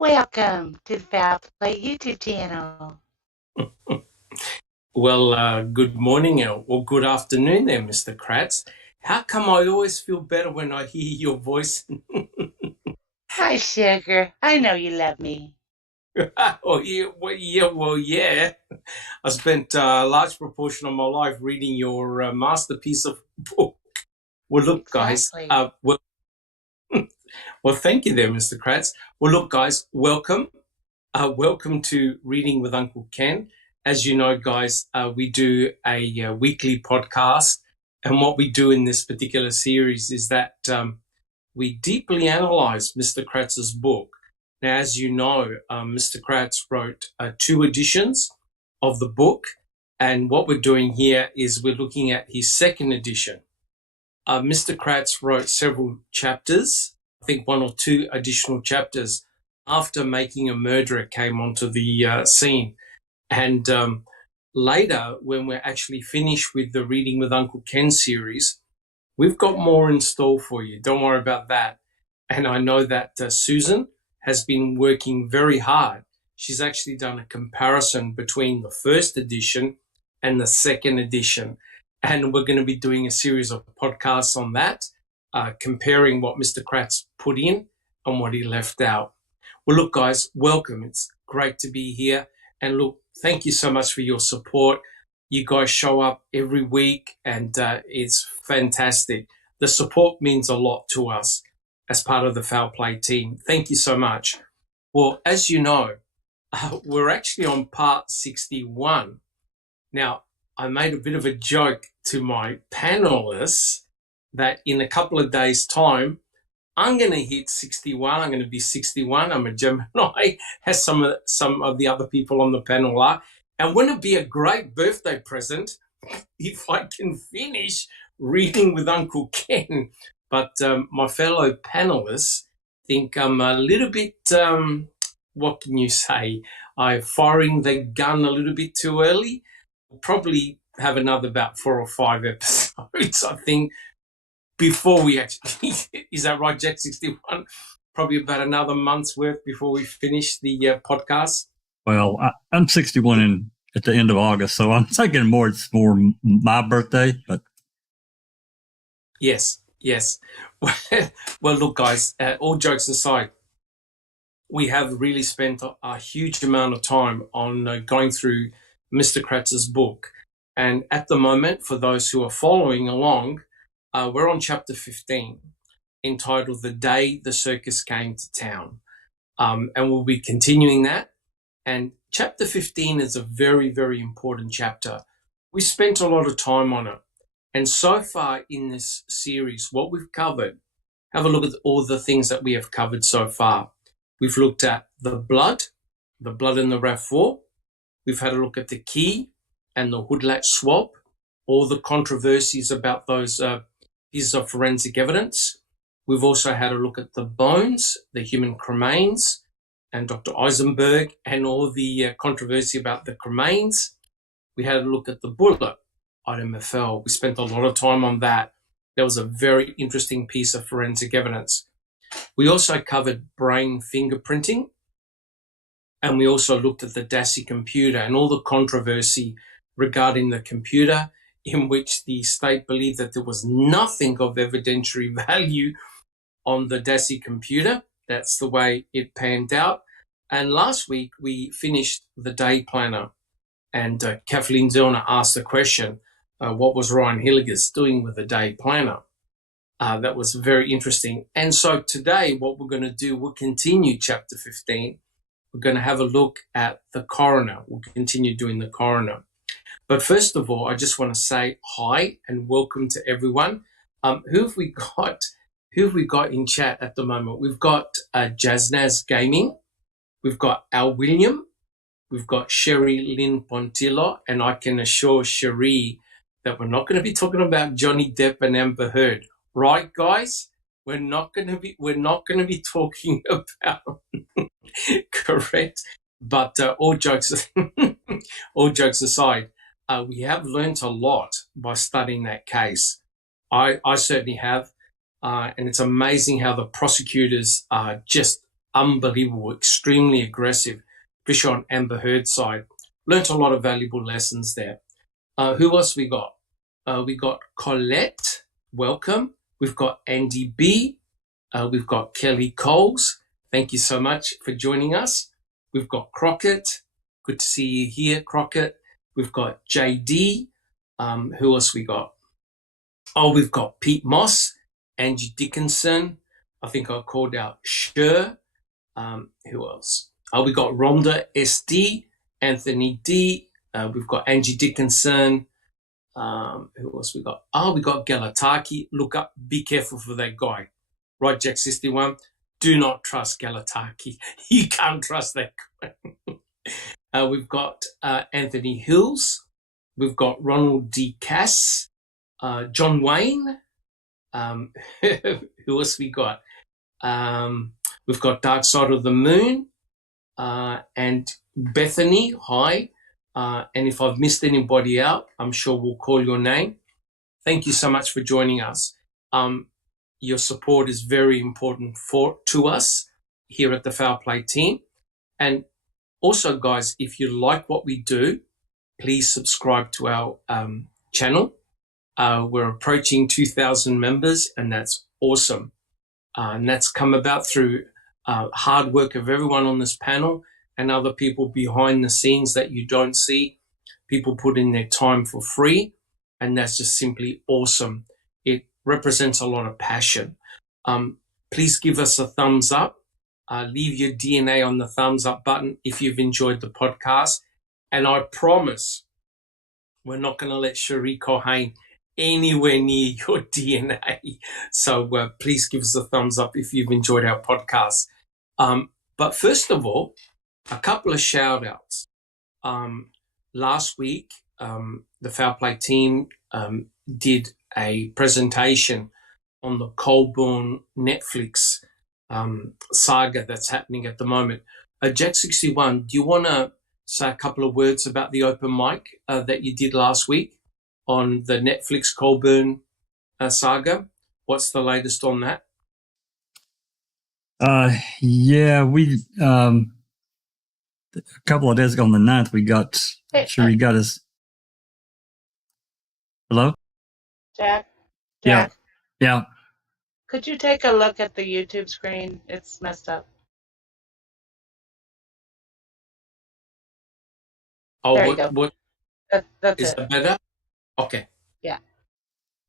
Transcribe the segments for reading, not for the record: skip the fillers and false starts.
Welcome to the Foul Play YouTube channel. Well, good morning or good afternoon there, Mr. Kratz. How come I always feel better when I hear your voice? Hi, Sugar. I know you love me. Oh, yeah. I spent a large proportion of my life reading your masterpiece of book. Well, look, Exactly. guys. Well, thank you there, Mr. Kratz. Well, look, guys, welcome. Welcome to Reading with Uncle Ken. As you know, guys, we do a weekly podcast. And what we do in this particular series is that we deeply analyze Mr. Kratz's book. Now, as you know, Mr. Kratz wrote 2 editions of the book. And what we're doing here is we're looking at his 2nd edition. Mr. Kratz wrote several chapters, I think 1 or 2 additional chapters after Making a Murderer came onto the scene. And later, when we're actually finished with the Reading with Uncle Ken series, we've got more in store for you. Don't worry about that. And I know that Susan has been working very hard. She's actually done a comparison between the 1st edition and the 2nd edition. And we're going to be doing a series of podcasts on that, comparing what Mr. Kratz put in and what he left out. Well, look, guys, welcome. It's great to be here. And look, thank you so much for your support. You guys show up every week, and it's fantastic. The support means a lot to us as part of the Foul Play team. Thank you so much. Well, as you know, we're actually on part 61. Now, I made a bit of a joke to my panelists that in a couple of days' time, I'm going to hit 61. I'm going to be 61. I'm a Gemini, as some of the other people on the panel are. And wouldn't it be a great birthday present if I can finish Reading with Uncle Ken? But my fellow panelists think I'm a little bit, what can you say? I'm firing the gun a little bit too early. We'll probably have another about 4 or 5 episodes, I think, before we actually, is that right, Jack 61? Probably about another month's worth before we finish the podcast. Well, I'm 61 at the end of August, so I'm thinking it's more my birthday. But yes. Well, look, guys, all jokes aside, we have really spent a huge amount of time on going through Mr. Kratz's book. And at the moment, for those who are following along, we're on chapter 15, entitled The Day the Circus Came to Town. And we'll be continuing that. And chapter 15 is a very, very important chapter. We spent a lot of time on it. And so far in this series, what we've covered, have a look at all the things that we have covered so far. We've looked at the blood in the RAV4. We've had a look at the key and the hood latch swab, all the controversies about those pieces of forensic evidence. We've also had a look at the bones, the human cremains, and Dr. Eisenberg, and all the controversy about the cremains. We had a look at the bullet, item FL. We spent a lot of time on that. That was a very interesting piece of forensic evidence. We also covered brain fingerprinting, and we also looked at the Dassey computer and all the controversy regarding the computer, in which the state believed that there was nothing of evidentiary value on the Dassey computer. That's the way it panned out. And last week, we finished the day planner. And Kathleen Zellner asked the question, what was Ryan Hilligas doing with the day planner? That was very interesting. And so today, what we're going to do, we'll continue chapter 15. We're going to have a look at the coroner. We'll continue doing the coroner. But first of all, I just want to say hi and welcome to everyone. Who have we got in chat at the moment? We've got Jaznaz Gaming. We've got Al William. We've got Sherry Lynn Pontillo. And I can assure Sherry that we're not going to be talking about Johnny Depp and Amber Heard. Right, guys? We're not going to be talking about correct. But all jokes aside, we have learnt a lot by studying that case. I certainly have. And it's amazing how the prosecutors just unbelievable, extremely aggressive, especially on Amber Heard's side. Learned a lot of valuable lessons there. Who else we got? We got Colette, welcome. We've got Andy B. We've got Kelly Coles. Thank you so much for joining us. We've got Crockett. Good to see you here, Crockett. We've got JD. Who else we got? Oh, we've got Pete Moss, Angie Dickinson. I think I called out Sher. Who else? We got Rhonda SD, Anthony D. We've got Angie Dickinson. Who else we got? We got Galataki. Look up, be careful for that guy. Right, Jack 61. Do not trust Galataki. You can't trust that guy. We've got Anthony Hills. We've got Ronald D. Cass. John Wayne. Who else we got? We've got Dark Side of the Moon. And Bethany, hi. And if I've missed anybody out, I'm sure we'll call your name. Thank you so much for joining us. Your support is very important to us here at the Foul Play team. And also, guys, if you like what we do, please subscribe to our channel. We're approaching 2,000 members, and that's awesome. And that's come about through hard work of everyone on this panel and other people behind the scenes that you don't see. People put in their time for free, and that's just simply awesome. It represents a lot of passion. Please give us a thumbs up. Leave your DNA on the thumbs up button if you've enjoyed the podcast. And I promise we're not going to let Cherie Cohane anywhere near your DNA. So please give us a thumbs up if you've enjoyed our podcast. But first of all, a couple of shout outs. Last week, the Foul Play team did a presentation on the Colburn Netflix saga that's happening at the moment. Jack 61, do you want to say a couple of words about the open mic that you did last week on the Netflix Colburn saga? What's the latest on that? Yeah, we a couple of days ago on the 9th, we got Cherie got us. Hello? Jack? Yeah. Could you take a look at the YouTube screen? It's messed up. Oh, there you go. What that's is it. that better? Okay. Yeah.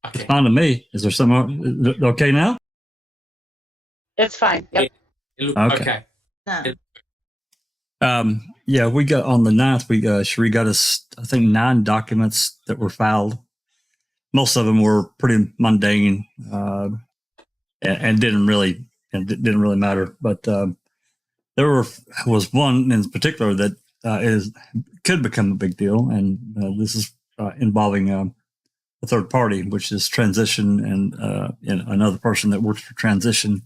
Okay. It's fine to me. Is there some okay now? It's fine. Yep. It looks okay. Yeah, we got on the 9th, Cherie got us, I think, 9 documents that were filed. Most of them were pretty mundane and didn't really matter. But there was one in particular that could become a big deal, and this is involving a third party, which is Transition and another person that works for Transition,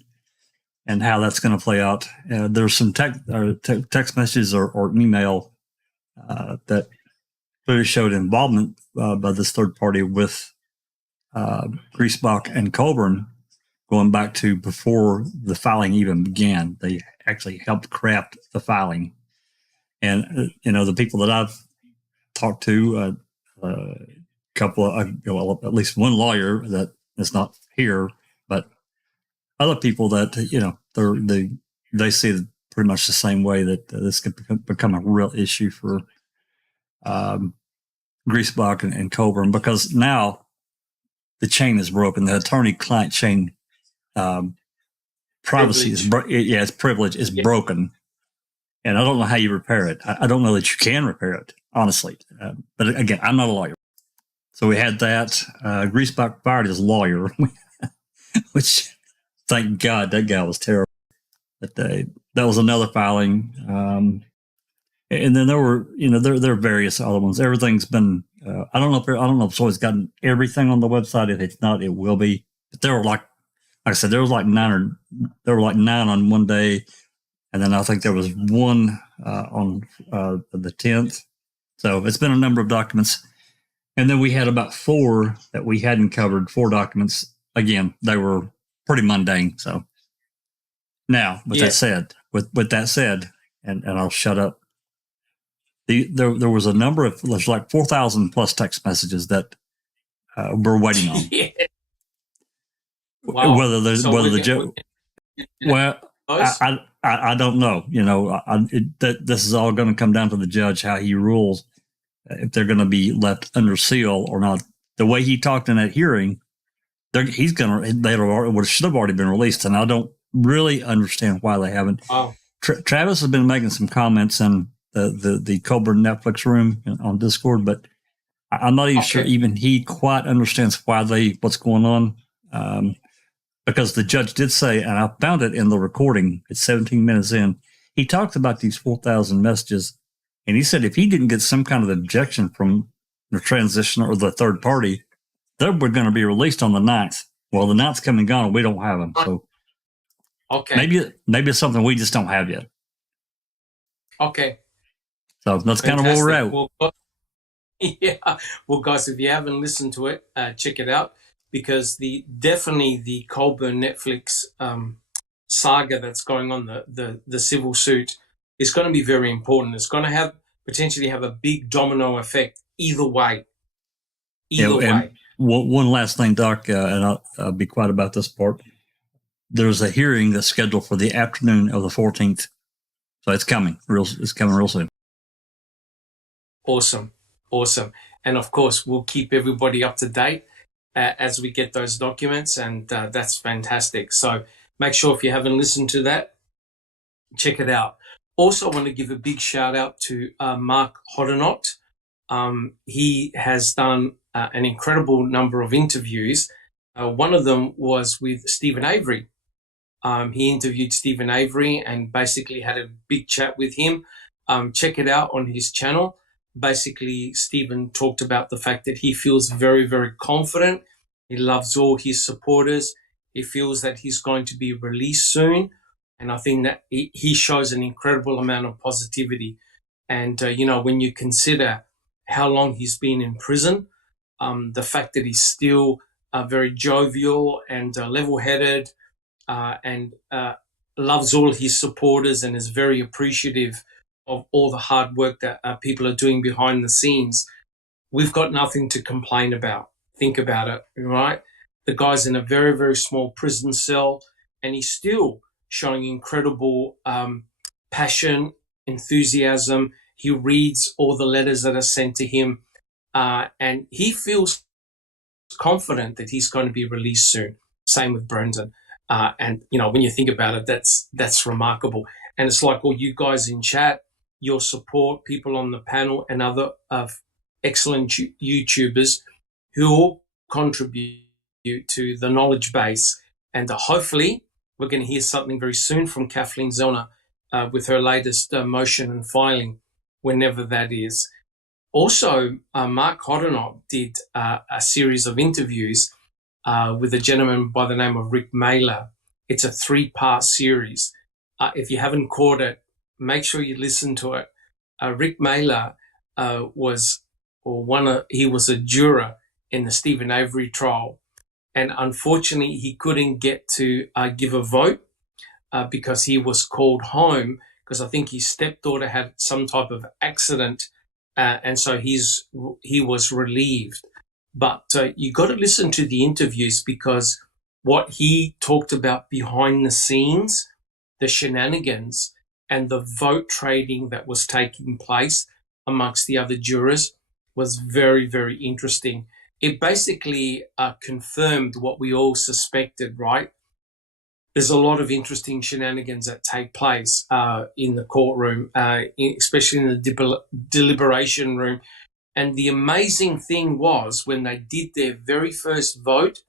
and how that's going to play out. There's some text messages or email that clearly showed involvement by this third party with Griesbach and Colburn, going back to before the filing even began. They actually helped craft the filing. And, the people that I've talked to, a couple of, at least one lawyer that is not here, but other people that, they see it pretty much the same way, that this could become a real issue for Griesbach and Colburn, because now the chain is broken. The attorney-client chain privacy privilege is broken. And I don't know how you repair it. I don't know that you can repair it, honestly. But again, I'm not a lawyer. So we had that. Griesbach fired his lawyer, which, thank God, that guy was terrible. But that was another filing. And then there were, there are various other ones. Everything's been, I don't know if it's always gotten everything on the website. If it's not, it will be. But there were like I said, there were like 9 on one day. And then I think there was one on the 10th. So it's been a number of documents. And then we had about 4 that we hadn't covered, 4 documents. Again, they were pretty mundane. So now, with that said, with that said, and I'll shut up. There was a number of, there's like 4,000 plus text messages that we're waiting on. Yeah. Wow. Whether the judge, well, I don't know. You know, this is all going to come down to the judge how he rules if they're going to be left under seal or not. The way he talked in that hearing, they should have already been released, and I don't really understand why they haven't. Wow. Travis has been making some comments in the Colburn Netflix room on Discord, but I'm not even sure even he quite understands what's going on. Because the judge did say, and I found it in the recording, it's 17 minutes in, he talked about these 4,000 messages, and he said if he didn't get some kind of objection from the transition or the third party, they were going to be released on the 9th. Well, the 9th's come and gone, and we don't have them. So maybe it's something we just don't have yet. Okay. So that's kind of where we're at. Well, yeah. Well, guys, if you haven't listened to it, check it out. Because definitely the Colburn Netflix saga that's going on, the civil suit, is going to be very important. It's going to potentially have a big domino effect either way. Either way. One last thing, Doc, and I'll be quiet about this part. There's a hearing that's scheduled for the afternoon of the 14th, so it's coming real soon. Awesome, and of course we'll keep everybody up to date as we get those documents, and that's fantastic. So make sure if you haven't listened to that, check it out. Also, I want to give a big shout out to Mark Hoddinott. He has done an incredible number of interviews. One of them was with Stephen Avery. He interviewed Stephen Avery and basically had a big chat with him. Check it out on his channel. Basically, Stephen talked about the fact that he feels very, very confident. He loves all his supporters. He feels that he's going to be released soon. And I think that he shows an incredible amount of positivity. And, when you consider how long he's been in prison, the fact that he's still very jovial and level-headed and loves all his supporters and is very appreciative of all the hard work that people are doing behind the scenes, we've got nothing to complain about. Think about it, right? The guy's in a very, very small prison cell, and he's still showing incredible passion, enthusiasm. He reads all the letters that are sent to him, and he feels confident that he's going to be released soon. Same with Brendan. And, when you think about it, that's remarkable. And it's like all you guys in chat, your support, people on the panel, and other excellent YouTubers who all contribute to the knowledge base. And hopefully we're going to hear something very soon from Kathleen Zellner with her latest motion and filing, whenever that is. Also, Mark Hoddinott did a series of interviews with a gentleman by the name of Rick Mailer. It's a 3-part series. If you haven't caught it, make sure you listen to it. Rick Mailer was a juror in the Stephen Avery trial, and unfortunately he couldn't get to give a vote because he was called home because I think his stepdaughter had some type of accident, and so he was relieved. But you got to listen to the interviews because what he talked about behind the scenes, the shenanigans, and the vote trading that was taking place amongst the other jurors was very, very interesting. It basically confirmed what we all suspected, right? There's a lot of interesting shenanigans that take place in the courtroom, especially in the deliberation room. And the amazing thing was when they did their very first vote,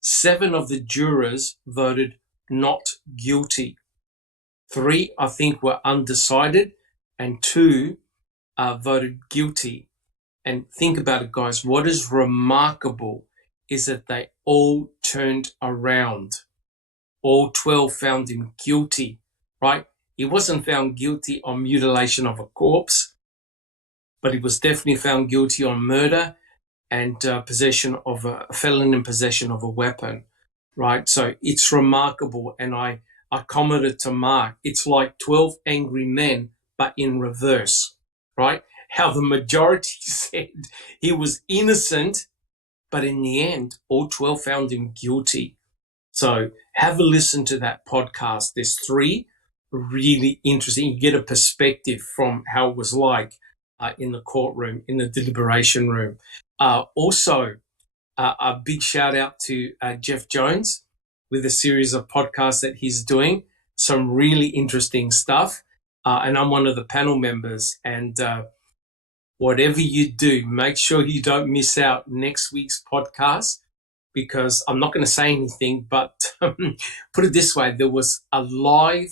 7 of the jurors voted not guilty. 3, I think, were undecided, and 2 voted guilty. And think about it, guys. What is remarkable is that they all turned around. All 12 found him guilty, right? He wasn't found guilty on mutilation of a corpse, but he was definitely found guilty on murder and possession of a felon in possession of a weapon, right? So it's remarkable, and I I commented to Mark, it's like 12 Angry Men, but in reverse, right? How the majority said he was innocent, but in the end, all 12 found him guilty. So have a listen to that podcast. There's 3 really interesting. You get a perspective from how it was like in the courtroom, in the deliberation room. Also, a big shout out to Jeff Jones with a series of podcasts that he's doing. Some really interesting stuff. And I'm one of the panel members. And whatever you do, make sure you don't miss out next week's podcast, because I'm not going to say anything, but put it this way, there was a live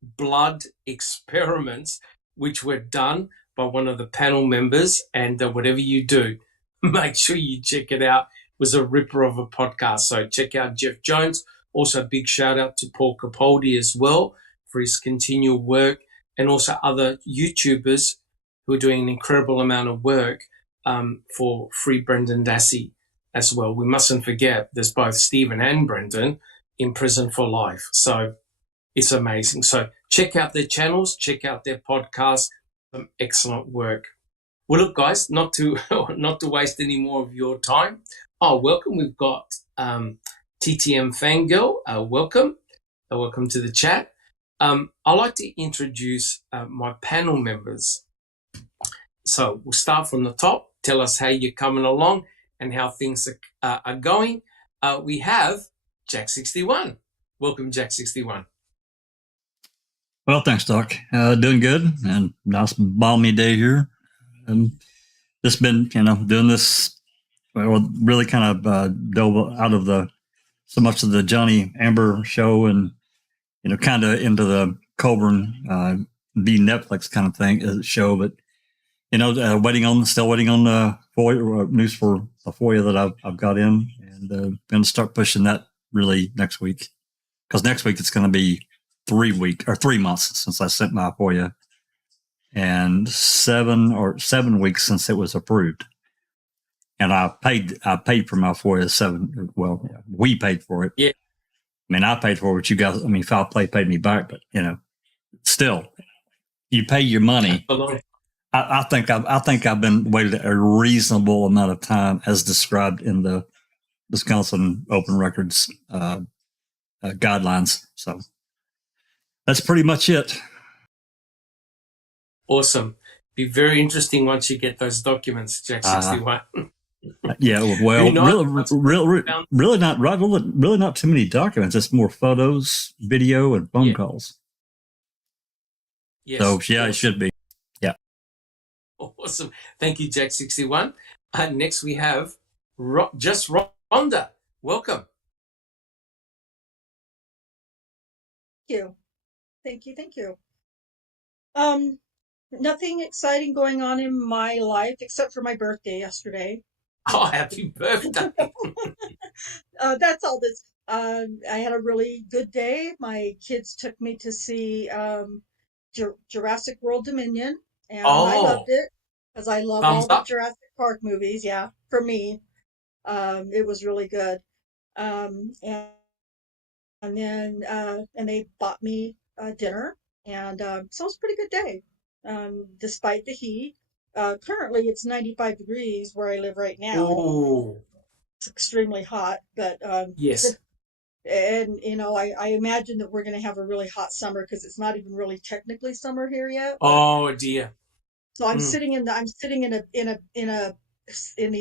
blood experiments which were done by one of the panel members, and whatever you do, make sure you check it out. It was a ripper of a podcast. So check out Jeff Jones. Also, big shout out to Paul Capaldi as well for his continual work, and also other YouTubers who are doing an incredible amount of work for Free Brendan Dassey as well. We mustn't forget there's both Stephen and Brendan in prison for life. So it's amazing. So check out their channels, check out their podcasts. Some excellent work. Well, look, guys, not to waste any more of your time. Oh, welcome. We've got TTM Fangirl. Welcome. Welcome to the chat. I'd like to introduce my panel members. So we'll start from the top. Tell us how you're coming along and how things are going. We have Jack61. Welcome, Jack61. Well, thanks, Doc. Doing good, and nice balmy day here. Just been, doing this. Well, really kind of dove out of so much of the Johnny Amber show, and kind of into the Colburn the Netflix kind of thing show. But still waiting on the FOIA news for the FOIA that I've got in, and going to start pushing that really next week, because next week it's going to be 3 months since I sent my FOIA, and 7 weeks since it was approved. And I paid for my FOIA we paid for it. Yeah. I mean, I paid for it. You guys, Foul Play paid me back, but still, you pay your money. I think I've been waiting a reasonable amount of time, as described in the Wisconsin Open Records guidelines. So that's pretty much it. Awesome. Be very interesting once you get those documents, Jack61. Yeah, well, really not too many documents. It's more photos, video, and phone calls. Yes. So yeah, awesome. It should be. Yeah. Awesome. Thank you, Jack61. Next we have Rhonda. Welcome. Thank you. Nothing exciting going on in my life except for my birthday yesterday. Oh, happy birthday. That's all this. I had a really good day. My kids took me to see Jurassic World Dominion, and I loved it because I love all the Jurassic Park movies. Yeah, for me, it was really good. And then they bought me dinner, and so it was a pretty good day, despite the heat. Currently, it's 95 degrees where I live right now. Ooh. It's extremely hot, but yes. And I imagine that we're going to have a really hot summer because it's not even really technically summer here yet. Oh dear. So I'm sitting in the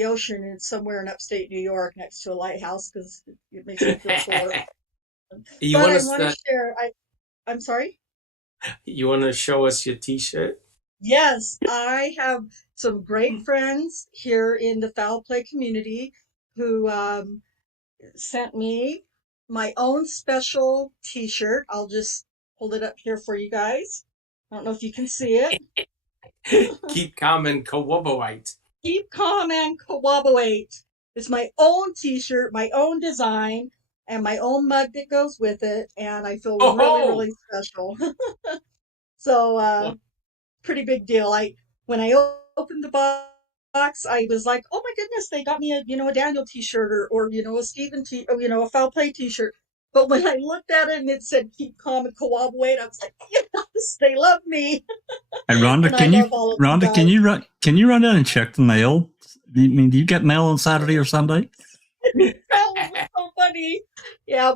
ocean, and it's somewhere in upstate New York next to a lighthouse because it makes me feel cool. But I want to share. I'm sorry. You want to show us your T-shirt? Yes, I have some great friends here in the Foul Play community who sent me my own special T-shirt. I'll just hold it up here for you guys. I don't know if you can see it. Keep calm and cooperate. Keep calm and cooperate. It's my own T-shirt, my own design, and my own mug that goes with it, and I feel really special. So, pretty big deal. When I opened the box, I was like, oh my goodness, they got me a Daniel T-shirt or a Stephen a Foul Play T-shirt. But when I looked at it and it said keep calm and cooperate, I was like, yes, they love me. And Rhonda, And I love all of you guys. can you run down and check the mail? Do you get mail on Saturday or Sunday? That was so funny. Yeah,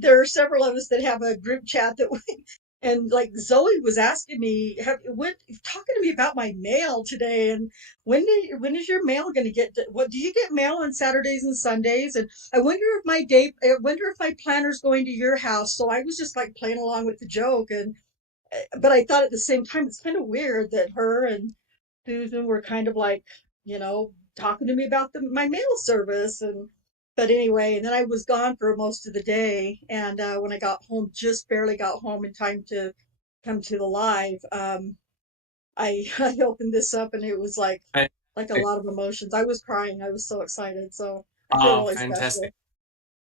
there are several of us that have a group chat and like Zoe was asking me, talking to me about my mail today, and when is your mail going to get? What do you get mail on Saturdays and Sundays? And I wonder if my planner's going to your house. So I was just like playing along with the joke, but I thought at the same time it's kind of weird that her and Susan were kind of like, talking to me about my mail service. But anyway, and then I was gone for most of the day, and when I got home, just barely got home in time to come to the live. I I opened this up, and it was like a lot of emotions. I was crying. I was so excited. So I feel really fantastic. special.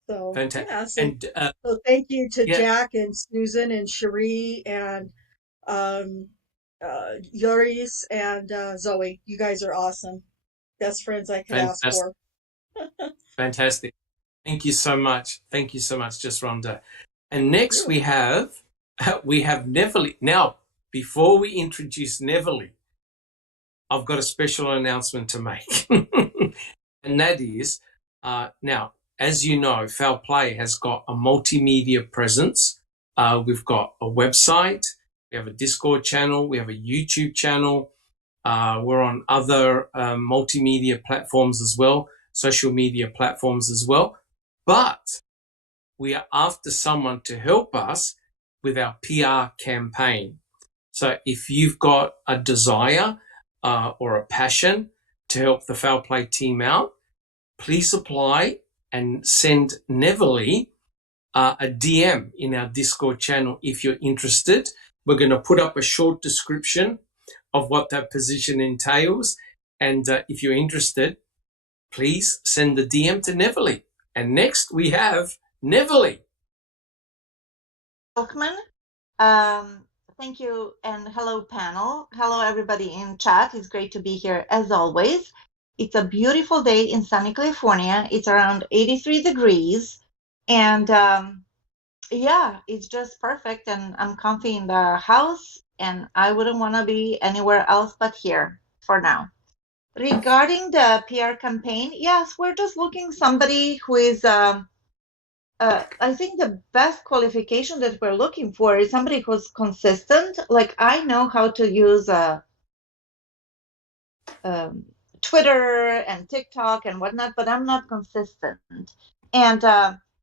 So Fantastic. yeah. And So thank you to yeah, Jack and Susan and Cherie and um, Yoris and Zoe. You guys are awesome. Best friends I could ask for. fantastic. Thank you so much. Thank you so much, just Rhonda. And next we have Neverly. Now, before we introduce Neverly, I've got a special announcement to make. And that is, now, as you know, Foul Play has got a multimedia presence. We've got a website, we have a Discord channel, we have a YouTube channel. We're on other multimedia platforms as well, social media platforms as well. But we are after someone to help us with our PR campaign. So if you've got a desire or a passion to help the Foul Play team out, please apply and send Neverly a DM in our Discord channel if you're interested. We're going to put up a short description of what that position entails. And if you're interested, please send the DM to Neverly. And next we have Neverly. Silkman. Thank you, and hello panel. Hello everybody in chat. It's great to be here as always. It's a beautiful day in sunny California. It's around 83 degrees, and yeah, it's just perfect, and I'm comfy in the house, and I wouldn't want to be anywhere else but here for now. Regarding the PR campaign, yes, we're just looking somebody who is I think the best qualification that we're looking for is somebody who's consistent. Like, I know how to use Twitter and TikTok and whatnot, but I'm not consistent. And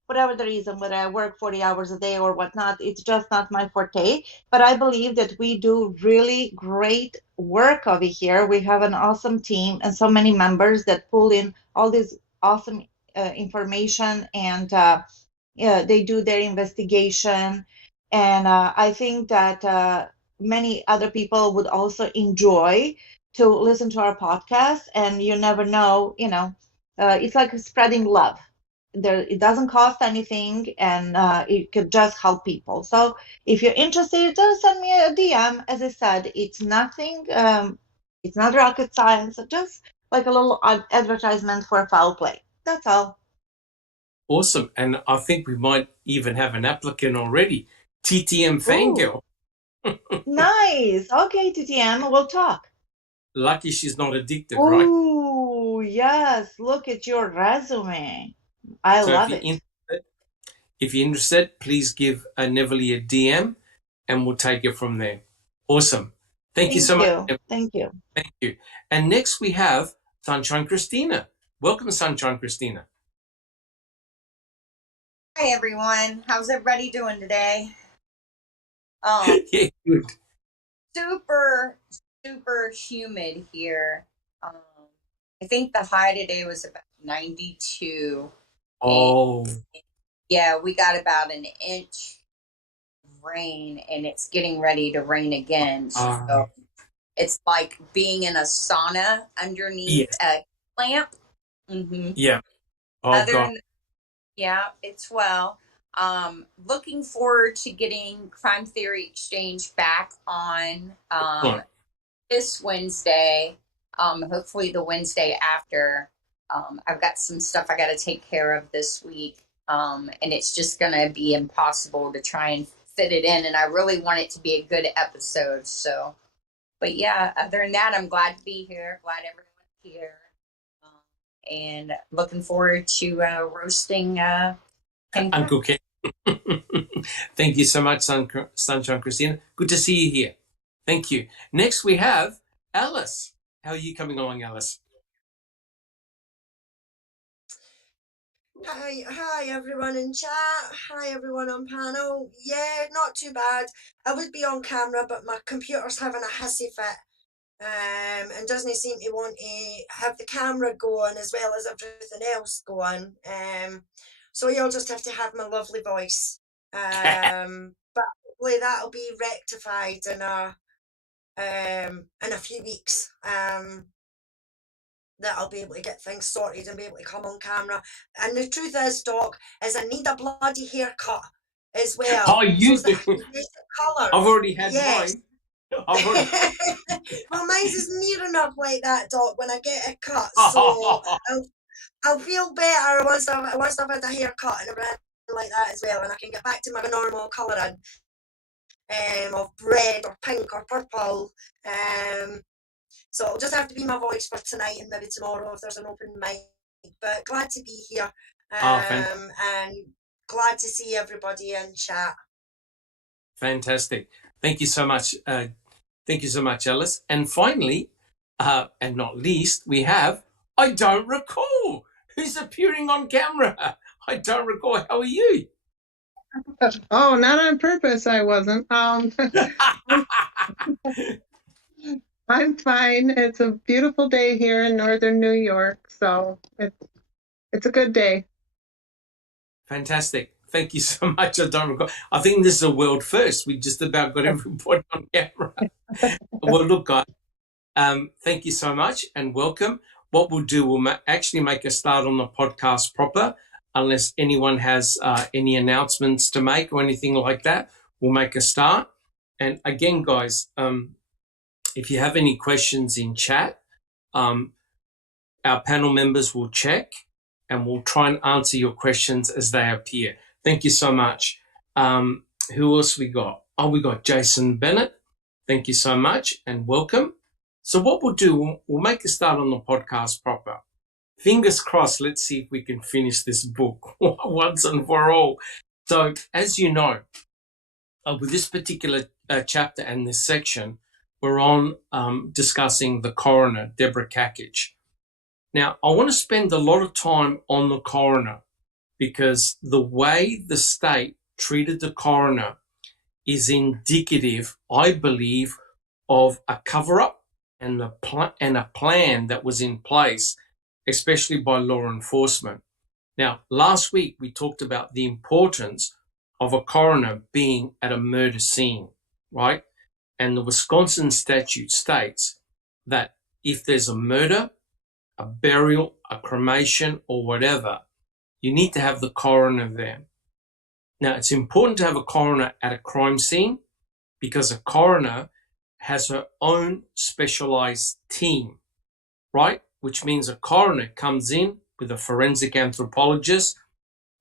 whatever the reason, whether I work 40 hours a day or whatnot, it's just not my forte. But I believe that we do really great work over here. We have an awesome team and so many members that pull in all this awesome information, and they do their investigation. And I think that many other people would also enjoy to listen to our podcast. And you never know, it's like spreading love. It doesn't cost anything, and it could just help people. So if you're interested, just send me a DM. As I said, it's nothing, it's not rocket science, just like a little advertisement for Foul Play. That's all. Awesome. And I think we might even have an applicant already. TTM Fangirl. Nice. Okay, TTM, we'll talk. Lucky she's not addicted, right? Oh, yes. Look at your resume. I love it. If you're interested, please give Neverly a DM and we'll take it from there. Awesome. Thank you so much. Thank you. Thank you. And next we have Sunshine Christina. Welcome, Sunshine Christina. Hi, everyone. How's everybody doing today? Yeah, good. Super humid here. I think the high today was about 92. Oh. And, yeah, we got about an inch of rain, and it's getting ready to rain again. So it's like being in a sauna underneath a lamp. Mm-hmm. Yeah. Oh, God. Yeah, it's looking forward to getting Crime Theory Exchange back on this Wednesday. Hopefully the Wednesday after. I've got some stuff I got to take care of this week. And it's just going to be impossible to try and fit it in. And I really want it to be a good episode. So, but yeah, other than that, I'm glad to be here. Glad everyone's here. And looking forward to roasting Uncle Ken. Thank you so much, Sunshine Christina. Good to see you here. Thank you. Next, we have Alice. How are you coming along, Alice? Hi everyone in chat. Hi everyone on panel. Yeah, not too bad. I would be on camera, but my computer's having a hissy fit. And doesn't seem to want to have the camera going as well as everything else going. So you'll just have to have my lovely voice. But hopefully that'll be rectified in a few weeks. That I'll be able to get things sorted and be able to come on camera. And the truth is, Doc, is I need a bloody haircut as well. Oh, you do? Colours. I've already had mine. Well, mine's is near enough like that, Doc, when I get a cut. So I'll feel better once I've had a haircut and everything like that as well, and I can get back to my normal colouring of red or pink or purple. So it'll just have to be my voice for tonight and maybe tomorrow if there's an open mic. But glad to be here, and glad to see everybody in chat. Fantastic. Thank you so much. Thank you so much, Alice. And finally, and not least, we have I Don't Recall, who's appearing on camera. I don't recall. How are you? Oh, not on purpose. I wasn't. I'm fine. It's a beautiful day here in northern New York, so it's a good day. Fantastic. Thank you so much. I don't recall. I think this is a world first. We just about got everybody on camera. Well, look, guys, thank you so much and welcome. What we'll do, we'll actually make a start on the podcast proper, unless anyone has any announcements to make or anything like that. We'll make a start. And again, guys, if you have any questions in chat, our panel members will check and we'll try and answer your questions as they appear. Thank you so much. Who else we got? Oh, we got Jason Bennett. Thank you so much and welcome. So what we'll do, we'll make a start on the podcast proper. Fingers crossed, let's see if we can finish this book once and for all. So as you know, with this particular chapter and this section, we're on discussing the coroner, Deborah Kakich. Now, I want to spend a lot of time on the coroner because the way the state treated the coroner is indicative, I believe, of a cover-up and a plan that was in place, especially by law enforcement. Now, last week we talked about the importance of a coroner being at a murder scene, right? And the Wisconsin statute states that if there's a murder, a burial, a cremation, or whatever, you need to have the coroner there. Now, it's important to have a coroner at a crime scene because a coroner has her own specialized team, right? Which means a coroner comes in with a forensic anthropologist,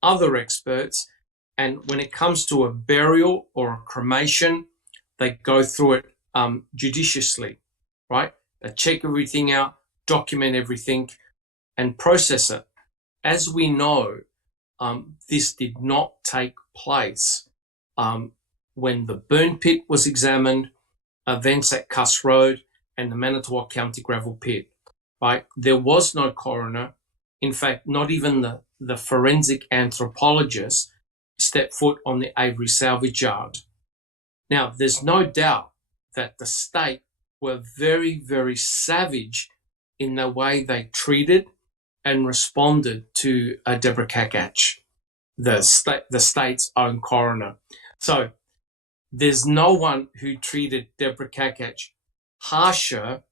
other experts, and when it comes to a burial or a cremation, they go through it judiciously, right? They check everything out, document everything, and process it. As we know, this did not take place when the burn pit was examined, events at Cuss Road, and the Manitowoc County gravel pit, right? There was no coroner. In fact, not even the forensic anthropologist stepped foot on the Avery salvage yard. Now, there's no doubt that the state were very, very savage in the way they treated and responded to Deborah Kakich, the state's own coroner. So there's no one who treated Deborah Kakich harsher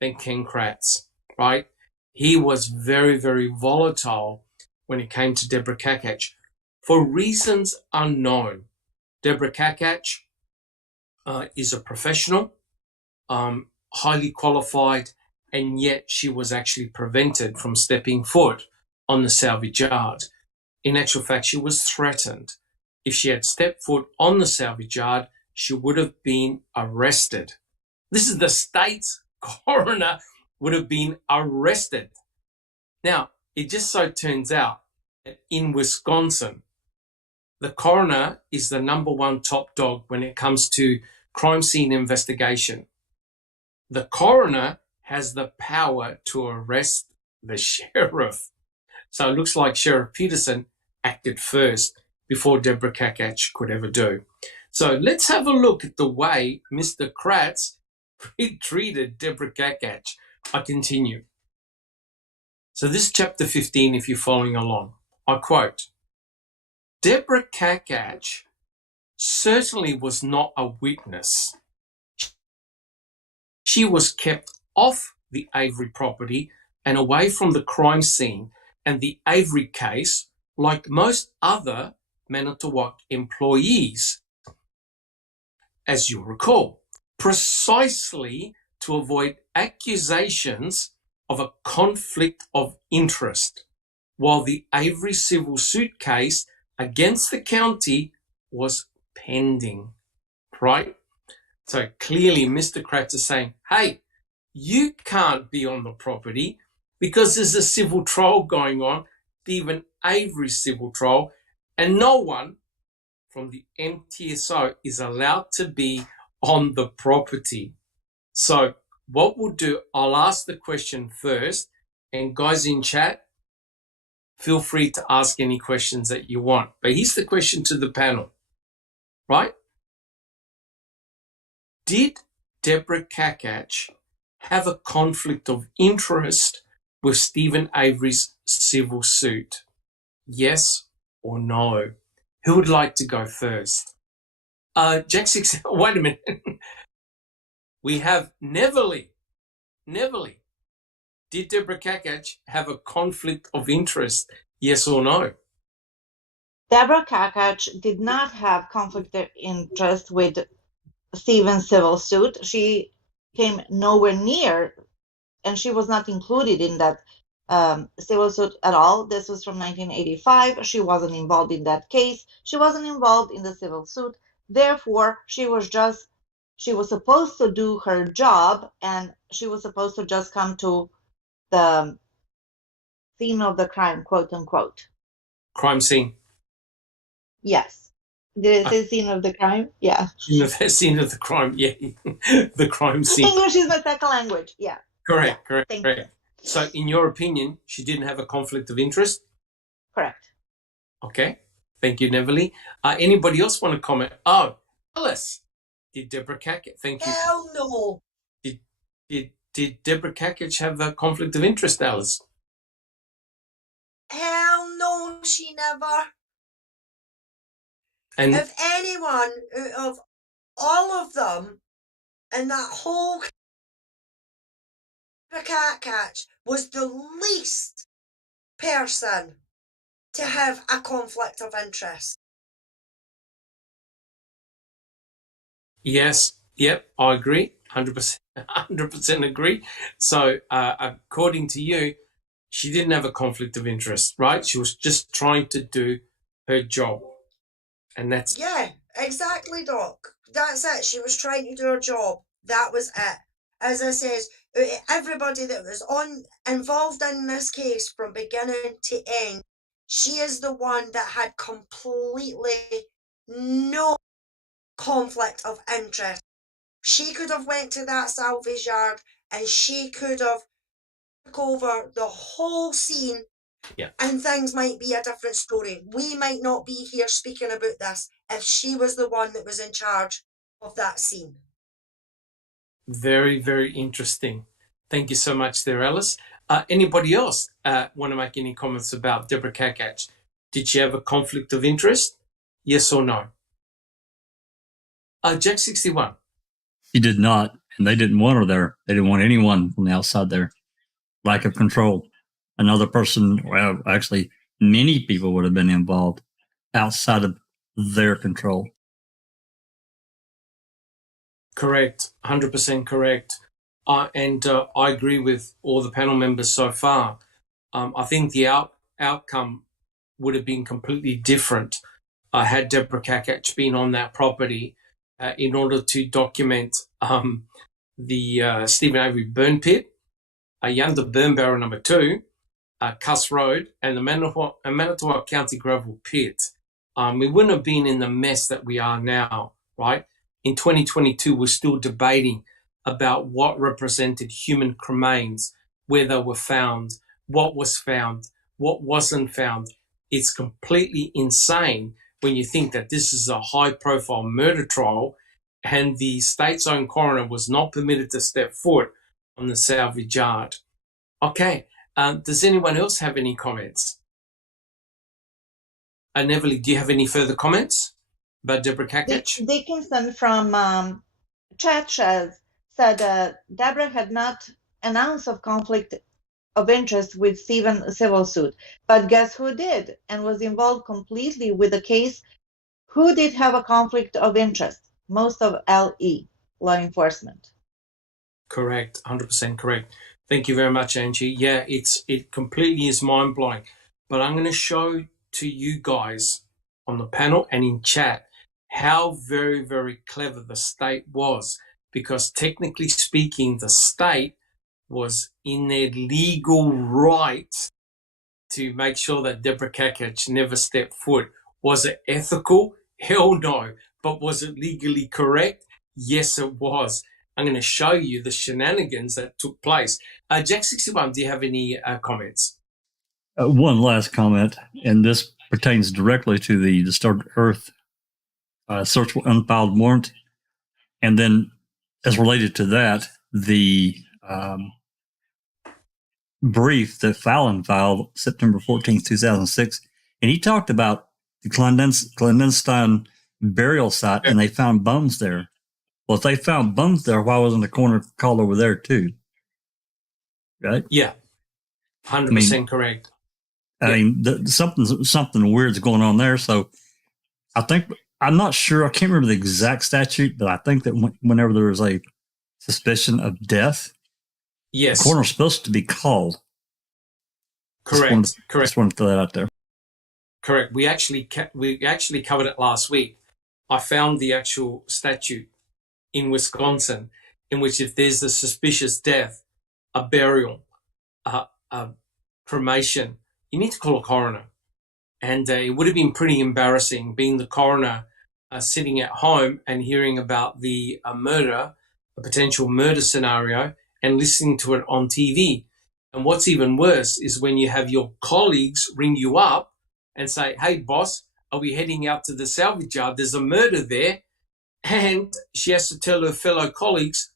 than Ken Kratz, right? He was very, very volatile when it came to Deborah Kakich for reasons unknown. Deborah Kakich is a professional, highly qualified, and yet she was actually prevented from stepping foot on the salvage yard. In actual fact, she was threatened. If she had stepped foot on the salvage yard, she would have been arrested. This is the state's coroner would have been arrested. Now, it just so turns out that in Wisconsin, the coroner is the number one top dog when it comes to crime scene investigation. The coroner has the power to arrest the sheriff. So it looks like Sheriff Peterson acted first before Deborah Carcasses could ever do. So let's have a look at the way Mr. Kratz treated Deborah Carcasses. I continue. So this is chapter 15 if you're following along. I quote, Deborah Carcasses certainly was not a witness. She was kept off the Avery property and away from the crime scene and the Avery case, like most other Manitowoc employees, as you recall, precisely to avoid accusations of a conflict of interest, while the Avery civil suit case against the county was pending, right? So clearly Mr. Kratz is saying, hey, you can't be on the property because there's a civil trial going on, Stephen Avery civil trial, and no one from the MTSO is allowed to be on the property. So what we'll do, I'll ask the question first, and guys in chat, feel free to ask any questions that you want. But here's the question to the panel, right? Did Deborah Carcasses have a conflict of interest with Stephen Avery's civil suit? Yes or no? Who would like to go first? Jack 6, wait a minute. We have Neverly. Did Deborah Carcasses have a conflict of interest? Yes or no? Deborah Carcasses did not have conflict of interest with Stephen's civil suit. She came nowhere near, and she was not included in that civil suit at all. This was from 1985. She wasn't involved in that case. She wasn't involved in the civil suit. Therefore, she was supposed to do her job, and she was supposed to just come to the scene of the crime, quote unquote. Crime scene. Yes. Did it say scene of the crime? Yeah. Scene of the crime, yeah. The crime scene. English is my second language, yeah. Correct. Thank you. So in your opinion, she didn't have a conflict of interest? Correct. Okay. Thank you, Neverly. Anybody else want to comment? Oh, Alice. Did Deborah Carcasses? Thank you. Hell no. Did Deborah Carcasses have a conflict of interest, Alice? Hell no, she never. And If anyone, of all of them, in that whole Carcasses was the least person to have a conflict of interest. yes, yep, I agree. 100% agree. So according to you, she didn't have a conflict of interest, right? She was just trying to do her job. And that's... Yeah, exactly, Doc. That's it. She was trying to do her job. That was it. As I says, everybody that was involved in this case from beginning to end, she is the one that had completely no conflict of interest. She could have went to that salvage yard and she could have took over the whole scene. Yeah. And things might be a different story. We might not be here speaking about this if she was the one that was in charge of that scene. Very, very interesting. Thank you so much there, Alice. Anybody else want to make any comments about Deborah Carcasses? Did she have a conflict of interest? Yes or no? Jack 61. She did not, and they didn't want her there. They didn't want anyone from the outside there. Lack of control. Another person, well, actually, many people would have been involved outside of their control. Correct, 100% correct. And I agree with all the panel members so far. I think the outcome would have been completely different had Deborah Kakach been on that property in order to document the Stephen Avery burn pit, Yanda burn barrel number 2, Cuss Road, and the Manitowoc County gravel pit. We wouldn't have been in the mess that we are now, right? In 2022, we're still debating about what represented human cremains, where they were found, what was found, what wasn't found. It's completely insane when you think that this is a high-profile murder trial and the state's own coroner was not permitted to step foot on the salvage yard. Okay, does anyone else have any comments? Neverly, do you have any further comments about Deborah Kakach? Dickinson from chat said Deborah had not an ounce of conflict of interest with Stephen's civil suit, but guess who did and was involved completely with the case? Who did have a conflict of interest? Most of LE, law enforcement. Correct, 100% correct. Thank you very much, Angie. Yeah, it completely is mind-blowing. But I'm going to show to you guys on the panel and in chat how very, very clever the state was, because technically speaking, the state was in their legal right to make sure that Deborah Kakach never stepped foot. Was it ethical? Hell no. But was it legally correct? Yes, it was. I'm going to show you the shenanigans that took place. Jack 61, do you have any comments? One last comment, and this pertains directly to the Disturbed Earth search unfiled warrant. And then, as related to that, the brief that Fallon filed September 14th, 2006. And he talked about the clandestine burial site, and they found bones there. Well, if they found bones there, why wasn't the coroner called over there too? Right? Yeah, 100% correct. I mean, something weird's going on there. So I think, I'm not sure, I can't remember the exact statute, but I think that whenever there is a suspicion of death, yes, the coroner's supposed to be called. Correct. Just wanted to throw that out there. Correct. We actually covered it last week. I found the actual statute in Wisconsin in which if there's a suspicious death, a burial, a cremation, you need to call a coroner. And it would have been pretty embarrassing being the coroner sitting at home and hearing about the murder, a potential murder scenario, and listening to it on TV. And what's even worse is when you have your colleagues ring you up and say, hey, boss, are we heading out to the salvage yard? There's a murder there. And she has to tell her fellow colleagues,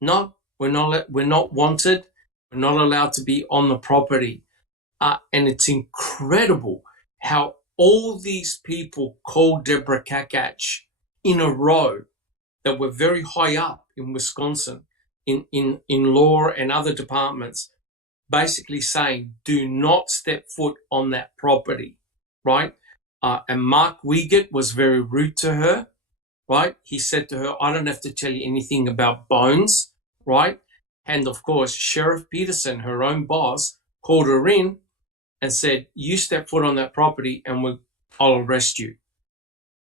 no, we're not wanted. We're not allowed to be on the property. And it's incredible how all these people called Deborah Kakach in a row that were very high up in Wisconsin, in law and other departments, basically saying, do not step foot on that property, right? And Mark Wiegert was very rude to her, right? He said to her, I don't have to tell you anything about bones, right? And of course, Sheriff Peterson, her own boss, called her in and said, you step foot on that property and I'll arrest you.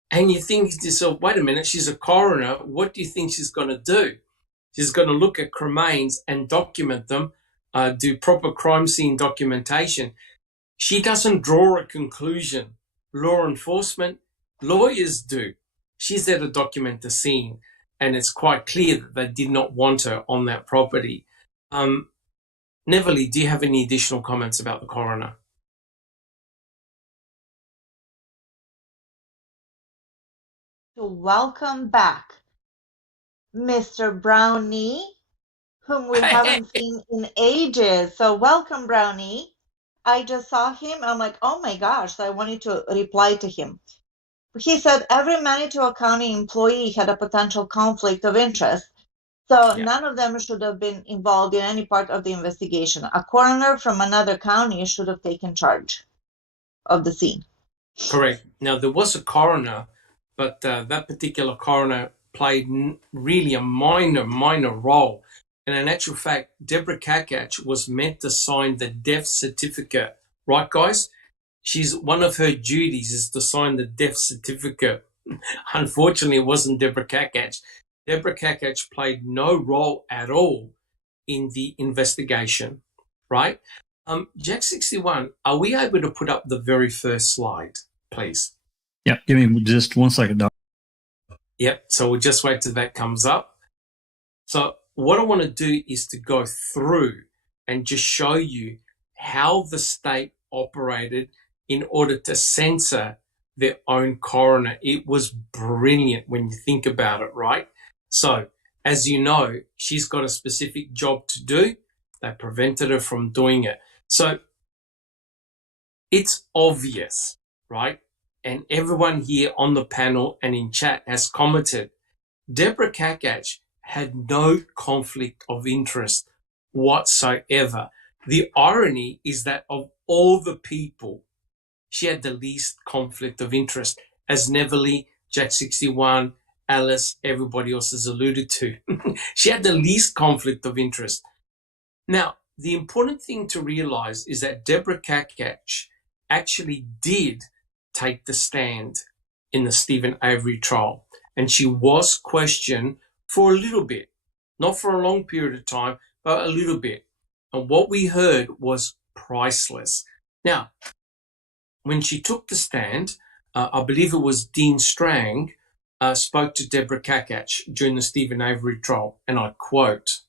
And you think to yourself, wait a minute, she's a coroner. What do you think she's going to do? She's going to look at cremains and document them, do proper crime scene documentation. She doesn't draw a conclusion. Law enforcement, lawyers do. She's there to document the scene, and it's quite clear that they did not want her on that property. Neverly, do you have any additional comments about the coroner? Welcome back, Mr. Brownie, whom we haven't seen in ages. So welcome, Brownie. I just saw him. I'm like, oh my gosh. So I wanted to reply to him. He said every Manitowoc County employee had a potential conflict of interest. So none of them should have been involved in any part of the investigation. A coroner from another county should have taken charge of the scene. Correct. Now, there was a coroner, but that particular coroner played really a minor role. And in actual fact, Deborah Kakach was meant to sign the death certificate. Right, guys? one of her duties is to sign the death certificate. Unfortunately, it wasn't Deborah Carcasses. Deborah Carcasses played no role at all in the investigation, right? Jack 61, are we able to put up the very first slide, please? Yeah, give me just 1 second, Doc. Yep, so we'll just wait till that comes up. So what I want to do is to go through and just show you how the state operated in order to censor their own coroner. It was brilliant when you think about it, right? So, as you know, she's got a specific job to do. They prevented her from doing it. So, it's obvious, right? And everyone here on the panel and in chat has commented, Deborah Carcasses had no conflict of interest whatsoever. The irony is that of all the people, she had the least conflict of interest, as Neverly, Jack 61, Alice, everybody else has alluded to. She had the least conflict of interest. Now, the important thing to realize is that Deborah Carcasses actually did take the stand in the Stephen Avery trial, and she was questioned for a little bit, not for a long period of time, but a little bit. And what we heard was priceless. Now, when she took the stand, I believe it was Dean Strang, spoke to Deborah Carcasses during the Stephen Avery trial, and I quote,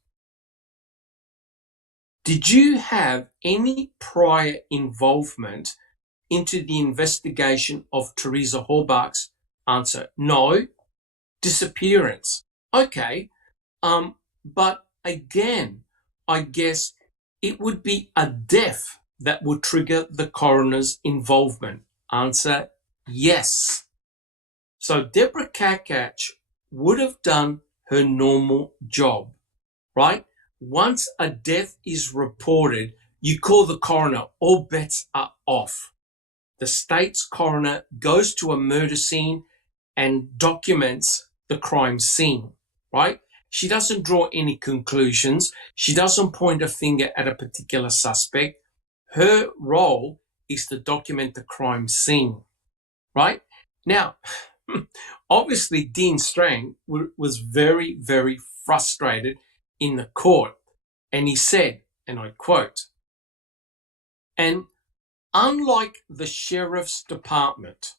"Did you have any prior involvement into the investigation of Teresa Halbach's?" Answer, "No." "Disappearance." "Okay. But again, I guess it would be a death that would trigger the coroner's involvement." Answer, "Yes." So Deborah Carcasses would have done her normal job, right? Once a death is reported, you call the coroner, all bets are off. The state's coroner goes to a murder scene and documents the crime scene, right? She doesn't draw any conclusions. She doesn't point a finger at a particular suspect. Her role is to document the crime scene, right? Now, obviously, Dean Strang was very, very frustrated in the court. And he said, and I quote, "And unlike the sheriff's department,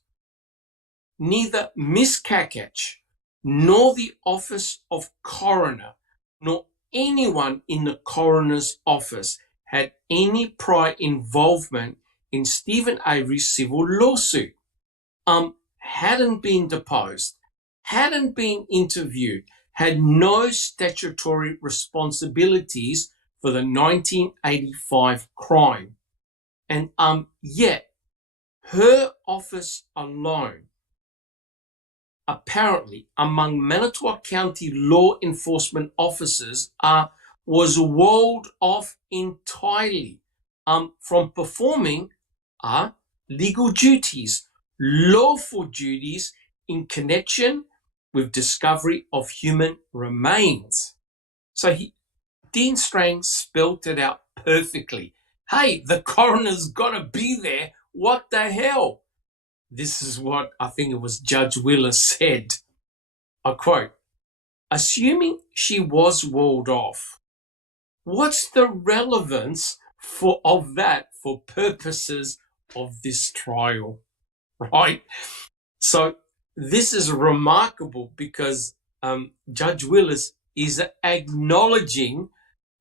neither Miss Carcasses nor the office of coroner nor anyone in the coroner's office had any prior involvement in Stephen Avery's civil lawsuit. Hadn't been deposed, hadn't been interviewed, had no statutory responsibilities for the 1985 crime. And yet, her office alone, apparently among Manitowoc County law enforcement officers, was walled off entirely from performing legal duties, lawful duties in connection with discovery of human remains." So Dean Strang spelt it out perfectly. Hey, the coroner's got to be there. What the hell? This is what I think it was Judge Willis said. I quote, "Assuming she was walled off, what's the relevance of that for purposes of this trial?" Right? So this is remarkable because Judge Willis is acknowledging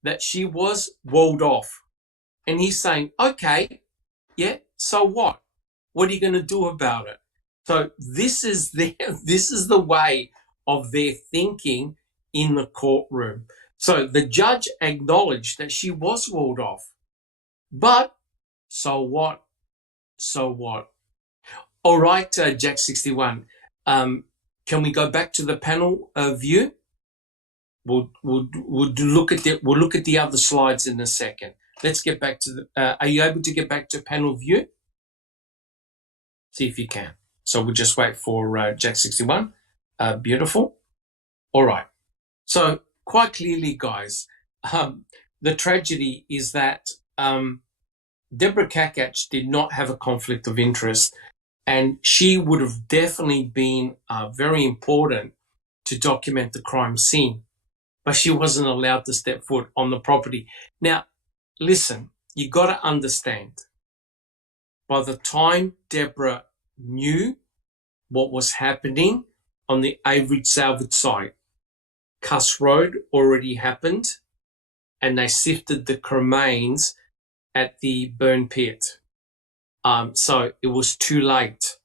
that she was walled off. And he's saying, okay, yeah, so what? What are you going to do about it? So this is the way of their thinking in the courtroom. So the judge acknowledged that she was walled off. But so what? So what? All right, Jack 61. Can we go back to the panel view? We'll look at the other slides in a second. Let's get back to are you able to get back to panel view? See if you can. So we'll just wait for Jack 61. Beautiful. All right. So quite clearly, guys, the tragedy is that Deborah Kakach did not have a conflict of interest, and she would have definitely been very important to document the crime scene, but she wasn't allowed to step foot on the property. Now, listen, you got to understand, by the time Deborah knew what was happening on the Avery salvage site, Cuss Road already happened, and they sifted the cremains at the burn pit. So it was too late.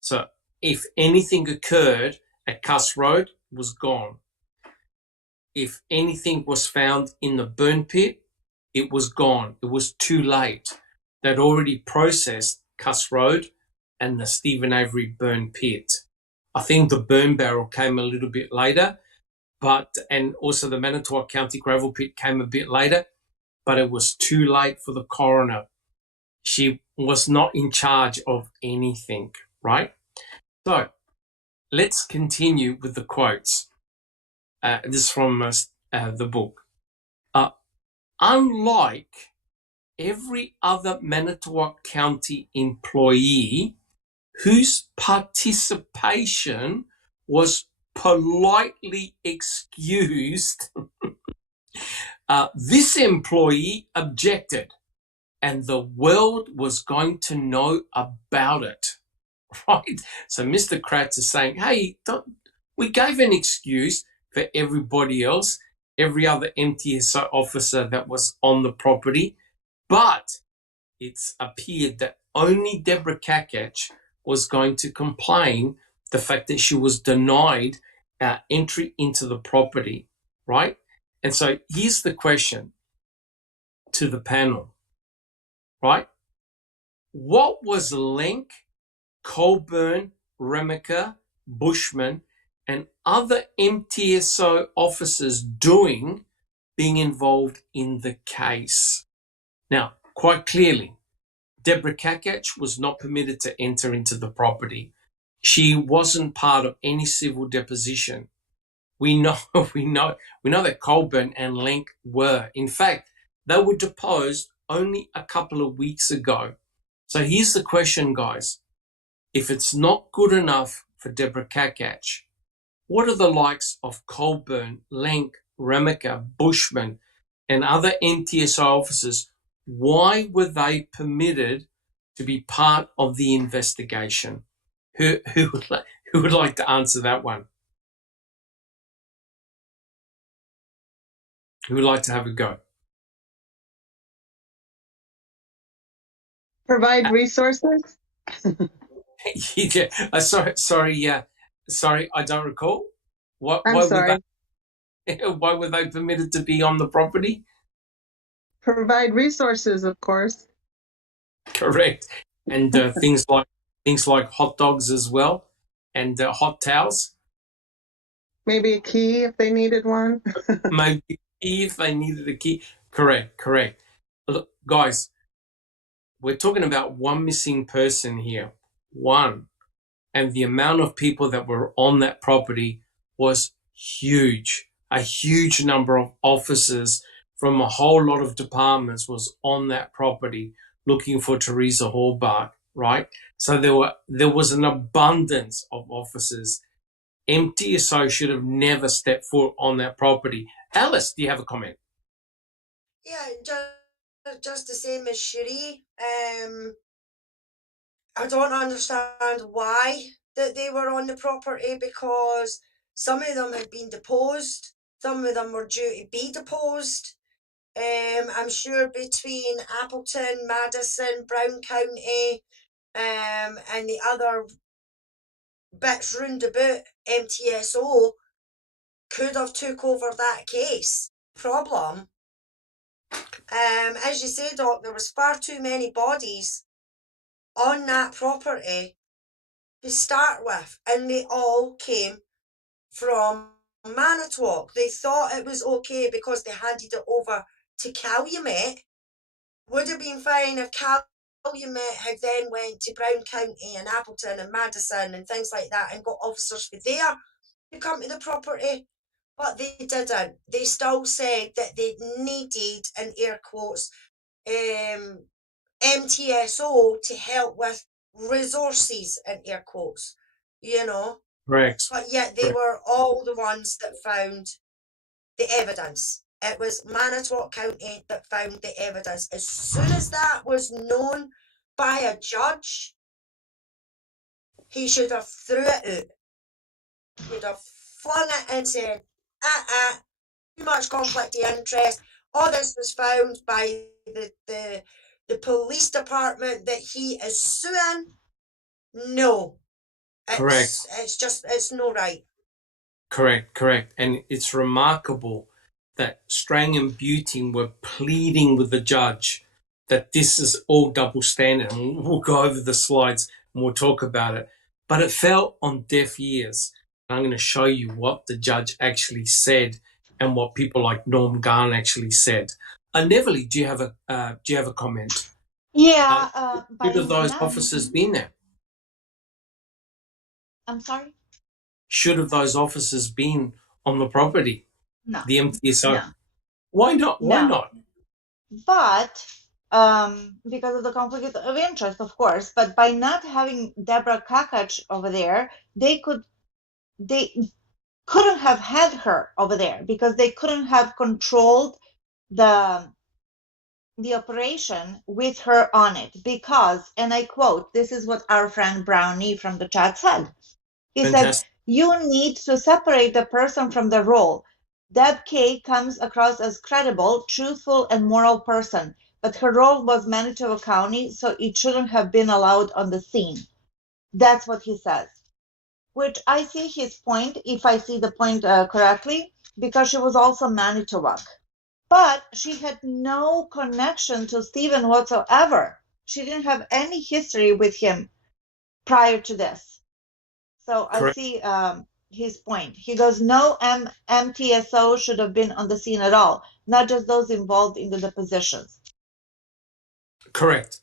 So if anything occurred at Cuss Road, it was gone. If anything was found in the burn pit, it was gone. It was too late. They'd already processed Cuss Road and the Stephen Avery burn pit. I think the burn barrel came a little bit later, and also the Manitowoc County gravel pit came a bit later, but it was too late for the coroner. She was not in charge of anything, right? So let's continue with the quotes. This is from the book. Unlike every other Manitowoc County employee whose participation was politely excused, this employee objected, and the world was going to know about it, right? So Mr. Kratz is saying, hey, we gave an excuse for everybody else, every other MTSO officer that was on the property, but it's appeared that only Deborah Kakach was going to complain the fact that she was denied entry into the property, right? And so here's the question to the panel, right? What was Lenk, Colburn, Remaker, Bushman, and other MTSO officers doing being involved in the case? Now, quite clearly, Deborah Kakach was not permitted to enter into the property. She wasn't part of any civil deposition. We know that Colburn and Lenk were. In fact, they were deposed only a couple of weeks ago. So here's the question, guys. If it's not good enough for Deborah Kakach, what are the likes of Colburn, Lenk, Remaker, Bushman, and other MTSO officers? Why were they permitted to be part of the investigation? Who would like to answer that one? Who would like to have a go? Provide resources. Yeah, sorry, I don't recall. I'm sorry. Why were they permitted to be on the property? Provide resources, of course. Correct, and things like hot dogs as well, and hot towels. Maybe a key if they needed one. Maybe if they needed a key. Correct. Look, guys, we're talking about one missing person here. One. And the amount of people that were on that property was huge. A huge number of officers from a whole lot of departments was on that property looking for Teresa Hallbach, right? So there was an abundance of officers. MTSO should have never stepped foot on that property. Alice, do you have a comment? Yeah, just the same as Cherie. I don't understand why that they were on the property, because some of them had been deposed, some of them were due to be deposed. I'm sure between Appleton, Madison, Brown County, and the other bits round about, MTSO could have took over that case. Problem, as you say, Doc, there was far too many bodies on that property to start with, and they all came from Manitowoc. They thought it was okay because they handed it over to Calumet. Would have been fine if Calumet had then went to Brown County and Appleton and Madison and things like that and got officers for there to come to the property, but they didn't. They still said that they needed, in air quotes, MTSO to help with resources, in air quotes, you know. Correct. But yet they were all the ones that found the evidence. It was Manitowoc County that found the evidence. As soon as that was known by a judge, he should have threw it out. He'd have flung it and said, too much conflict of interest. All this was found by the police department that he is suing. No. Correct. It's no right. Correct. And it's remarkable that Strang and Buting were pleading with the judge that this is all double standard. And we'll go over the slides and we'll talk about it. But it fell on deaf ears. I'm going to show you what the judge actually said and what people like Norm Garn actually said. Neverly, do you have a comment? Yeah. Should have those officers been there? I'm sorry? Should have those officers been on the property? No. The MTSO? No. Why not? Why not? But because of the conflict of interest, of course. But by not having Deborah Kakach over there, they couldn't have had her over there because they couldn't have controlled the operation with her on it because, and I quote, this is what our friend Brownie from the chat said. He said, you need to separate the person from the role. Deb K comes across as credible, truthful, and moral person, but her role was Manitoba County, so it shouldn't have been allowed on the scene. That's what he says, which I see his point, if I see the point correctly, because she was also Manitowoc. But she had no connection to Stephen whatsoever. She didn't have any history with him prior to this. So I see his point. He goes, no MTSO should have been on the scene at all, not just those involved in the depositions. Correct.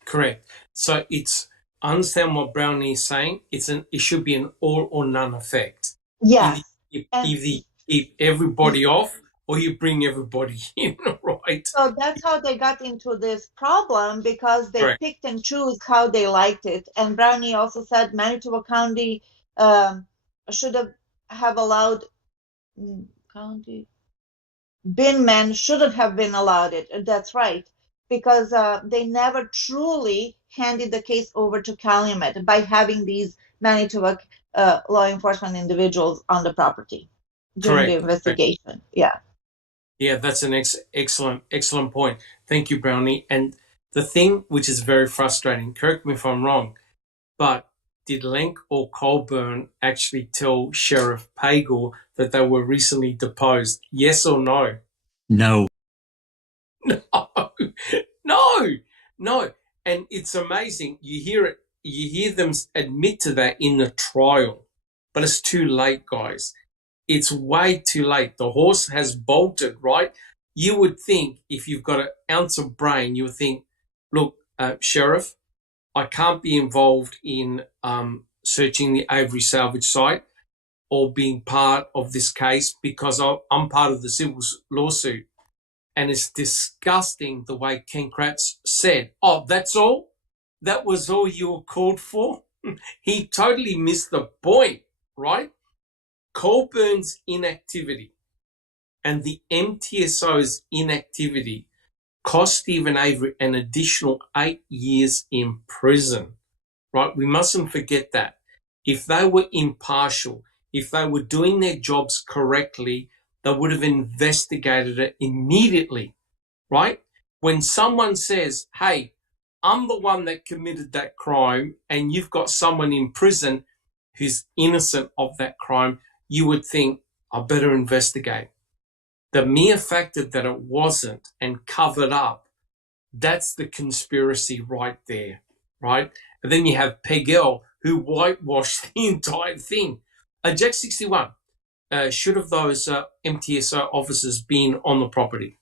So it's, I understand what Brownie is saying. It should be an all or none effect. Yes. Either you keep everybody off or you bring everybody in, right? So that's how they got into this problem because they picked and choose how they liked it. And Brownie also said Manitoba County should have allowed Binman shouldn't have been allowed it. That's right, because they never truly handed the case over to Calumet by having these Manitoba law enforcement individuals on the property during the investigation. Yeah, that's an excellent point. Thank you, Brownie. And the thing which is very frustrating, correct me if I'm wrong, but did Lenk or Colburn actually tell Sheriff Pagel that they were recently deposed? Yes or no? No. No. And it's amazing. You hear them admit to that in the trial, but it's too late, guys. It's way too late. The horse has bolted, right? You would think if you've got an ounce of brain, you would think, look, Sheriff, I can't be involved in searching the Avery salvage site or being part of this case because I'm part of the civil lawsuit. And it's disgusting the way Ken Kratz said, oh, that's all? That was all you were called for? He totally missed the point, right? Colburn's inactivity and the MTSO's inactivity cost Stephen Avery an additional 8 years in prison, right? We mustn't forget that. If they were impartial, if they were doing their jobs correctly, they would have investigated it immediately, right? When someone says, hey, I'm the one that committed that crime and you've got someone in prison who's innocent of that crime, you would think, I better investigate. The mere fact that it wasn't and covered up, that's the conspiracy right there, right? And then you have Pegel, who whitewashed the entire thing. Jack 61, should have those MTSO officers been on the property?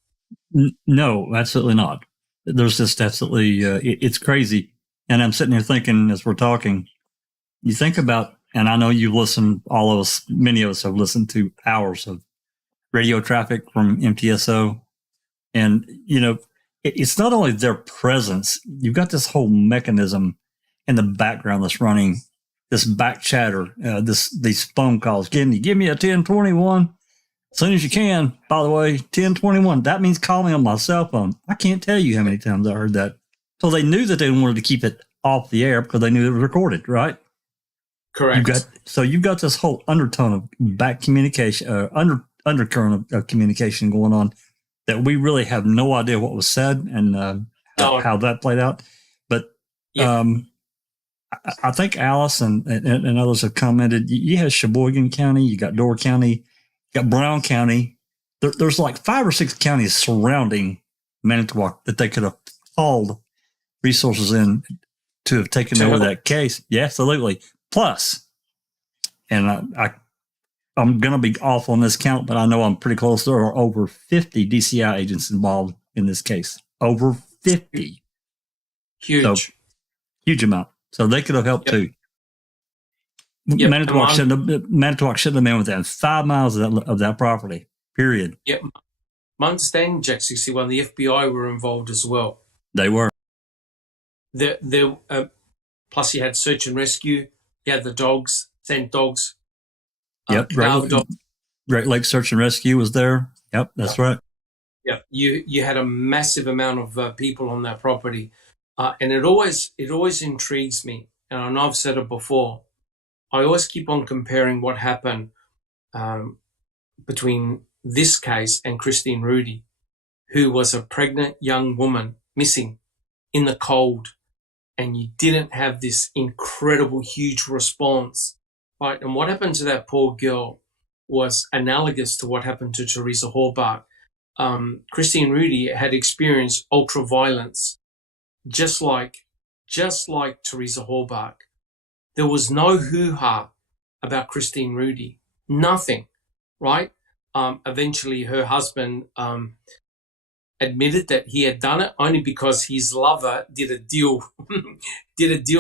No, absolutely not. There's just absolutely, it's crazy. And I'm sitting here thinking as we're talking, you think about, and I know you listen, all of us, many of us have listened to hours of radio traffic from MTSO. And, it's not only their presence, you've got this whole mechanism in the background that's running, this back chatter, these phone calls. Give me a 1021 as soon as you can. By the way, 1021, that means call me on my cell phone. I can't tell you how many times I heard that. So they knew that they wanted to keep it off the air because they knew it was recorded, right? Correct. You've got this whole undertone of back communication, undercurrent of communication going on that we really have no idea what was said and how that played out. But I think Alice and others have commented. You have Sheboygan County, you got Door County, you got Brown County. There's like 5 or 6 counties surrounding Manitowoc that they could have hauled resources in to have taken over that case. Yeah, absolutely. Plus, and I'm going to be off on this count, but I know I'm pretty close. There are over 50 DCI agents involved in this case. Over 50. Huge. So, huge amount. So they could have helped too. Yep. Manitowoc shouldn't have been within 5 miles of that property, period. Yep. My understanding, Jack 61, the FBI were involved as well. They were. Plus you had search and rescue. You had the dogs, scent dogs. Yep. Great Lakes Search and Rescue was there. Yep, that's right. Yeah, you had a massive amount of people on that property. And it always intrigues me, and I know I've said it before, I always keep on comparing what happened between this case and Christine Rudy, who was a pregnant young woman missing in the cold, and you didn't have this incredible, huge response, right? And what happened to that poor girl was analogous to what happened to Teresa Horbach. Christine Rudy had experienced ultra-violence, just like Teresa Horbach. There was no hoo-ha about Christine Rudy. Nothing, right? Eventually her husband admitted that he had done it only because his lover did a deal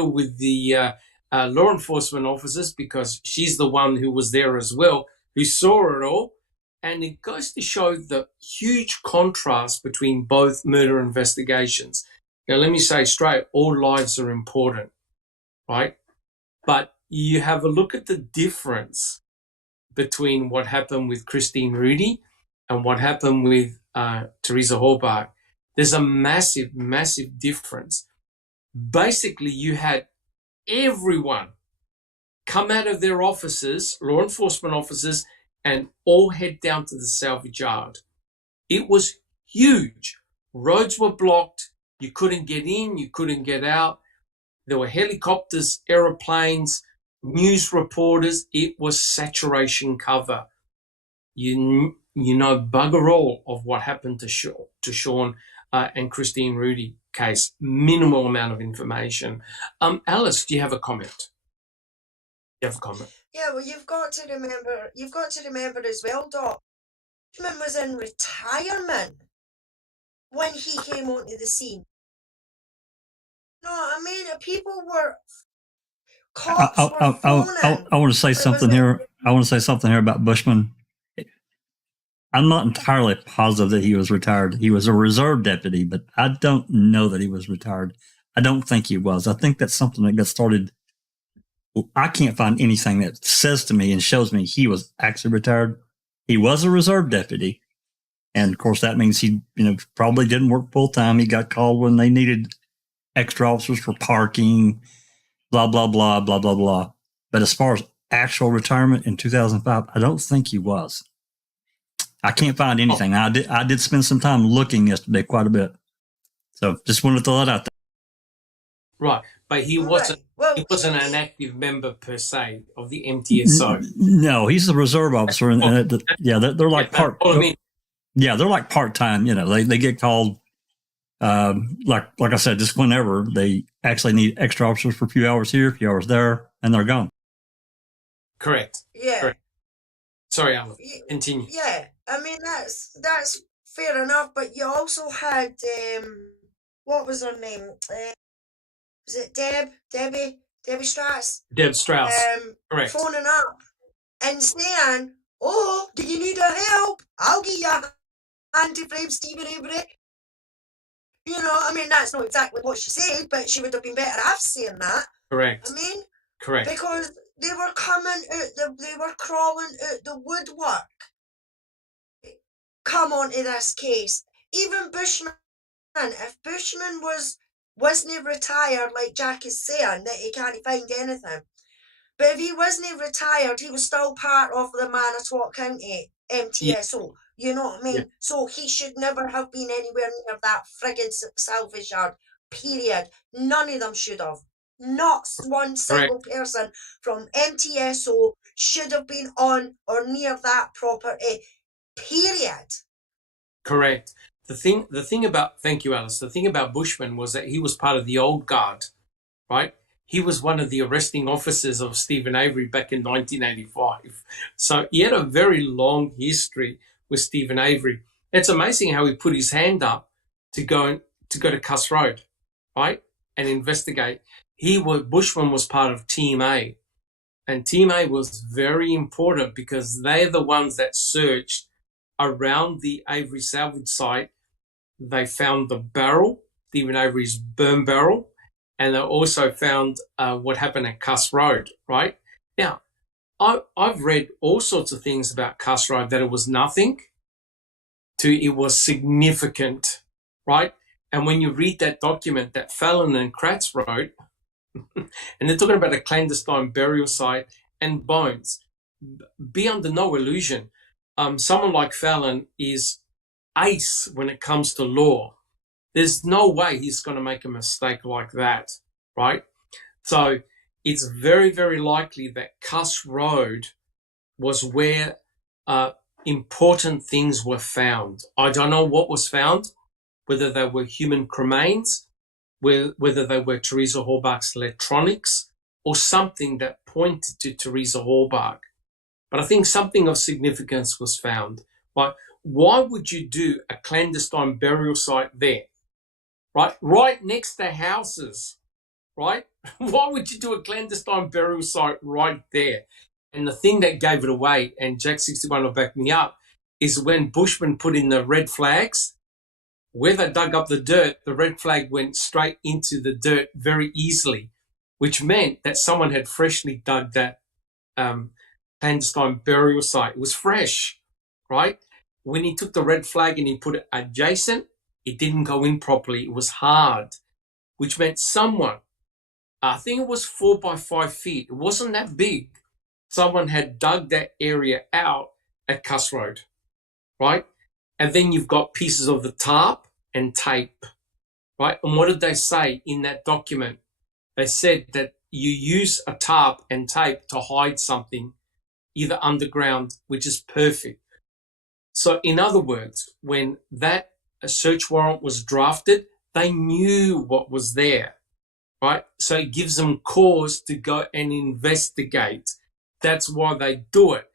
with the law enforcement officers, because she's the one who was there as well, who saw it all. And it goes to show the huge contrast between both murder investigations. Now, let me say straight, all lives are important, right? But you have a look at the difference between what happened with Christine Rudy and what happened with Teresa Horbach. There's a massive, massive difference. Basically, you had everyone come out of their offices, law enforcement offices, and all head down to the salvage yard. It was huge. Roads were blocked. You couldn't get in. You couldn't get out. There were helicopters, aeroplanes, news reporters. It was saturation cover. You know bugger all of what happened to Sean and Christine Rudy case. Minimal amount of information. Alice, do you have a comment? You have a comment? Yeah, well, you've got to remember as well, Doc. Bushman was in retirement when he came onto the scene. No, I mean, people were. Cops were phoning. I want to say something here. I want to say something here about Bushman. I'm not entirely positive that he was retired. He was a reserve deputy, but I don't know that he was retired. I don't think he was. I think that's something that got started. I can't find anything that says to me and shows me he was actually retired. He was a reserve deputy. And of course, that means he, probably didn't work full time. He got called when they needed extra officers for parking, blah, blah, blah, blah, blah, blah. But as far as actual retirement in 2005, I don't think he was. I can't find anything. I did spend some time looking yesterday quite a bit. So just wanted to throw that out there. Right. But he wasn't an active member per se of the MTSO. No, he's a reserve officer, and they're like they're like part-time. They get called like I said, just whenever they actually need extra officers for a few hours here, a few hours there, and they're gone. Correct. Yeah. Correct. Sorry, Alan. Continue. Yeah, I mean that's fair enough, but you also had what was her name? Was it Debbie Strauss? Deb Strauss. Correct. Phoning up and saying, "Oh, do you need our help? I'll give you anti-frame Stephen Avery." You know, I mean, that's not exactly what she said, but she would have been better off saying that. Correct. I mean, correct. Because they were coming out, they were crawling out the woodwork. Come on to this case. Even Bushman, if Bushman wasn't retired, like Jack is saying, that he can't find anything. But if he wasn't retired, he was still part of the Manitowoc County MTSO. You know what I mean? Yeah. So he should never have been anywhere near that friggin' salvage yard, period. None of them should have. Not one single person from MTSO should have been on or near that property, period. Correct. The thing about, thank you, Alice. The thing about Bushman was that he was part of the old guard, right? He was one of the arresting officers of Stephen Avery back in 1985. So he had a very long history with Stephen Avery. It's amazing how he put his hand up to go to Cuss Road, right, and investigate. Bushman was part of Team A, and Team A was very important because they're the ones that searched around the Avery salvage site. They found the barrel, Stephen Avery's burn barrel, and they also found what happened at Cuss Road, right? Now, I've read all sorts of things about Cuss Road, that it was nothing to it was significant, right? And when you read that document that Fallon and Kratz wrote, and they're talking about a clandestine burial site and bones, be under no illusion. Someone like Fallon is ace when it comes to law. There's no way he's going to make a mistake like that, right? So it's very, very likely that Cuss Road was where important things were found. I don't know what was found, whether they were human cremains, whether they were Teresa Halbach's electronics, or something that pointed to Teresa Halbach. But I think something of significance was found. Like, why would you do a clandestine burial site there? Right next to houses, right? Why would you do a clandestine burial site right there? And the thing that gave it away, and Jack 61 will back me up, is when Bushman put in the red flags, where they dug up the dirt, the red flag went straight into the dirt very easily, which meant that someone had freshly dug that clandestine burial site. It was fresh, right? When he took the red flag and he put it adjacent, it didn't go in properly. It was hard, which meant someone, I think it was 4 by 5 feet. It wasn't that big. Someone had dug that area out at Cuss Road, right? And then you've got pieces of the tarp and tape, right? And what did they say in that document? They said that you use a tarp and tape to hide something, either underground, which is perfect. So in other words, when that search warrant was drafted, they knew what was there, right? So it gives them cause to go and investigate. That's why they do it.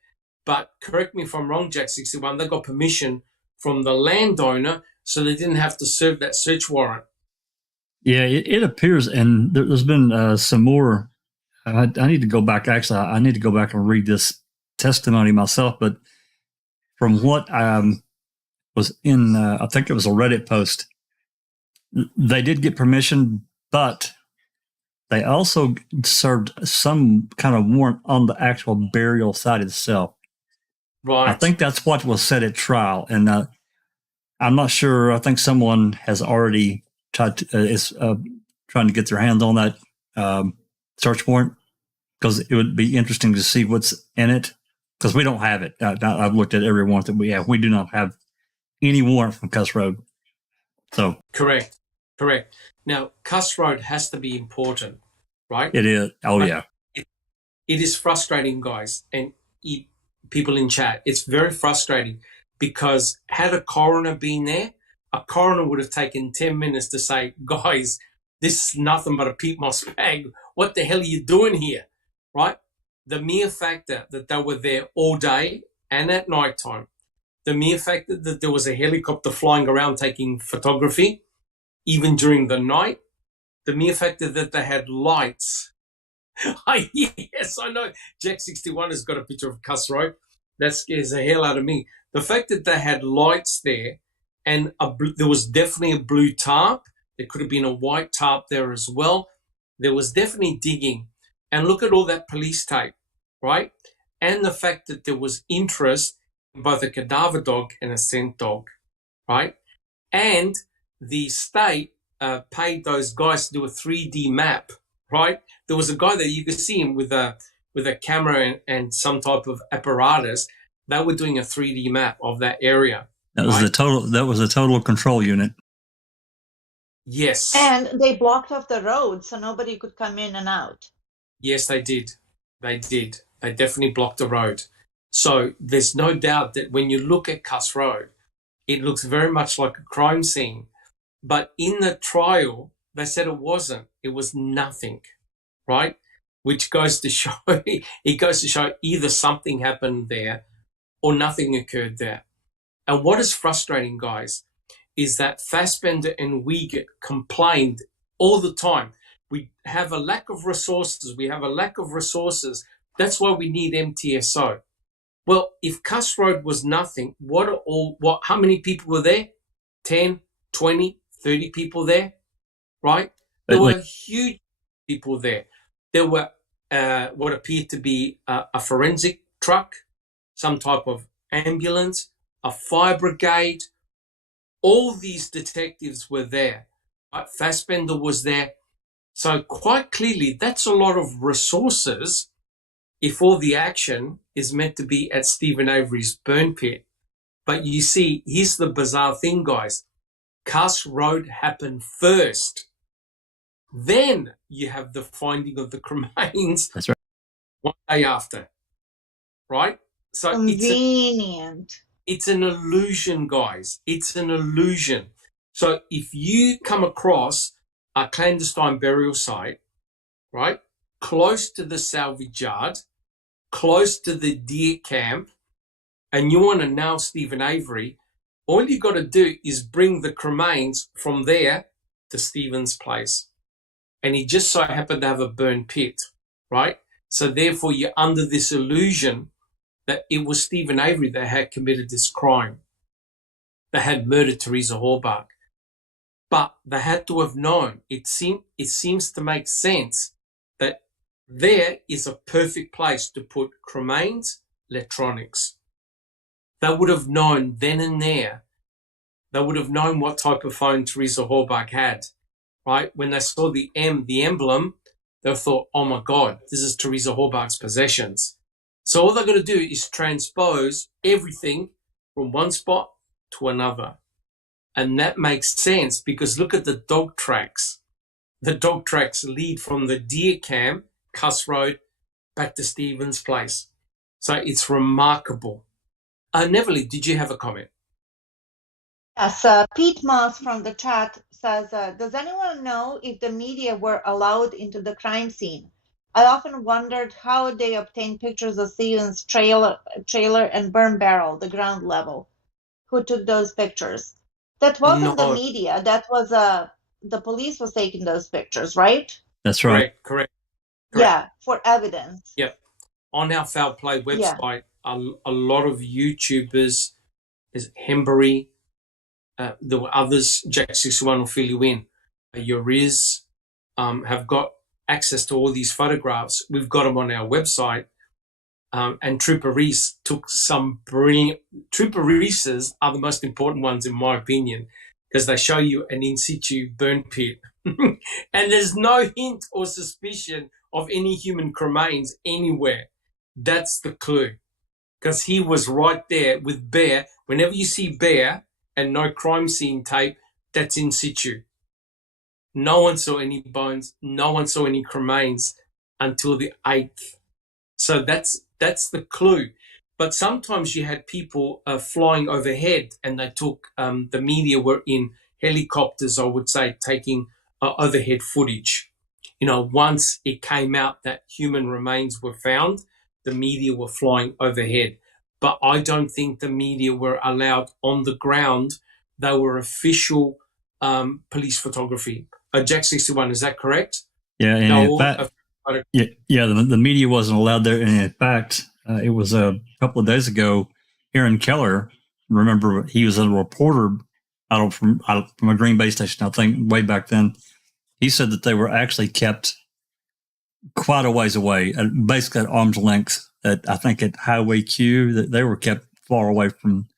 But correct me if I'm wrong, Jack 61, they got permission from the landowner, so they didn't have to serve that search warrant. Yeah, it appears, and there's been some more. I need to go back. Actually, I need to go back and read this testimony myself. But from what was in, I think it was a Reddit post, they did get permission, but they also served some kind of warrant on the actual burial site itself. Right. I think that's what was said at trial, and I'm not sure. I think someone has already tried to, is trying to get their hands on that search warrant, because it would be interesting to see what's in it, because we don't have it. I've looked at every warrant that we have. We do not have any warrant from Cuss Road. So Correct. Now, Cuss Road has to be important, right? it is. Oh, yeah. It is frustrating, guys, and people in chat. It's very frustrating because had a coroner been there, a coroner would have taken 10 minutes to say, guys, this is nothing but a peat moss bag. What the hell are you doing here, right? The mere fact that they were there all day and at nighttime, the mere fact that there was a helicopter flying around taking photography, even during the night, the mere fact that they had lights. Yes, I know. Jack 61 has got a picture of Cuss Road. That scares the hell out of me. The fact that they had lights there and there was definitely a blue tarp. There could have been a white tarp there as well. There was definitely digging. And look at all that police tape, right? And the fact that there was interest in both a cadaver dog and a scent dog, right? And the state paid those guys to do a 3D map, right? There was a guy there, you could see him with a camera and some type of apparatus. They were doing a 3D map of that area. That was a total control unit. Yes. And they blocked off the road so nobody could come in and out. Yes, they did. They did. They definitely blocked the road. So there's no doubt that when you look at Cuss Road, it looks very much like a crime scene. But in the trial, they said it wasn't. It was nothing, right? Which goes to show, either something happened there or nothing occurred there. And what is frustrating, guys, is that Fassbender and Wiegert complained all the time. We have a lack of resources. That's why we need MTSO. Well, if Cuss Road was nothing, how many people were there? 10, 20, 30 people there, right? There were huge people there. There were what appeared to be a forensic truck, some type of ambulance, a fire brigade. All these detectives were there. Right? Fassbender was there. So quite clearly, that's a lot of resources if all the action is meant to be at Stephen Avery's burn pit. But you see, here's the bizarre thing, guys. Cuss Road happened first. Then you have the finding of the cremains. That's right. One day after. Right? So convenient. It's an illusion, guys. It's an illusion. So if you come across a clandestine burial site, right, close to the salvage yard, close to the deer camp, and you want to nail Stephen Avery, all you got to do is bring the cremains from there to Stephen's place. And he just so happened to have a burn pit, right? So therefore you're under this illusion that it was Stephen Avery that had committed this crime, that had murdered Teresa Halbach. But they had to have known. It seems to make sense that there is a perfect place to put cremains, electronics. They would have known then and there. They would have known what type of phone Teresa Halbach had, right? When they saw the emblem, they thought, oh my God, this is Teresa Halbach's possessions. So all they're going to do is transpose everything from one spot to another. And that makes sense because look at the dog tracks. The dog tracks lead from the deer camp, Cuss Road, back to Stephen's place. So it's remarkable. Neville, did you have a comment? Yes, Pete Moss from the chat says, does anyone know if the media were allowed into the crime scene? I often wondered how they obtained pictures of Stephen's trailer and burn barrel, the ground level. Who took those pictures? That wasn't the media. That was the police was taking those pictures, right? That's right. Correct. Yeah, for evidence. Yep. On our Foul Play website, a lot of YouTubers, there's Hembury, there were others, Jack 61 will fill you in. Uriz have got access to all these photographs. We've got them on our website. And Trooper Reese took some brilliant. Trooper Reese's are the most important ones, in my opinion, because they show you an in situ burn pit. And there's no hint or suspicion of any human cremains anywhere. That's the clue. Because he was right there with Bear. Whenever you see Bear and no crime scene tape, that's in situ. No one saw any bones. No one saw any cremains until the 8th. So that's the clue. But sometimes you had people flying overhead and they took, the media were in helicopters, I would say, taking overhead footage. You know, once it came out that human remains were found, the media were flying overhead. But I don't think the media were allowed on the ground. They were official police photography. Jack 61, is that correct? Yeah, and in fact, the media wasn't allowed there. And in fact, it was a couple of days ago, Aaron Keller, remember he was a reporter from a Green Bay station, I think way back then. He said that they were actually kept quite a ways away, basically at arm's length. I think at Highway Q, that they were kept far away from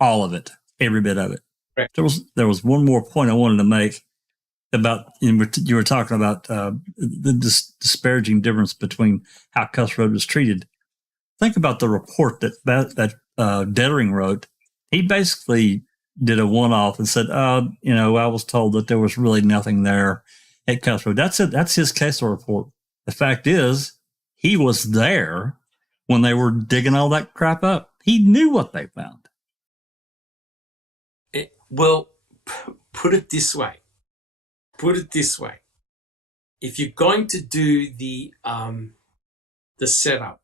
all of it, every bit of it. Right. There was one more point I wanted to make about, you were talking about the disparaging difference between how Cuss Road was treated. Think about the report that Dettering wrote. He basically did a one-off and said, I was told that there was really nothing there at Cuss Road. That's it. That's his case report. The fact is, he was there when they were digging all that crap up. He knew what they found. Well, put it this way. If you're going to do the setup,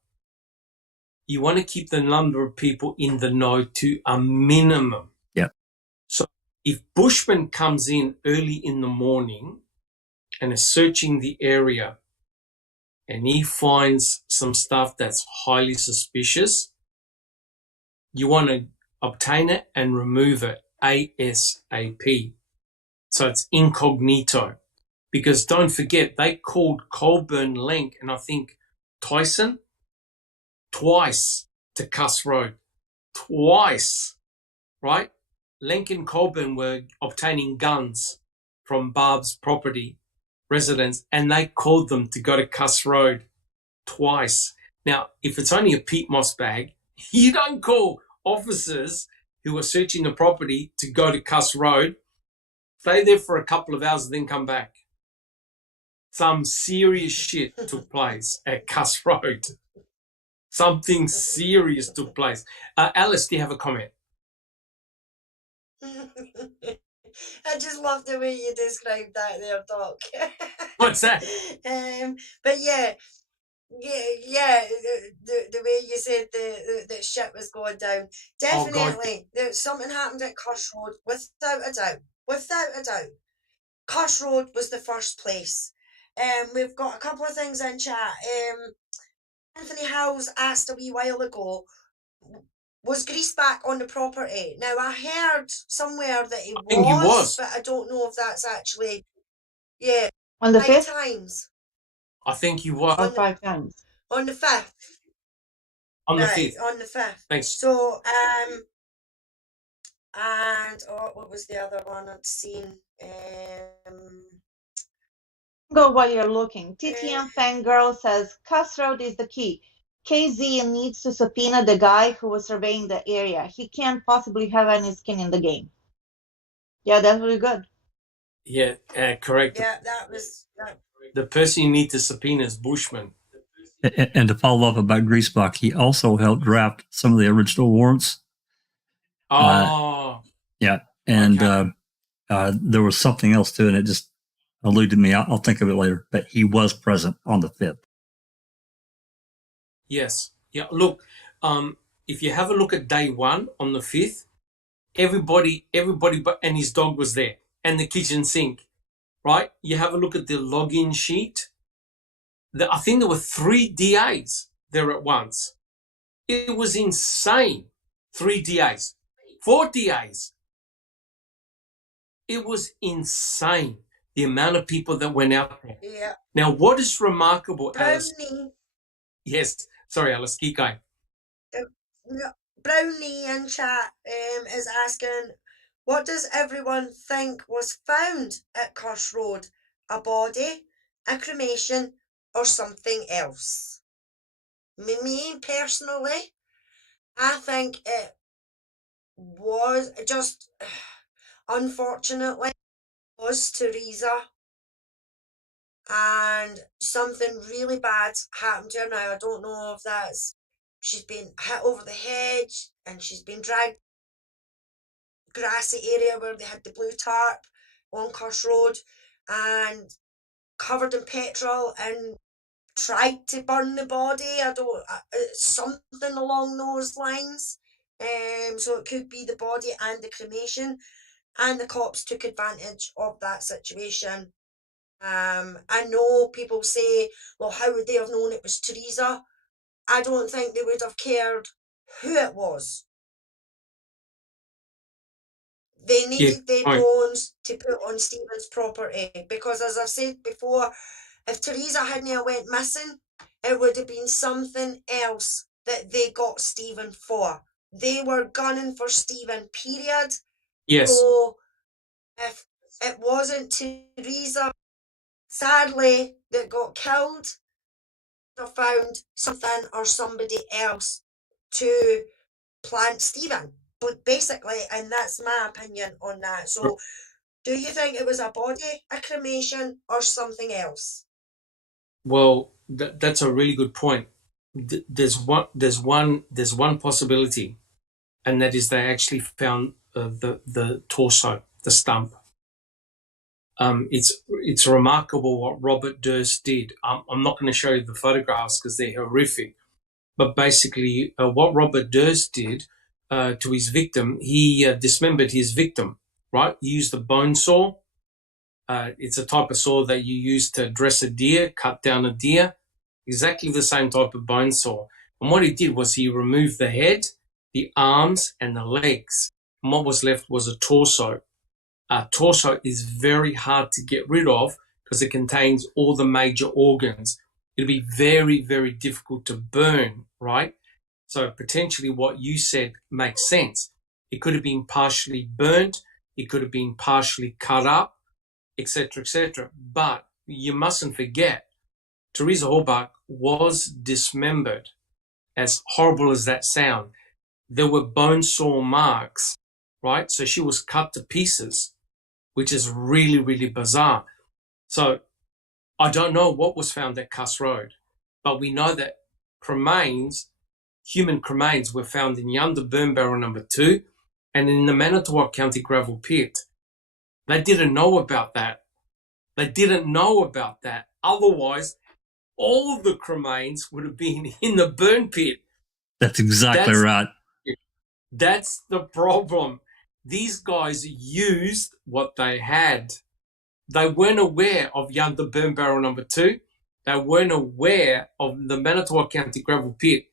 you want to keep the number of people in the know to a minimum. Yeah. So if Bushman comes in early in the morning and is searching the area and he finds some stuff that's highly suspicious, you want to obtain it and remove it ASAP. So it's incognito. Because don't forget, they called Colburn, Lenk, and I think Tyson twice to Cuss Road. Twice, right? Lenk and Colburn were obtaining guns from Barb's property residence, and they called them to go to Cuss Road twice. Now, if it's only a peat moss bag, you don't call officers who are searching the property to go to Cuss Road, stay there for a couple of hours and then come back. Some serious shit took place at Cuss Road. Something serious took place. Alice, do you have a comment? I just love the way you described that there, Doc. What's that? But yeah, the way you said the shit was going down. Definitely, something happened at Cuss Road, without a doubt. Without a doubt. Cuss Road was the first place. We've got a couple of things in chat. Anthony Howes asked a wee while ago, was Greaseback on the property? Now, I heard somewhere that he was, but I don't know if that's actually, On the 5 5th? times. I think he was. On 5 times. On the 5th. On the 5th. On the 5th. Thanks. So, and, what was the other one I'd seen? Go while you're looking. TTM Fangirl says, Cuss Road is the key. KZ needs to subpoena the guy who was surveying the area. He can't possibly have any skin in the game. Yeah, that's really good. Yeah, correct. Yeah, that was... The person you need to subpoena is Bushman. And to follow up about Greaseback, he also helped draft some of the original warrants. Oh. Yeah, and okay. There was something else too, and it just eluded me. I'll think of it later. But he was present on the 5th. Yes. Yeah. Look, if you have a look at day 1 on the 5th, everybody, and his dog was there, and the kitchen sink, right? You have a look at the login sheet. I think there were 3 DAs there at once. It was insane. 3 DAs, 4 DAs. It was insane, the amount of people that went out there. Yeah. Now, what is remarkable, Alice? Brownie. Yes. Sorry, Alice, keep going. Brownie in chat is asking, what does everyone think was found at Cuss Road? A body, a cremation, or something else? Me personally, I think it was just, unfortunately, was Teresa, and something really bad happened to her. Now, I don't know if that's, she's been hit over the hedge and she's been dragged grassy area where they had the blue tarp on Cuss Road and covered in petrol and tried to burn the body. Something along those lines. So it could be the body and the cremation, and the cops took advantage of that situation. I know people say, well, how would they have known it was Teresa? I don't think they would have cared who it was. They needed the right. bones to put on Stephen's property because, as I've said before, if Teresa hadn't went missing, it would have been something else that they got Stephen for. They were gunning for Stephen, period. Yes. So if it wasn't Teresa, sadly, that got killed, they found something or somebody else to plant Stephen. But basically, and that's my opinion on that. So do you think it was a body, a cremation, or something else? Well, that's a really good point. There's one possibility, and that is they actually found the torso, the stump. It's remarkable what Robert Durst did. I'm not going to show you the photographs because they're horrific, but basically what Robert Durst did to his victim, he dismembered his victim, right? He used a bone saw. It's a type of saw that you use to dress a deer, cut down a deer, exactly the same type of bone saw. And what he did was he removed the head, the arms, and the legs. And what was left was a torso. A torso is very hard to get rid of because it contains all the major organs. It'll be very, very difficult to burn, right? So potentially what you said makes sense. It could have been partially burnt. It could have been partially cut up, etc., etc. But you mustn't forget, Teresa Halbach was dismembered. As horrible as that sounds, there were bone saw marks, right? So she was cut to pieces, which is really, really bizarre. So I don't know what was found at Cuss Road, but we know that cremains, human cremains, were found in Yunda Burn Barrel number 2 and in the Manitowoc County gravel pit. They didn't know about that. They didn't know about that. Otherwise, all of the cremains would have been in the burn pit. That's exactly right. That's the problem. These guys used what they had. They weren't aware of Yunda Burn Barrel number 2. They weren't aware of the Manitowoc County gravel pit.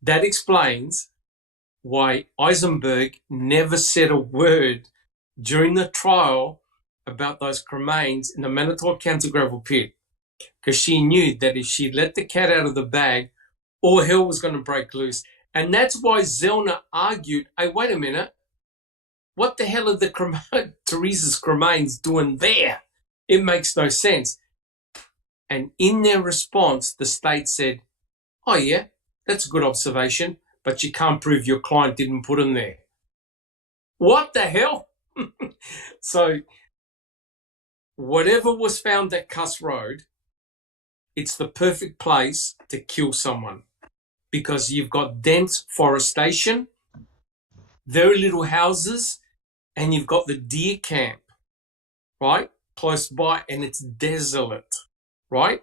That explains why Eisenberg never said a word during the trial about those cremains in the Manitowoc County gravel pit, because she knew that if she let the cat out of the bag, all hell was going to break loose. And that's why Zellner argued, hey, wait a minute, what the hell are the Teresa's cremains doing there? It makes no sense. And in their response, the state said, oh yeah, that's a good observation, but you can't prove your client didn't put them there. What the hell? So whatever was found at Cuss Road, it's the perfect place to kill someone because you've got dense forestation, very little houses, and you've got the deer camp, right, close by, and it's desolate, right?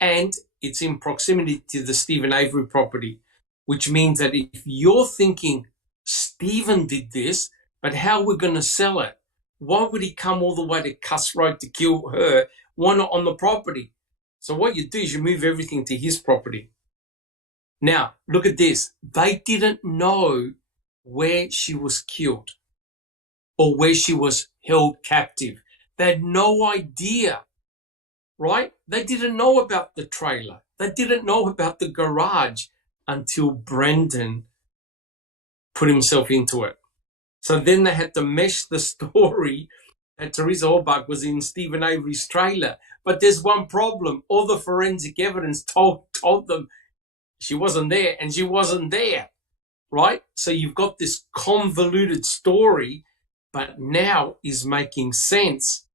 And it's in proximity to the Stephen Avery property, which means that if you're thinking Stephen did this, but how we're going to sell it? Why would he come all the way to Cuss Road to kill her? Why not on the property? So what you do is you move everything to his property. Now, look at this. They didn't know where she was killed or where she was held captive. They had no idea, right? They didn't know about the trailer. They didn't know about the garage until Brendan put himself into it. So then they had to mesh the story that Teresa Halbach was in Stephen Avery's trailer. But there's one problem. All the forensic evidence told them she wasn't there, and she wasn't there, right? So you've got this convoluted story, but now is making sense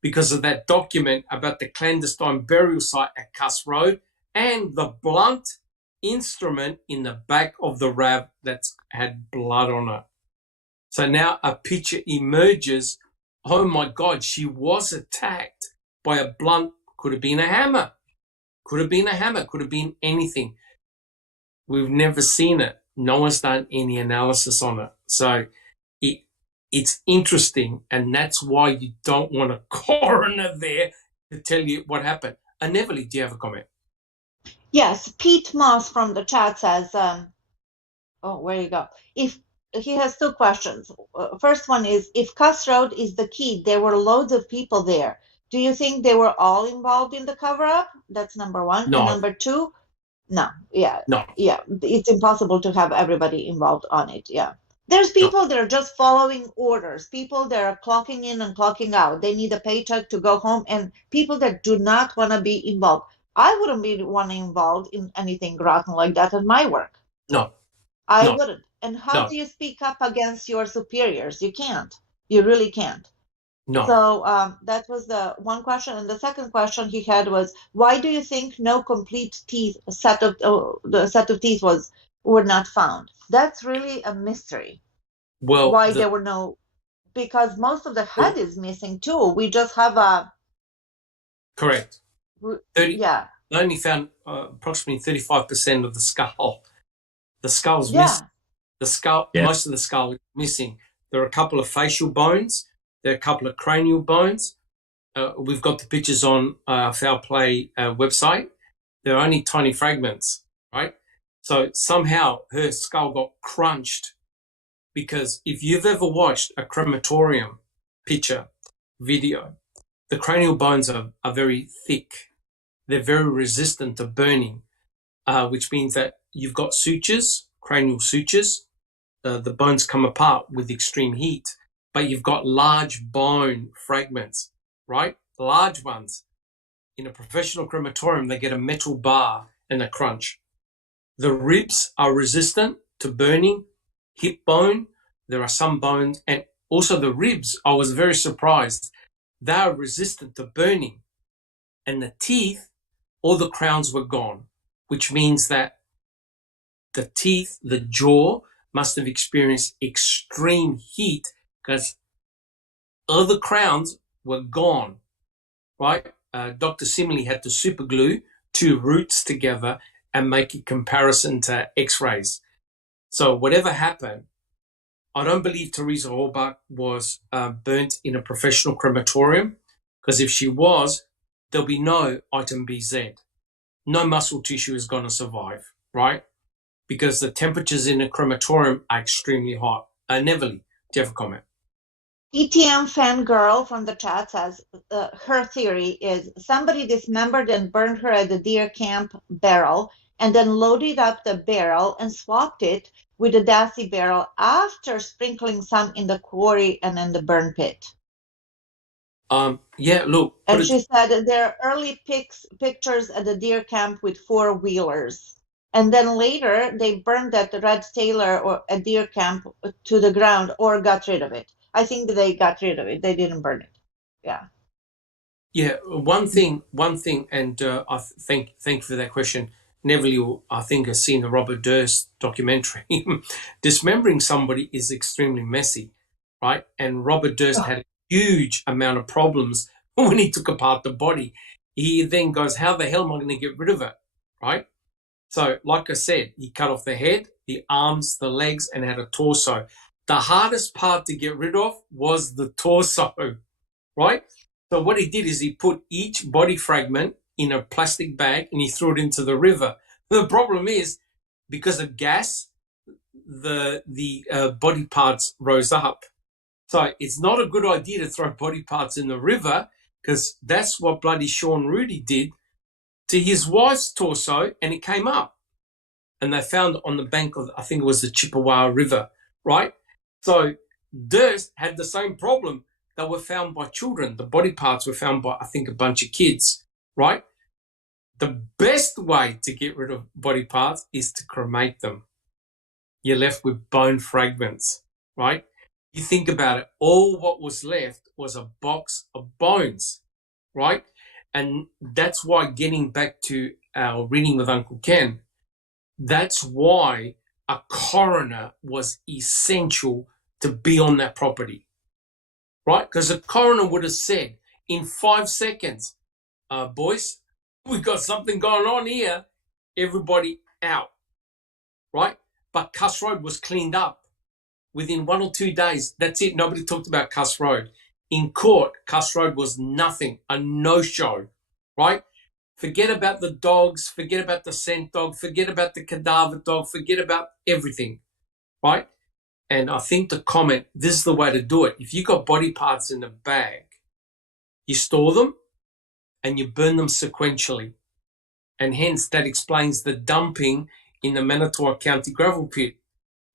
because of that document about the clandestine burial site at Cuss Road and the blunt instrument in the back of the RAV that's had blood on it. So now a picture emerges. Oh my God, she was attacked by a blunt, could have been a hammer, could have been a hammer, could have been anything. We've never seen it. No one's done any analysis on it. So it's interesting, and that's why you don't want a coroner there to tell you what happened. Neverly, do you have a comment? Yes, Pete Moss from the chat says, oh, where you go? he has two questions. First one is, if Cuss Road is the key, there were loads of people there. Do you think they were all involved in the cover-up? That's number one. No. And number two, no. Yeah. No. Yeah. It's impossible to have everybody involved on it. Yeah. There's people that are just following orders, people that are clocking in and clocking out. They need a paycheck to go home, and people that do not want to be involved. I wouldn't be involved in anything rotten like that at my work. No. I No. wouldn't. And how do you speak up against your superiors? You can't. You really can't. No. So that was the one question. And the second question he had was, why do you think no complete teeth set of teeth were not found? That's really a mystery. Well, why there were no, because most of the head is missing too. We just have a correct. 30, yeah. They only found approximately 35% of the skull. The skull's missing. The skull, most of the skull is missing. There are a couple of facial bones. There are a couple of cranial bones. We've got the pictures on Foul Play website. They're only tiny fragments, right? So somehow her skull got crunched, because if you've ever watched a crematorium picture, video, the cranial bones are very thick. They're very resistant to burning, which means that you've got sutures, cranial sutures. The bones come apart with extreme heat, but you've got large bone fragments, right? Large ones. In a professional crematorium, they get a metal bar and a crunch. The ribs are resistant to burning, hip bone. There are some bones, and also the ribs, I was very surprised. They are resistant to burning. And the teeth, all the crowns were gone, which means that the teeth, the jaw, must have experienced extreme heat, because all the crowns were gone, right? Dr. Simley had to super glue two roots together and make a comparison to x-rays. So whatever happened, I don't believe Teresa Orbach was burnt in a professional crematorium, because if she was, there'll be no item BZ. No muscle tissue is going to survive, right? Because the temperatures in a crematorium are extremely hot. Neverly, do you have a comment? ETM fangirl from the chat says her theory is somebody dismembered and burned her at the deer camp barrel and then loaded up the barrel and swapped it with a Dassey barrel after sprinkling some in the quarry and in the burn pit. Yeah, look. And she said there are early pictures at the deer camp with four-wheelers. And then later they burned that red Taylor or a deer camp to the ground or got rid of it. I think they got rid of it. They didn't burn it. Yeah. Yeah, one thing, and I thank you for that question. Neville, I think, has seen the Robert Durst documentary. Dismembering somebody is extremely messy, right? And Robert Durst had a huge amount of problems when he took apart the body. He then goes, how the hell am I going to get rid of it, right? So, like I said, he cut off the head, the arms, the legs, and had a torso. The hardest part to get rid of was the torso, right? So what he did is he put each body fragment in a plastic bag and he threw it into the river. The problem is, because of gas, the body parts rose up. So it's not a good idea to throw body parts in the river, because that's what bloody Sean Rudy did to his wife's torso, and it came up. And they found it on the bank of, I think it was the Chippewa River, right? So Durst had the same problem. They were found by children. The body parts were found by, I think, a bunch of kids, right? The best way to get rid of body parts is to cremate them. You're left with bone fragments, right? You think about it, all what was left was a box of bones, right? And that's why, getting back to our reading with Uncle Ken, that's why a coroner was essential to be on that property, right? Because a coroner would have said in 5 seconds, boys, we've got something going on here, everybody out, right? But Cuss Road was cleaned up within 1 or 2 days. That's it. Nobody talked about Cuss Road. In court, Cuss Road was nothing, a no-show, right? Forget about the dogs, forget about the scent dog, forget about the cadaver dog, forget about everything, right? And I think the comment, this is the way to do it. If you got body parts in a bag, you store them and you burn them sequentially. And hence that explains the dumping in the Manitowoc County gravel pit,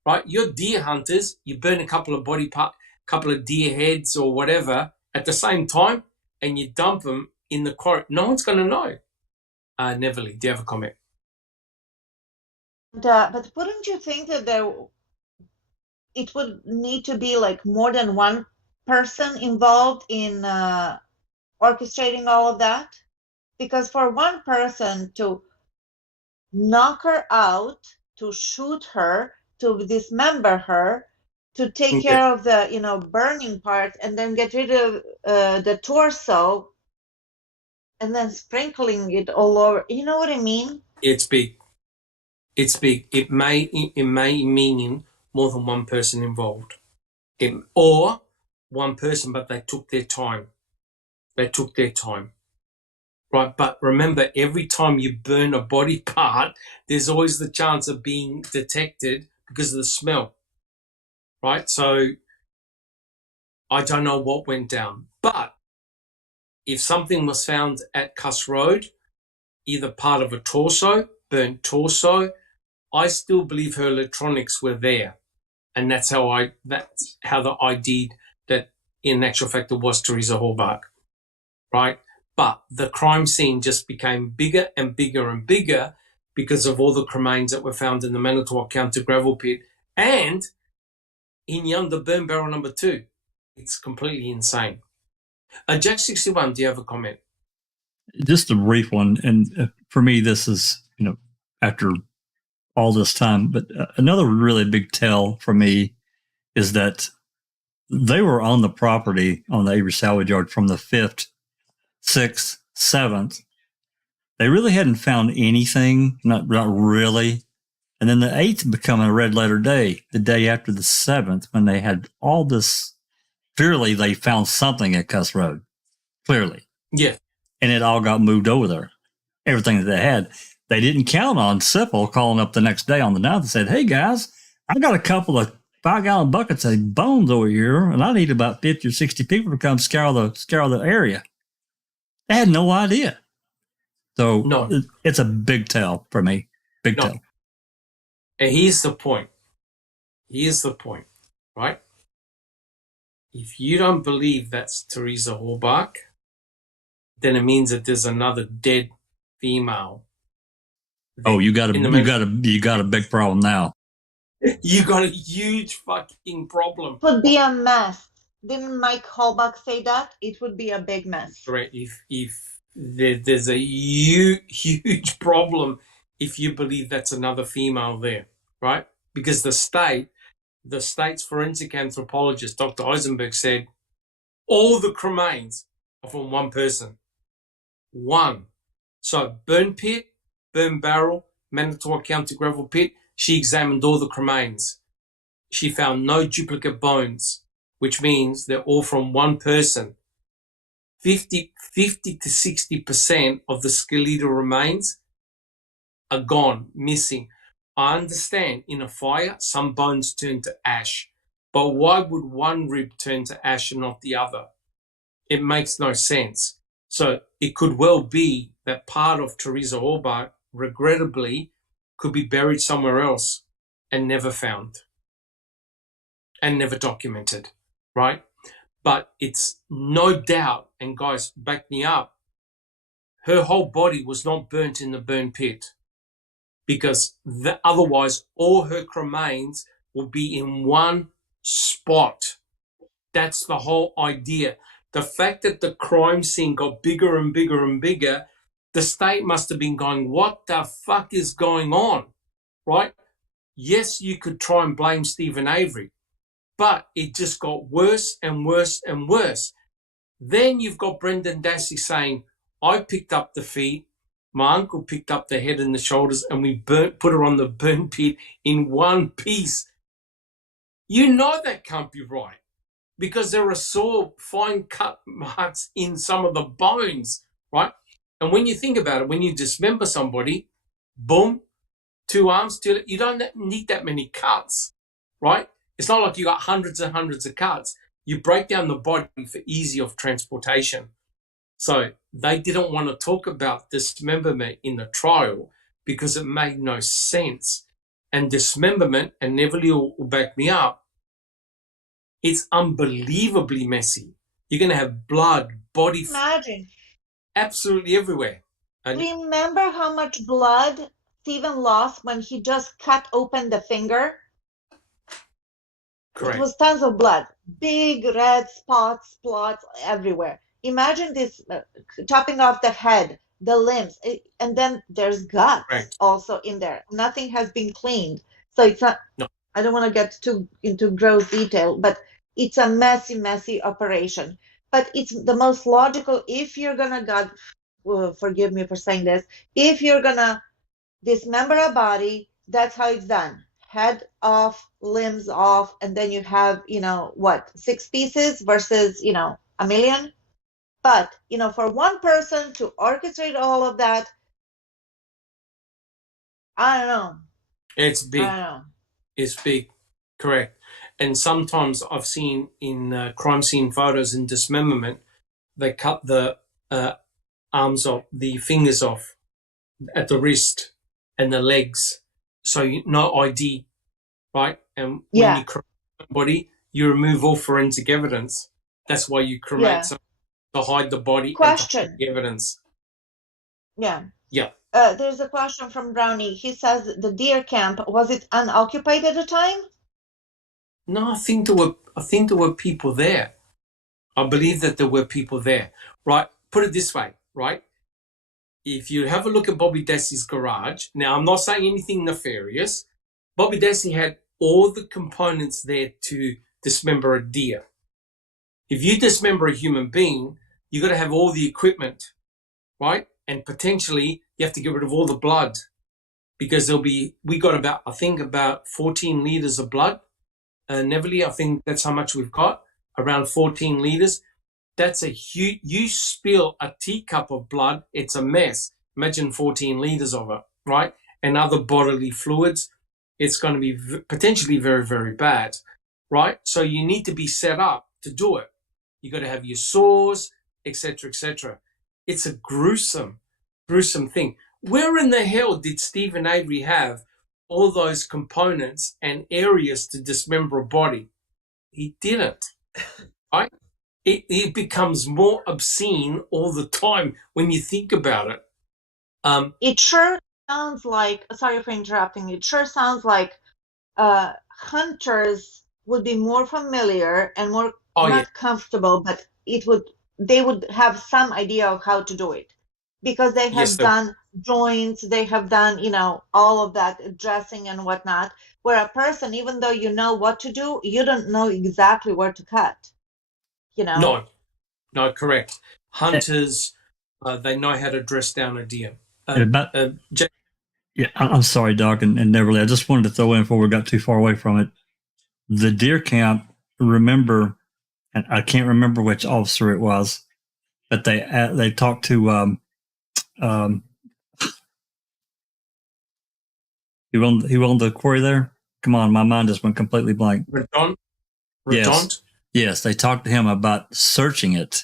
right? You're deer hunters, you burn a couple of couple of deer heads or whatever at the same time, and you dump them in the quarry. No one's going to know. Neverly, do you have a comment? But wouldn't you think that it would need to be like more than one person involved in orchestrating all of that? Because for one person to knock her out, to shoot her, to dismember her, to take care of the burning part, and then get rid of the torso, and then sprinkling it all over. You know what I mean? It's big. It's big. It may mean more than one person involved, or one person, but they took their time. Right, but remember, every time you burn a body part, there's always the chance of being detected because of the smell, right? So I don't know what went down, but if something was found at Cuss Road, either part of a torso, burnt torso, I still believe her electronics were there, and that's how the ID that in actual fact it was Teresa Hallbach, right? But the crime scene just became bigger and bigger and bigger because of all the cremains that were found in the Manitowoc County gravel pit and in Yonder Burn Barrel number 2. It's completely insane. Jack 61, do you have a comment? Just a brief one. And for me, this is, after all this time, but another really big tell for me is that they were on the property on the Avery salvage yard from the 5th, 6th, 7th. They really hadn't found anything, not really. And then the 8th become a red letter day, the day after the 7th, when they had all this. Clearly, they found something at Cuss Road. Clearly. Yeah. And it all got moved over there. Everything that they had. They didn't count on Sipple calling up the next day on the 9th and said, hey, guys, I got a couple of 5-gallon buckets of bones over here, and I need about 50 or 60 people to come scour the area. They had no idea. So it's a big tell for me. Big tell. And here's the point, right? If you don't believe that's Teresa Hallbach, then it means that there's another dead female. Oh, you got a big problem now. You got a huge fucking problem. It would be a mess. Didn't Mike Hallbach say that? It would be a big mess. Correct. If there's a huge problem if you believe that's another female there, right? Because the state's forensic anthropologist, Dr. Eisenberg, said all the cremains are from one person. One. So burn pit, burn barrel, Manitowoc County gravel pit, she examined all the cremains. She found no duplicate bones, which means they're all from one person. 50 to 60% of the skeletal remains are gone, missing. I understand in a fire, some bones turn to ash, but why would one rib turn to ash and not the other? It makes no sense. So it could well be that part of Teresa Hallbach, regrettably, could be buried somewhere else and never found and never documented, right? But it's no doubt, and guys, back me up, her whole body was not burnt in the burn pit because otherwise all her cremains will be in one spot. That's the whole idea. The fact that the crime scene got bigger and bigger and bigger, the state must have been going, what the fuck is going on, right? Yes, you could try and blame Stephen Avery, but it just got worse and worse and worse. Then you've got Brendan Dassey saying, I picked up the feet, my uncle picked up the head and the shoulders, and we put her on the burn pit in one piece. You know that can't be right because there are fine cut marks in some of the bones, right? And when you think about it, when you dismember somebody, boom, 2 arms, you don't need that many cuts, right? It's not like you got hundreds and hundreds of cuts. You break down the body for ease of transportation. So they didn't want to talk about dismemberment in the trial because it made no sense. And dismemberment, and Neverly will back me up, it's unbelievably messy. You're going to have blood, body, Imagine. absolutely everywhere. And remember how much blood Stephen lost when he just cut open the finger? correct. It was tons of blood, big red spots, plots everywhere. Imagine this chopping off the head, the limbs, and then there's guts Correct. also in there. Nothing has been cleaned. So it's not, No. I don't want to get too into gross detail, but it's a messy, messy operation. But it's the most logical if you're going to, God, forgive me for saying this, if you're going to dismember a body, that's how it's done. Head off, limbs off, and then you have, 6 pieces versus, a million. But, for one person to orchestrate all of that, I don't know. It's big. I don't know. It's big. Correct. And sometimes I've seen in crime scene photos and dismemberment, they cut the arms off, the fingers off at the wrist and the legs. So no ID, right? And when you cremate somebody, you remove all forensic evidence. That's why you cremate someone, to hide the body and to hide the evidence. Yeah. Yeah. There's a question from Brownie. He says the deer camp, was it unoccupied at the time? No, I think there were people there. I believe that there were people there. Right? Put it this way, right? If you have a look at Bobby Dassey's garage, now I'm not saying anything nefarious. Bobby Dassey had all the components there to dismember a deer. If you dismember a human being, you got to have all the equipment, right? And potentially you have to get rid of all the blood because we got about 14 liters of blood. Neverly, I think that's how much we've got, around 14 liters. That's a huge, you spill a teacup of blood, it's a mess. Imagine 14 liters of it, right? And other bodily fluids, it's going to be potentially very, very bad, right? So you need to be set up to do it. You got to have your saws, etc., etc. It's a gruesome thing. Where in the hell did Stephen Avery have all those components and areas to dismember a body? He didn't, right? It becomes more obscene all the time when you think about it. It sure sounds like, sorry for interrupting, it sure sounds like hunters would be more familiar and more comfortable, but they would have some idea of how to do it because they have done joints, they have done, all of that dressing and whatnot, where a person, even though you know what to do, you don't know exactly where to cut. No, correct. Hunters, they know how to dress down a deer. I'm sorry, Doc, and Neverly. I just wanted to throw in before we got too far away from it. The deer camp, remember, and I can't remember which officer it was, but they talked to who owned the quarry there? Come on, my mind just went completely blank. Redont? Yes, they talked to him about searching it.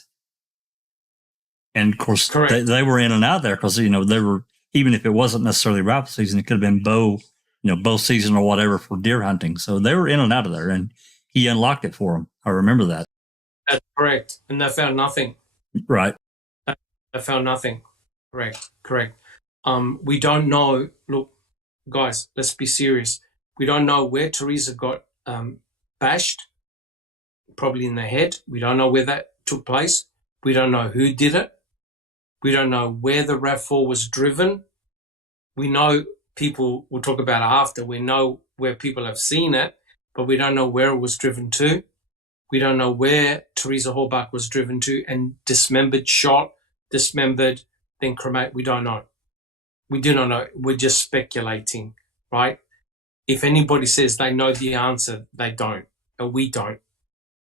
And of course, they were in and out there because, they were, even if it wasn't necessarily rifle season, it could have been bow season or whatever for deer hunting. So they were in and out of there, and he unlocked it for them. I remember that. That's correct. And they found nothing. Right. They found nothing. Correct. We don't know. Look, guys, let's be serious. We don't know where Teresa got bashed, probably in the head. We don't know where that took place. We don't know who did it. We don't know where the RAV4 was driven. We know people, we'll talk about it after, we know where people have seen it, but we don't know where it was driven to. We don't know where Teresa Hallbuck was driven to and dismembered, shot, then cremate. We don't know. We do not know. We're just speculating, right? If anybody says they know the answer, they don't, or we don't,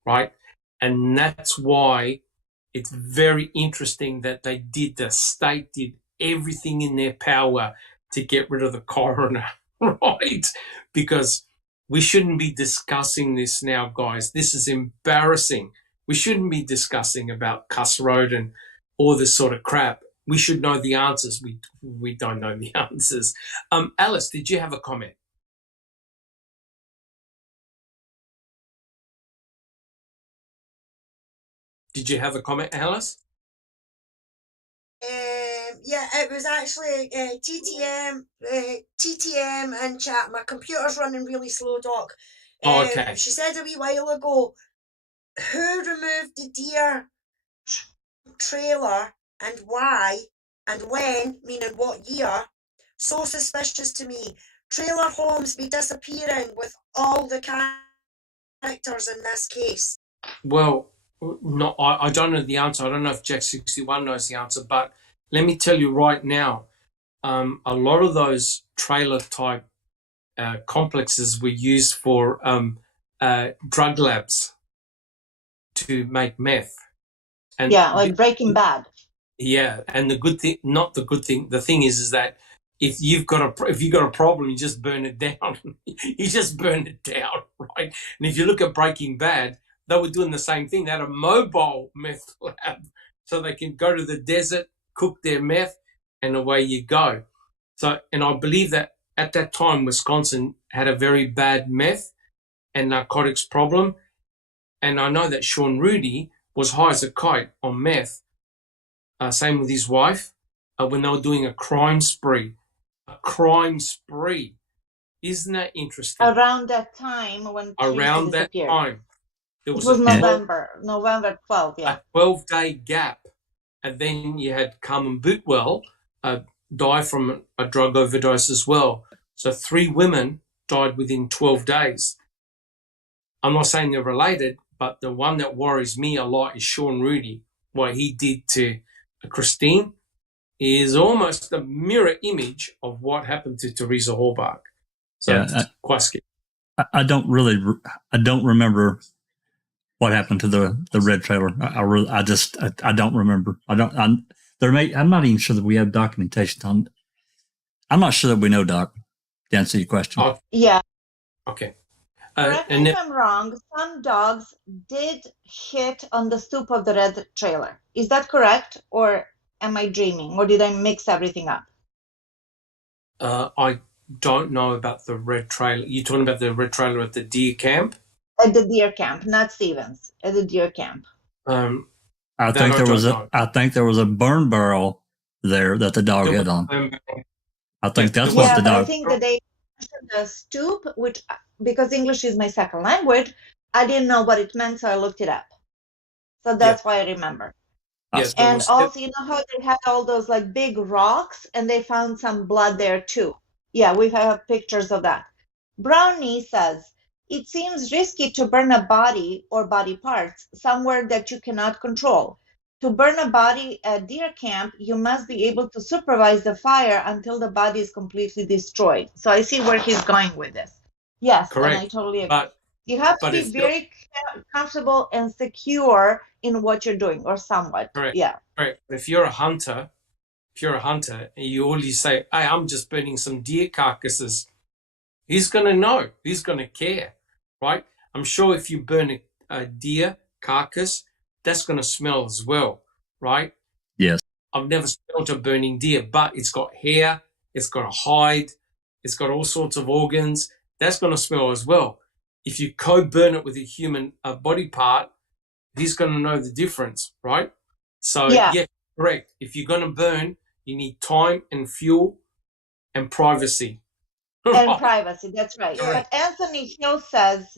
right? And that's why it's very interesting that the state did everything in their power to get rid of the coroner, right? Because we shouldn't be discussing this now, guys. This is embarrassing. We shouldn't be discussing about Cuss Road and all this sort of crap. We should know the answers. We don't know the answers. Alice, did you have a comment? Did you have a comment, Alice? Yeah, it was actually TTM and chat. My computer's running really slow, Doc. Okay. She said a wee while ago, who removed the deer trailer and why and when, meaning what year? So suspicious to me. Trailer homes be disappearing with all the characters in this case. Well, no, I don't know the answer. I don't know if Jack61 knows the answer, but let me tell you right now, a lot of those trailer type complexes were used for drug labs to make meth. And yeah, like Breaking Bad. Yeah, and the good thing, not the good thing, the thing is that if you've got a problem, you just burn it down. You just burn it down, right? And if you look at Breaking Bad, they were doing the same thing. They had a mobile meth lab, so they can go to the desert, cook their meth, and away you go. So, and I believe that at that time, Wisconsin had a very bad meth and narcotics problem. And I know that Sean Rudy was high as a kite on meth. Same with his wife, when they were doing a crime spree. A crime spree. Isn't that interesting? Around that time when Around that time. It was November 12th, yeah. A 12-day gap. And then you had Carmen Bootwell die from a drug overdose as well. So 3 women died within 12 days. I'm not saying they're related, but the one that worries me a lot is Sean Rudy. What he did to Christine is almost a mirror image of what happened to Teresa Hallbach. So yeah, it's quite scary. I don't remember what happened to the red trailer. I don't remember. I'm not even sure that we have documentation on. I'm not sure that we know, Doc, to answer your question. Oh, yeah. Okay. Correct me if I'm wrong, some dogs did hit on the stoop of the red trailer. Is that correct? Or am I dreaming? Or did I mix everything up? I don't know about the red trailer. You're talking about the red trailer at the deer camp? At the deer camp, not Stevens. At the deer camp. I think there was a burn barrel there that the dog hit on. I think that's what the dog. I think that they mentioned the stoop, which, because English is my second language, I didn't know what it meant, so I looked it up. So that's why I remember. Yes, and also, you know how they had all those like big rocks, and they found some blood there too. Yeah, we have pictures of that. Brownie says, it seems risky to burn a body or body parts somewhere that you cannot control. To burn a body at deer camp, you must be able to supervise the fire until the body is completely destroyed. So I see where he's going with this. Yes, correct. And I totally agree. You have to be very comfortable and secure in what you're doing, or somewhat. Correct. Yeah. Correct. If you're a hunter, and you always say, hey, I'm just burning some deer carcasses, he's going to know. He's going to care, right? I'm sure if you burn a deer carcass, that's going to smell as well, right? Yes. I've never smelled a burning deer, but it's got hair, it's got a hide, it's got all sorts of organs. That's going to smell as well. If you co-burn it with a human body part, he's going to know the difference, right? So, yeah, correct. If you're going to burn, you need time and fuel and privacy. And privacy, that's right. But Anthony Hill says,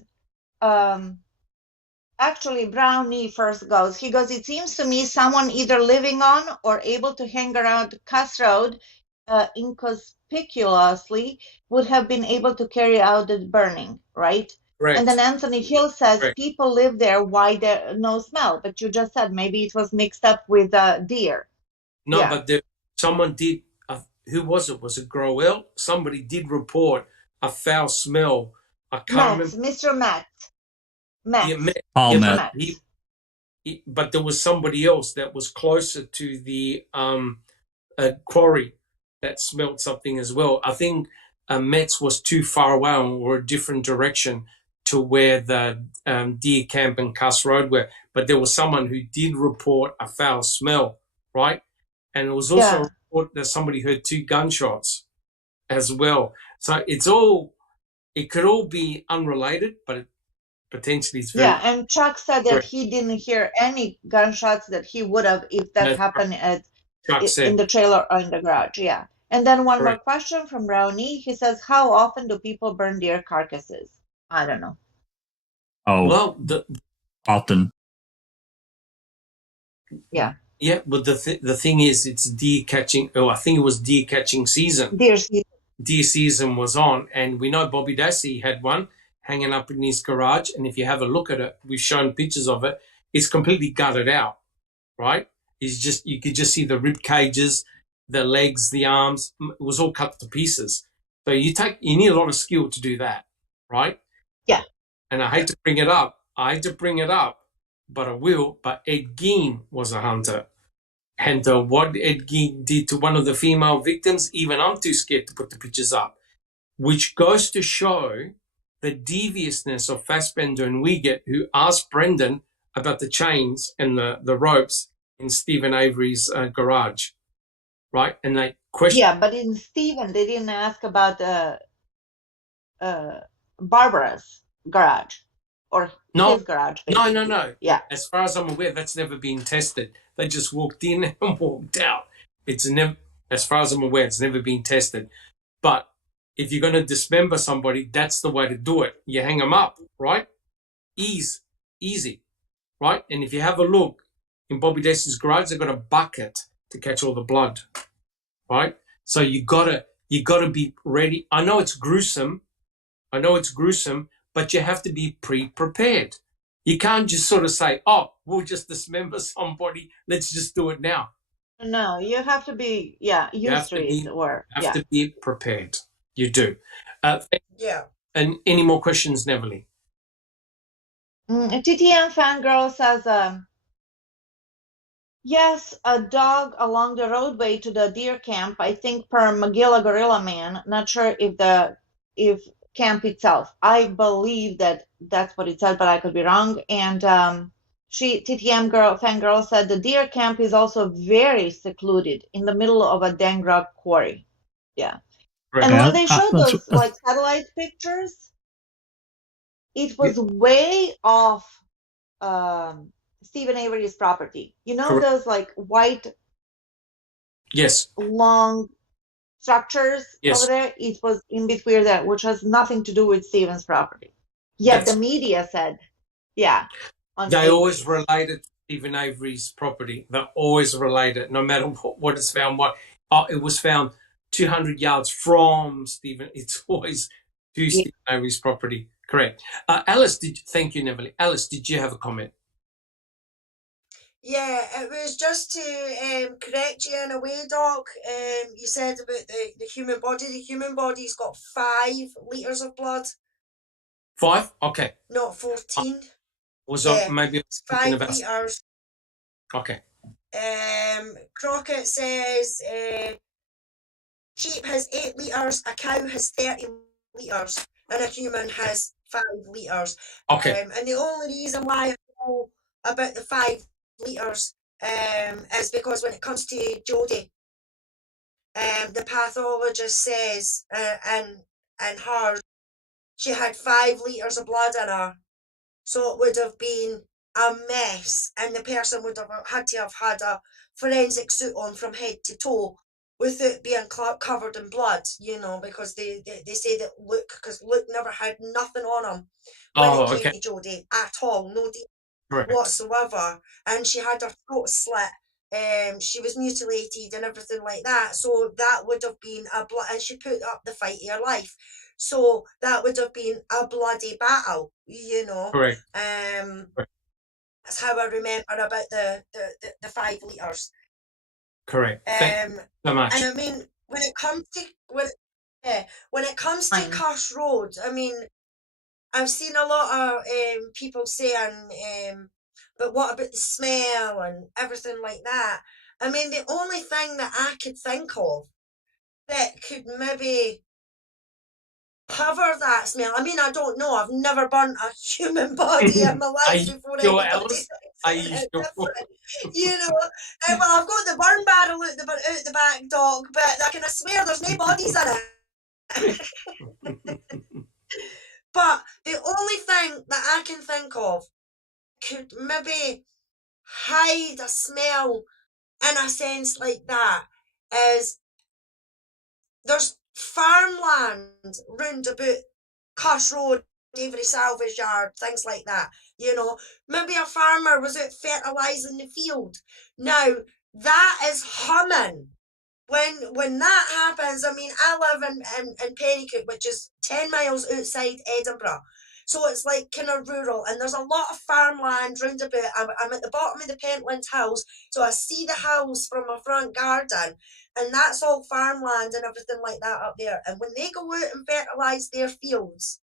actually, Brownie first goes. He goes, it seems to me someone either living on or able to hang around Cuss Road inconspicuously would have been able to carry out the burning, right? Right. And then Anthony Hill says people live there, why there no smell? But you just said maybe it was mixed up with deer. No, but someone did. Who was it? Was it Groel? Somebody did report a foul smell. I can't remember. Mr. Matt. Yeah, Matt. But there was somebody else that was closer to the quarry that smelled something as well. I think Metz was too far away or a different direction to where the deer camp and Cuss Road were. But there was someone who did report a foul smell, right? And it was also a report that somebody heard 2 gunshots as well. So it could all be unrelated, but it potentially is very... Yeah, and Chuck said that he didn't hear any gunshots that he would have if that happened in the trailer or in the garage. Yeah. And then one more question from Brownie. He says, how often do people burn deer carcasses? I don't know. Oh, well, often. Yeah. Yeah, but the thing is, it's deer catching. Oh, I think it was deer catching season. Deer season was on, and we know Bobby Dassey had one hanging up in his garage. And if you have a look at it, we've shown pictures of it. It's completely gutted out, right? You could just see the rib cages, the legs, the arms. It was all cut to pieces. So you need a lot of skill to do that, right? Yeah. And I hate to bring it up. But I will. But Ed Gein was a hunter. And what Ed Gein did to one of the female victims, even I'm too scared to put the pictures up, which goes to show the deviousness of Fassbender and Wiegert, who asked Brendan about the chains and the ropes in Stephen Avery's garage, right? And they questioned... Yeah, but in Stephen, they didn't ask about Barbara's garage. Or his garage, basically. No. Yeah. As far as I'm aware, that's never been tested. They just walked in and walked out. It's never, as far as I'm aware, it's never been tested. But if you're going to dismember somebody, that's the way to do it. You hang them up, right? Easy, right? And if you have a look in Bobby Dassey's garage, they've got a bucket to catch all the blood, right? So you gotta be ready. I know it's gruesome, but you have to be pre-prepared. You can't just sort of say, oh, we'll just dismember somebody. Let's just do it now. No, you have to be, used to it. You have to be prepared. You do. Yeah. And any more questions, Neverly? TTM Fangirl says, yes, a dog along the roadway to the deer camp, I think per Magilla Gorilla Man. Not sure if camp itself. I believe that's what it said, but I could be wrong. And TTM Fangirl said the deer camp is also very secluded in the middle of a Dangrog quarry. Yeah. Right. And when they showed those like satellite pictures, it was way off Stephen Avery's property. You know those like white, long structures over there? It was in between that, which has nothing to do with Stephen's property. Yet the media said, they always related to Stephen Avery's property. They're always related, no matter what is found. It was found 200 yards from Stephen. It's always to Stephen Avery's property. Correct. Alice, thank you, Neverly. Alice, did you have a comment? Yeah, it was just to correct you in a way, Doc. You said about the human body. The human body's got 5 litres of blood. 5? Okay. Not 14. Maybe 5 litres. Okay. Crockett says sheep has 8 litres, a cow has 30 litres, and a human has 5 litres. Okay. And the only reason why I know about the 5 litres is because when it comes to Jodie, the pathologist says and hers, she had 5 litres of blood in her, so it would have been a mess, and the person would have had to have had a forensic suit on from head to toe without being covered in blood, because they say that because Luke never had nothing on him when it came to Jodie at all, no whatsoever, and she had her throat slit, she was mutilated and everything like that, so that would have been and she put up the fight of her life, so that would have been a bloody battle, Correct. That's how I remember about the 5 litres. Correct. Thank you so much. And I mean, when it comes to Cuss Road, I mean, I've seen a lot of people saying, but what about the smell and everything like that? I mean, the only thing that I could think of that could maybe cover that smell. I mean, I don't know. I've never burnt a human body in my life before sure, anybody Alice? Are you said sure? different. You know, well, I've got the burn barrel out the back, dog, but I can swear there's no bodies in it. But the only thing that I can think of could maybe hide a smell in a sense like that is there's farmland round about Cuss Road, Avery Salvage Yard, things like that. You know, maybe a farmer was out fertilising the field. Now, that is humming. When that happens, I mean, I live in Pennycook, which is 10 miles outside Edinburgh. So it's like kind of rural, and there's a lot of farmland round about. I'm at the bottom of the Pentland Hills, so I see the hills from my front garden, and that's all farmland and everything like that up there. And when they go out and fertilise their fields,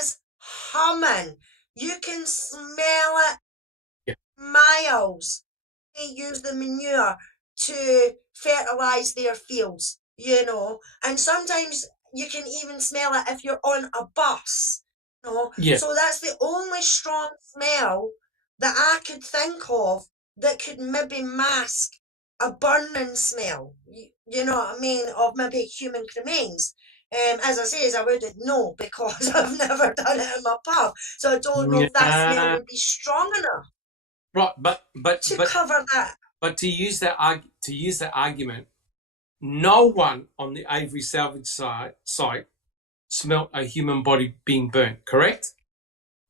is humming. You can smell it miles. They use the manure to fertilize their fields, you know, and sometimes you can even smell it if you're on a bus, you know. So that's the only strong smell that I could think of that could maybe mask a burning smell, you know what I mean, of maybe human remains. As I say, I wouldn't know because I've never done it in my pub, so I don't know if that smell would be strong enough. Right, but to cover that. But to use that argument, no one on the Avery salvage site smelt a human body being burnt. Correct?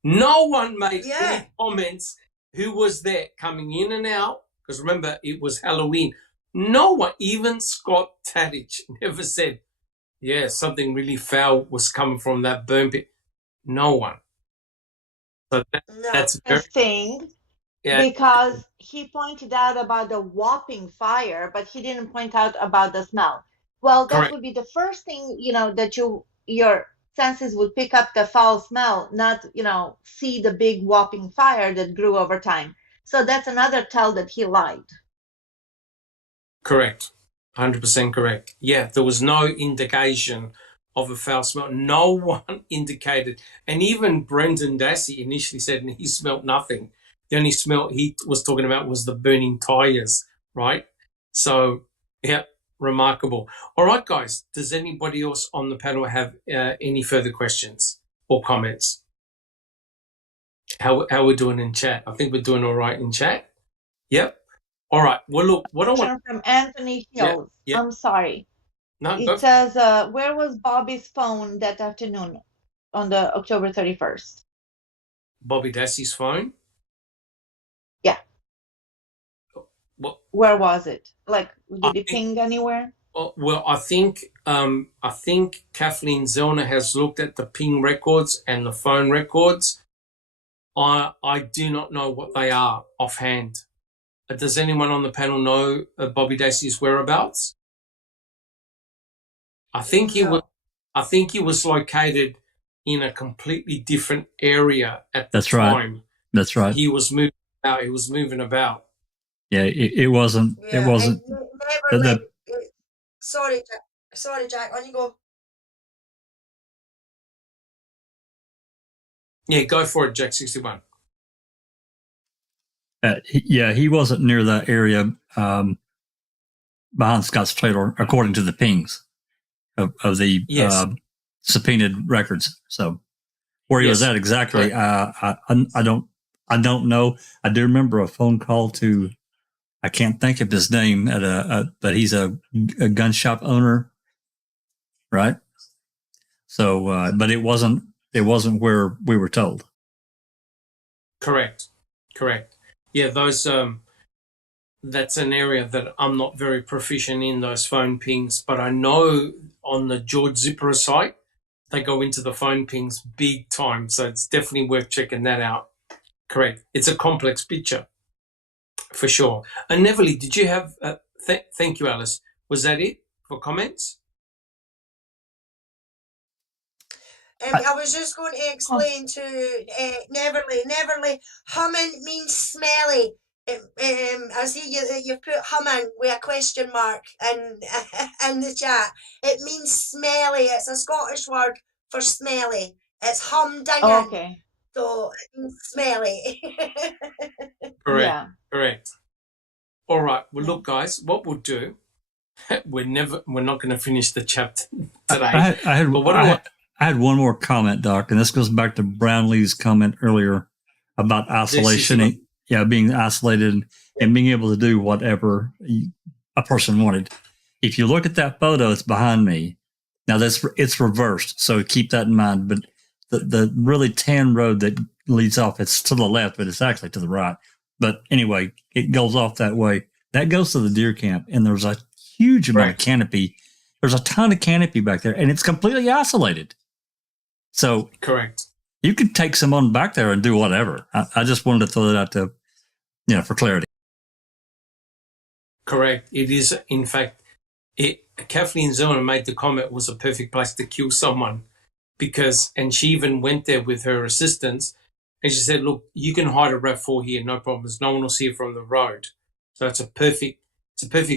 No one made any comments. Who was there coming in and out? Because remember, it was Halloween. No one, even Scott Tadich, never said, "Yeah, something really foul was coming from that burn pit." No one. So that's very interesting. Yeah. Because he pointed out about the whopping fire, but he didn't point out about the smell. Well, that would be the first thing, you know, that your senses would pick up the foul smell, not, you know, see the big whopping fire that grew over time. So that's another tell that he lied. Correct. 100% correct. Yeah, there was no indication of a foul smell. No one indicated. And even Brendan Dassey initially said he smelled nothing. The only smell he was talking about was the burning tires, right? So, yeah, remarkable. All right, guys, does anybody else on the panel have any further questions or comments? How we're doing in chat? I think we're doing all right in chat. Yep. All right. Well, look, what I want from Anthony Hills. Yeah. I'm sorry. No, it says, where was Bobby's phone that afternoon on the October 31st? Bobby Dassey's phone? Yeah. Well, where was it? Like, did it ping anywhere? Well, I think Kathleen Zellner has looked at the ping records and the phone records. I do not know what they are offhand. Does anyone on the panel know Bobby Dassey's whereabouts? I think he was located in a completely different area at the time. Right. That's right. He was moving about. Yeah, it wasn't. Yeah, it wasn't. Sorry, Jack. On you go. Yeah, go for it, Jack 61. He wasn't near that area behind Scott's trailer, according to the pings of the subpoenaed records. So where he was at exactly, I don't know. I do remember a phone call to, I can't think of his name, but he's a gun shop owner, right? So, but it wasn't where we were told. Correct. Yeah, those that's an area that I'm not very proficient in, those phone pings, but I know on the George Zipperer site they go into the phone pings big time, so it's definitely worth checking that out. Correct. It's a complex picture for sure. And Neverly, did you have thank you, Alice. Was that it for comments? I was just going to explain to Neverly, humming means smelly. I see you put humming with a question mark in the chat. It means smelly. It's a Scottish word for smelly. It's humdinging. Okay. So it means smelly. Correct. Yeah. Correct. All right. Well, look, guys, what we'll do, we're not going to finish the chapter today. I had one more comment, Doc, and this goes back to Brownlee's comment earlier about isolation. Being isolated and being able to do whatever a person wanted. If you look at that photo, it's behind me. Now it's reversed, so keep that in mind. But the really tan road that leads off, it's to the left, but it's actually to the right. But anyway, it goes off that way. That goes to the deer camp, and there's a huge amount of canopy. There's a ton of canopy back there, and it's completely isolated. So correct. You could take someone back there and do whatever. I just wanted to throw that out to, for clarity. Correct. It is, in fact, Kathleen Zimmerman made the comment it was a perfect place to kill someone and she even went there with her assistants and she said, look, you can hide a RAV4 here, no problems. No one will see it from the road. So it's a perfect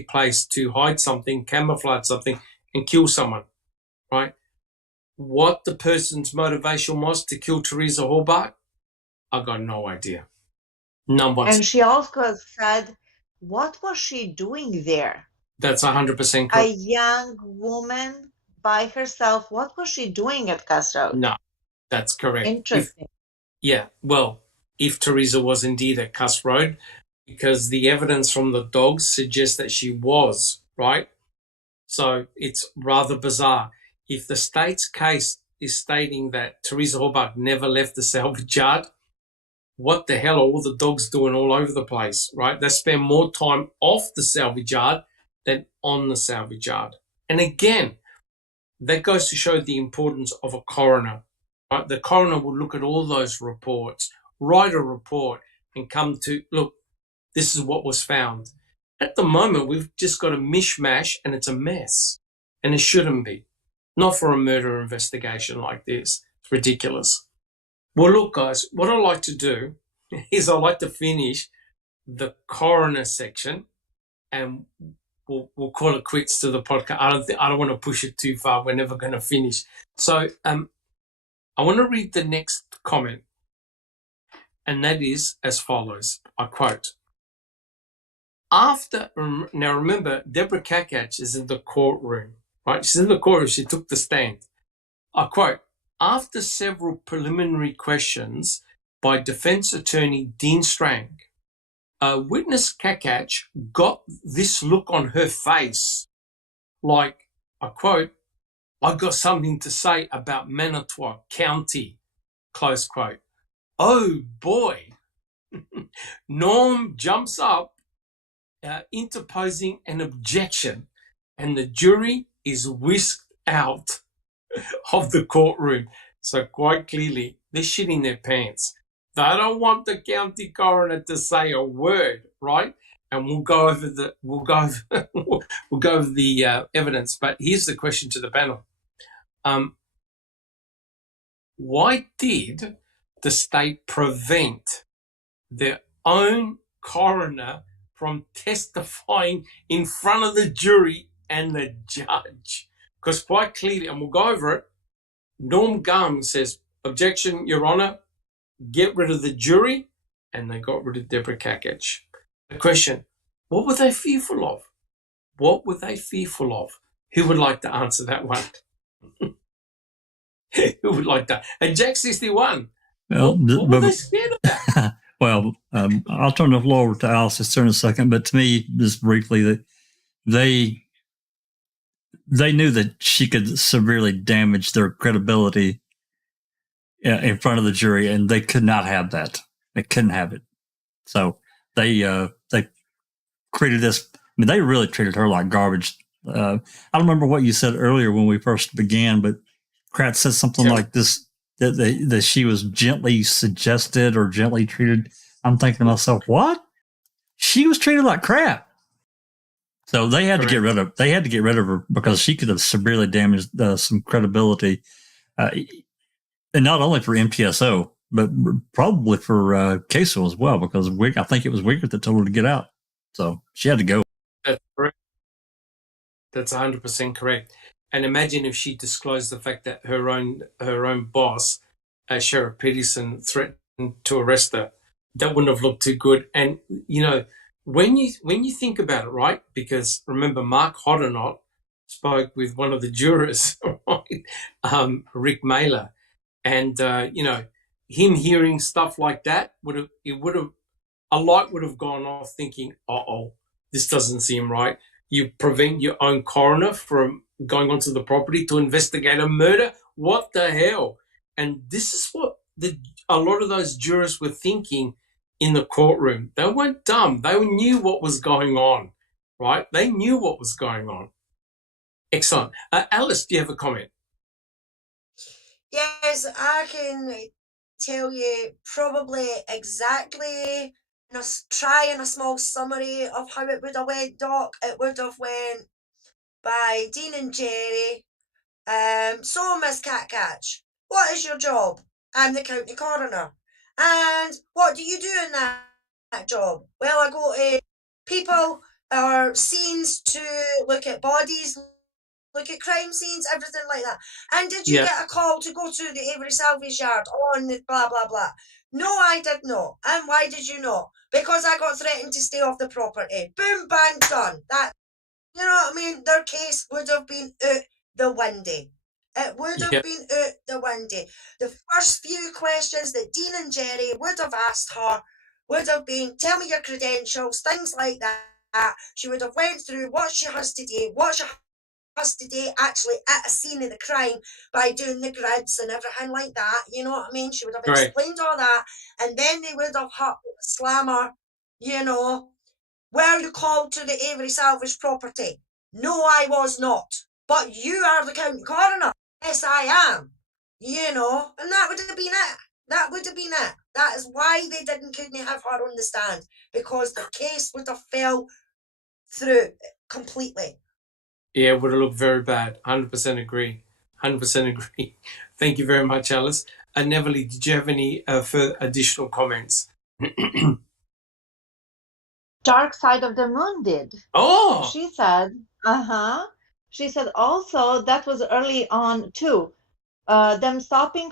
place to hide something, camouflage something, and kill someone, right? What the person's motivation was to kill Teresa Hallbart, I got no idea. And she also said, what was she doing there? That's 100% correct. A young woman by herself. What was she doing at Cass Road? No, that's correct. Interesting. If Teresa was indeed at Cass Road, because the evidence from the dogs suggests that she was, right? So it's rather bizarre. If the state's case is stating that Teresa Hallbart never left the salvage yard, what the hell are all the dogs doing all over the place, right? They spend more time off the salvage yard than on the salvage yard. And again, that goes to show the importance of a coroner, right? The coroner will look at all those reports, write a report, and come to, look, this is what was found. At the moment, we've just got a mishmash and it's a mess. And it shouldn't be. Not for a murder investigation like this. It's ridiculous. Well, look, guys, what I like to do is I like to finish the coroner section and we'll call it quits to the podcast. I don't want to push it too far. We're never going to finish. So I want to read the next comment, and that is as follows. I quote, now remember, Deborah Kakach is in the courtroom, right? She's in the courtroom. She took the stand. I quote, after several preliminary questions by defense attorney Dean Strang, witness Kakach got this look on her face like, I quote, I got something to say about Manitowoc County, close quote. Oh boy. Norm jumps up, interposing an objection, and the jury is whisked out of the courtroom. So quite clearly, they're shitting their pants. They don't want the county coroner to say a word, right? And we'll go over the evidence. But here's the question to the panel: why did the state prevent their own coroner from testifying in front of the jury and the judge? Because quite clearly, and we'll go over it, Norm Gum says, objection, Your Honour, get rid of the jury, and they got rid of Deborah Kakach. The question, what were they fearful of? What were they fearful of? Who would like to answer that one? Who would like that? And Jack 61, what were they scared about? Well, I'll turn the floor over to Alice in a second, but to me, just briefly, that they knew that she could severely damage their credibility in front of the jury, and they could not have that. They couldn't have it. So they created this. I mean, they really treated her like garbage. I don't remember what you said earlier when we first began, but Kratz said something like this, that she was gently suggested or gently treated. I'm thinking to myself, what? She was treated like crap. So they had to get rid of her because she could have severely damaged some credibility, and not only for MTSO, but probably for Queso as well, because I think it was Wiggert that told her to get out. So she had to go. That's correct. That's 100% correct. And imagine if she disclosed the fact that her own boss, Sheriff Peterson, threatened to arrest her. That wouldn't have looked too good. And when you think about it, right? Because remember, Mark Hoddenott spoke with one of the jurors, right? Rick Mailer, and him hearing stuff like that a light would have gone off, thinking, this doesn't seem right. You prevent your own coroner from going onto the property to investigate a murder. What the hell? And this is what a lot of those jurors were thinking in the courtroom. They weren't dumb. They knew what was going on, right? They knew what was going on. Excellent. Alice, do you have a comment? Yes, I can tell you probably exactly, trying a small summary of how it would have went, Doc. It would have went by Dean and Jerry. So, Miss Catcatch, what is your job? I'm the county coroner. And what do you do in that job? Well, I go to people or scenes to look at bodies, look at crime scenes, everything like that. And did you get a call to go to the Avery salvage yard on the blah, blah, blah? No, I did not. And why did you not? Because I got threatened to stay off the property. Boom, bang, done. That, you know what I mean? Their case would have been out the window. It would have been out the window. The first few questions that Dean and Jerry would have asked her would have been, tell me your credentials, things like that. She would have went through what she has to do, actually at a scene of the crime by doing the grids and everything like that. You know what I mean? She would have explained all that, and then they would have slammer, were you called to the Avery salvage property? No, I was not. But you are the county coroner. Yes, I am. And that would have been it. That would have been it. That is why they couldn't have her on the stand, because the case would have fell through completely. Yeah, it would have looked very bad. 100% agree. 100% agree. Thank you very much, Alice. Neville, did you have any further additional comments? Dark Side of the Moon did. Oh! She said, She said also that was early on too. Them stopping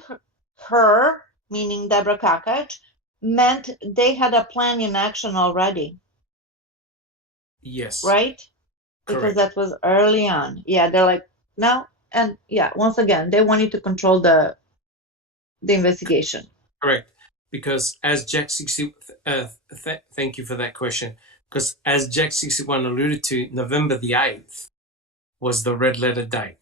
her, meaning Deborah Kakach, meant they had a plan in action already. Yes. Right? Correct. Because that was early on. Yeah, they're like, no. And yeah, once again, they wanted to control the investigation. Correct. Because as Jack 60, thank you for that question. Because as Jack 61 alluded to, November the 8th was the red letter day,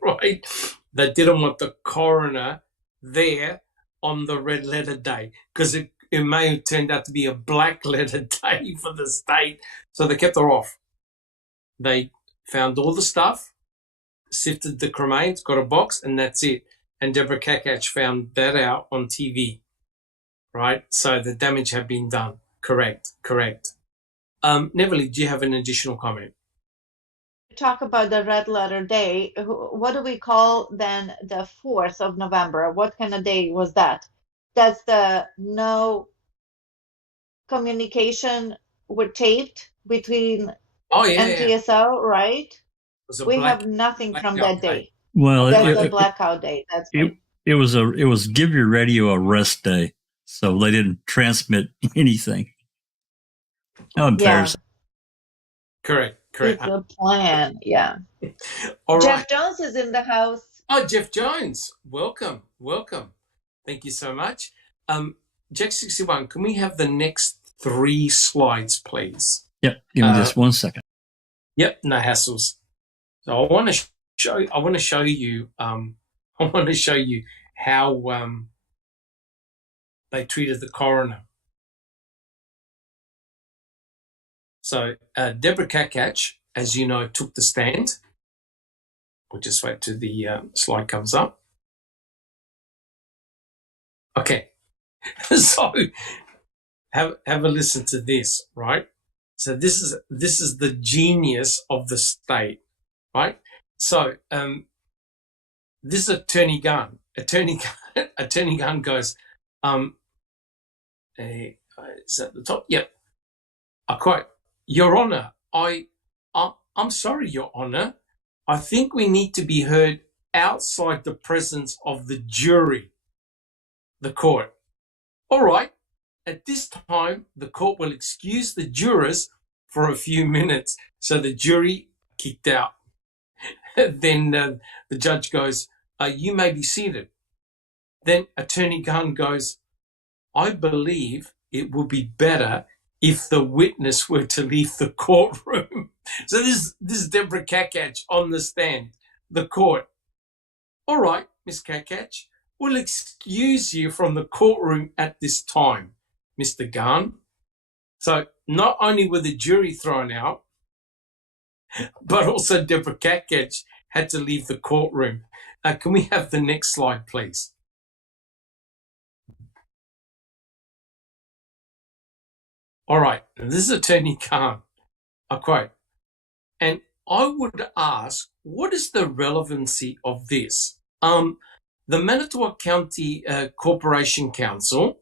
right? They didn't want the coroner there on the red letter day because it may have turned out to be a black letter day for the state. So they kept her off. They found all the stuff, sifted the cremains, got a box, and that's it. And Deborah Kakach found that out on TV, right? So the damage had been done. Correct. Neville, do you have an additional comment? Talk about the red letter day. What do we call then the 4th of November? What kind of day was that? That's the no communication were taped between MTSO, right? We have nothing from that day. Well, that's the blackout day. That's it was give your radio a rest day, so they didn't transmit anything. No embarrassing. Correct. It's a plan, yeah. All Jeff right. Jones is in the house. Oh, Jeff Jones, welcome. Thank you so much. Jack 61, can we have the next 3 slides, please? Yep. Give me just 1 second. Yep, no hassles. So I want to show you. How they treated the coroner. So Deborah Kakach, as you know, took the stand. We'll just wait till the slide comes up. Okay, so have a listen to this, right? So this is the genius of the state, right? So this attorney gun goes, Is at the top? Yep. I quote, Your Honour, I'm sorry, Your Honour. I think we need to be heard outside the presence of the jury. The court. All right. At this time, the court will excuse the jurors for a few minutes. So the jury kicked out. Then the judge goes, you may be seated. Then Attorney Gunn goes, I believe it would be better if the witness were to leave the courtroom. So this is Deborah Kakach on the stand. The court. All right, Miss Kakach, we'll excuse you from the courtroom at this time, Mr. Gunn. So not only were the jury thrown out, but also Deborah Kakach had to leave the courtroom. Can we have the next slide, please? All right, this is Attorney Khan. I quote, and I would ask, what is the relevancy of this? The Manitowoc County Corporation Council,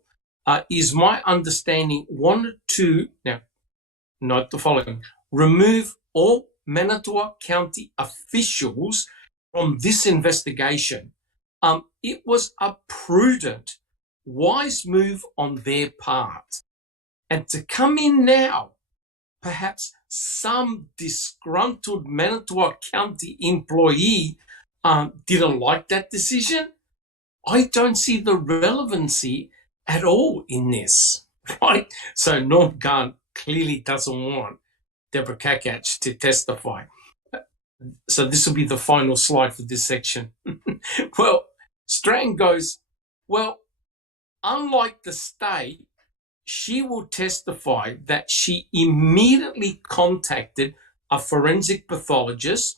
is my understanding, wanted to, now, note the following, remove all Manitowoc County officials from this investigation. It was a prudent, wise move on their part. And to come in now, perhaps some disgruntled Manitowoc County employee didn't like that decision. I don't see the relevancy at all in this, right? So Norm Gunn clearly doesn't want Deborah Kakach to testify. So this will be the final slide for this section. Well, Strang goes, well, unlike the state, she will testify that she immediately contacted a forensic pathologist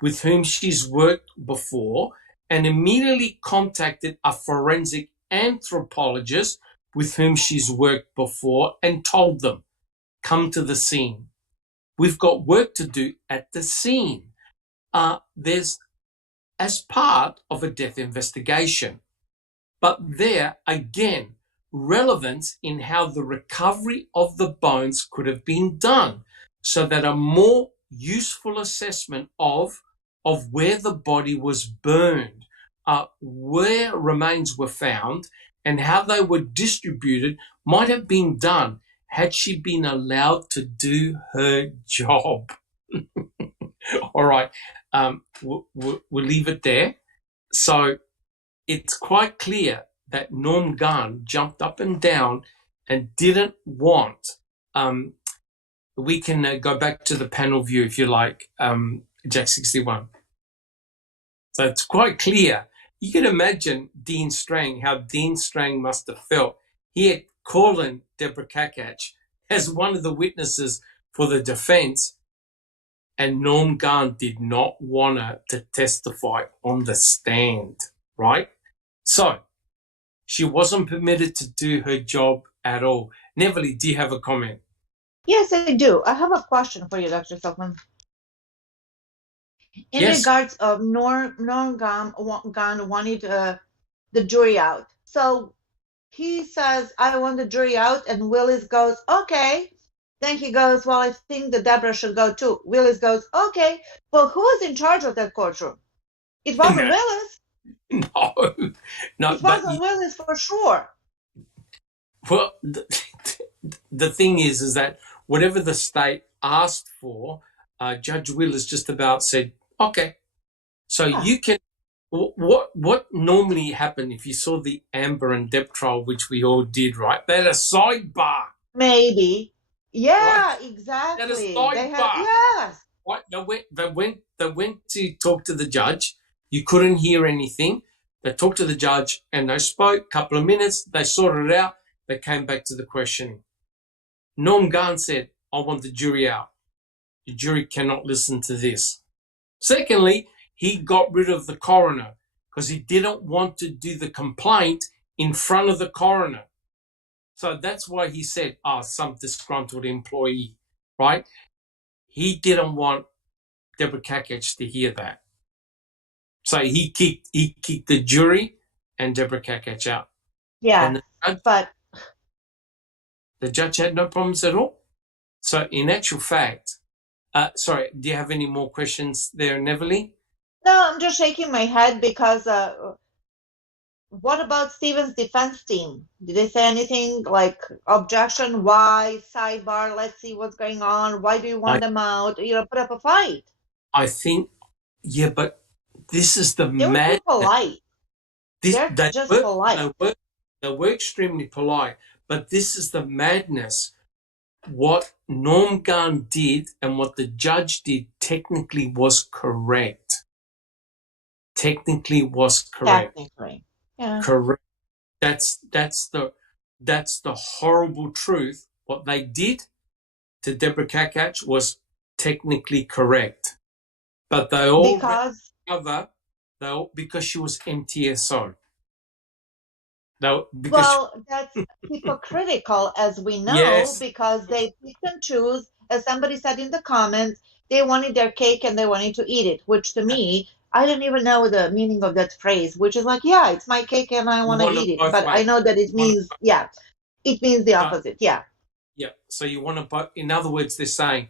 with whom she's worked before and immediately contacted a forensic anthropologist with whom she's worked before and told them, come to the scene. We've got work to do at the scene. There's as part of a death investigation. But there, again, relevance in how the recovery of the bones could have been done so that a more useful assessment of where the body was burned, where remains were found, and how they were distributed might have been done had she been allowed to do her job. All right, we'll leave it there. So it's quite clear that Norm Gunn jumped up and down and didn't want, we can go back to the panel view if you like, Jack 61. So it's quite clear. You can imagine Dean Strang, how Dean Strang must have felt. He had called Deborah Kakach as one of the witnesses for the defense, and Norm Gunn did not want her to testify on the stand, right? So she wasn't permitted to do her job at all. Neverly, do you have a comment? Yes, I do. I have a question for you, Dr. Silkman. In regards of Norm Gunn wanted the jury out. So he says, I want the jury out, and Willis goes, okay. Then he goes, well, I think that Deborah should go too. Willis goes, okay. Well, who is in charge of that courtroom? It wasn't Willis. No. It wasn't Willis for sure. Well, the thing is that whatever the state asked for, Judge Willis just about said, okay. So you can, what normally happened if you saw the Amber and Deb trial, which we all did, right? They had a sidebar. Maybe. Yeah, right? Exactly. They had a sidebar. Yes. Right? They went to talk to the judge. You couldn't hear anything. They talked to the judge and they spoke a couple of minutes. They sorted it out. They came back to the questioning. Norm Gunn said, I want the jury out. The jury cannot listen to this. Secondly, he got rid of the coroner because he didn't want to do the complaint in front of the coroner. So that's why he said, some disgruntled employee, right? He didn't want Deborah Kakach to hear that. So he kicked the jury and Deborah Kakach out. Yeah. but the judge had no problems at all. So in actual fact, sorry, do you have any more questions there, Neverly? No, I'm just shaking my head because what about Stephen's defense team? Did they say anything like objection? Why? Sidebar? Let's see what's going on. Why do you want them out? Put up a fight. I think, yeah, but this is the They were too polite. They're just polite. They were extremely polite, but this is the madness. What Norm Gunn did and what the judge did technically was correct. Technically, yeah. Correct. That's the horrible truth. What they did to Deborah Kakach was technically correct, but they all because she was MTSO. That's hypocritical, as we know, yes. Because they pick and choose. As somebody said in the comments, they wanted their cake and they wanted to eat it, which to me, I didn't even know the meaning of that phrase, which is like, yeah, it's my cake and I want to eat it. But I know that it means, it means the opposite. Yeah. Yeah. So you want to, in other words, they're saying,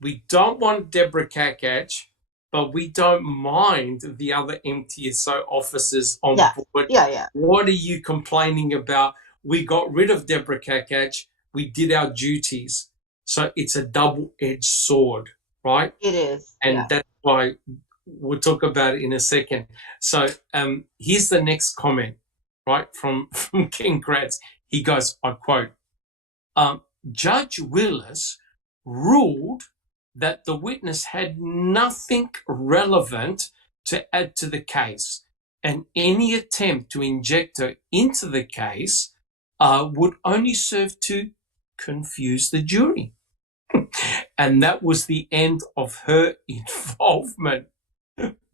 we don't want Deborah Kakach, but we don't mind the other MTSO officers on board. Yeah. What are you complaining about? We got rid of Deborah Kakach. We did our duties. So it's a double-edged sword, right? It is. And that's why we'll talk about it in a second. So here's the next comment, right, from King Kratz. He goes, I quote, Judge Willis ruled that the witness had nothing relevant to add to the case, and any attempt to inject her into the case would only serve to confuse the jury. And that was the end of her involvement.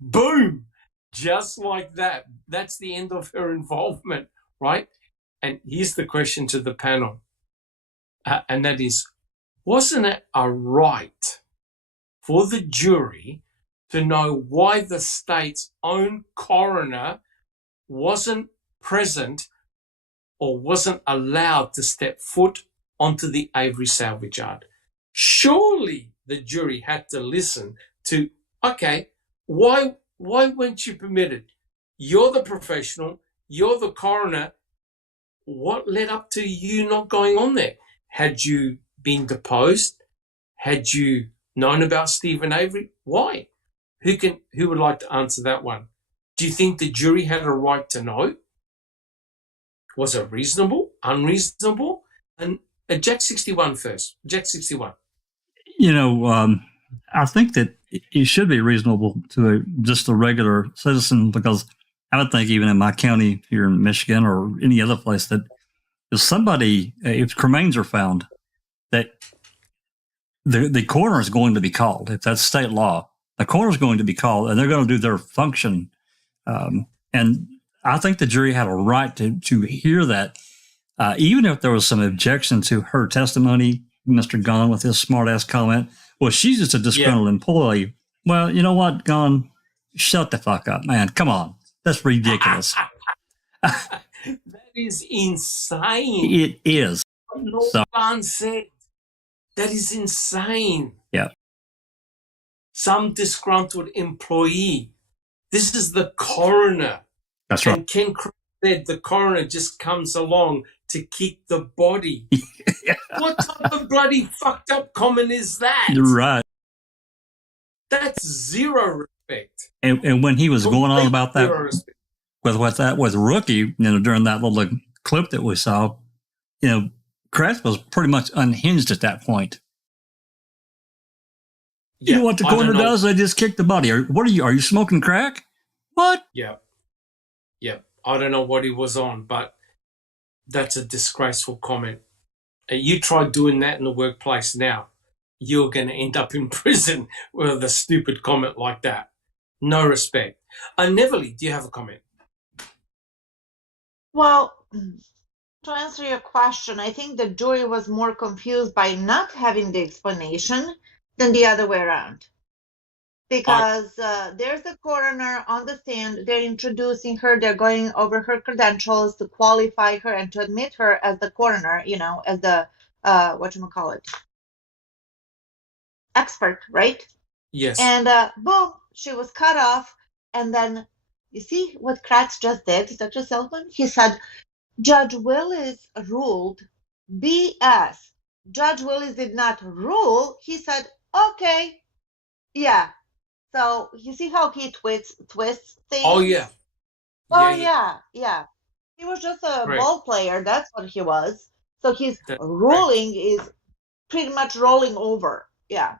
Boom! Just like that. That's the end of her involvement, right? And here's the question to the panel, and that is, wasn't it a right for the jury to know why the state's own coroner wasn't present or wasn't allowed to step foot onto the Avery salvage yard? Surely the jury had to listen to, okay, why weren't you permitted? You're the professional, you're the coroner. What led up to you not going on there? Had you been deposed? Had you known about Stephen Avery? Why? Who would like to answer that one? Do you think the jury had a right to know? Was it reasonable? Unreasonable? And Jack 61 first. Jack 61. I think that it should be reasonable to just a regular citizen, because I would think even in my county here in Michigan or any other place that if cremains are found, that the coroner is going to be called. If that's state law, the coroner is going to be called, and they're going to do their function. And I think the jury had a right to hear that, even if there was some objection to her testimony. Mr. Gunn with his smart-ass comment, well, she's just a disgruntled employee. Well, you know what, Gunn? Shut the fuck up, man. Come on. That's ridiculous. That is insane. It is. What Gunn said. That is insane. Yeah. Some disgruntled employee. This is the coroner. That's right. And Ken said the coroner just comes along to kick the body. Yeah. What type of bloody fucked up comment is that? You're right. That's zero respect. And when he was going on about that with Rookie, during that little clip that we saw, Kratz was pretty much unhinged at that point. Yeah, you know what the coroner does? They just kick the body. What are you smoking crack? What? Yeah. I don't know what he was on, but that's a disgraceful comment. You try doing that in the workplace now, you're going to end up in prison with a stupid comment like that. No respect. Neverly, do you have a comment? Well, to answer your question, I think the jury was more confused by not having the explanation than the other way around. because there's a coroner on the stand. They're introducing her. They're going over her credentials to qualify her and to admit her as the coroner, as the whatchamacallit, expert, right? Yes. And boom, she was cut off. And then you see what Kratz just did, Dr. Silkman? He said, Judge Willis ruled BS. Judge Willis did not rule. He said, okay, yeah. So you see how he twists things? Oh, yeah. Yeah. He was just a ball player. That's what he was. So his ruling is pretty much rolling over. Yeah.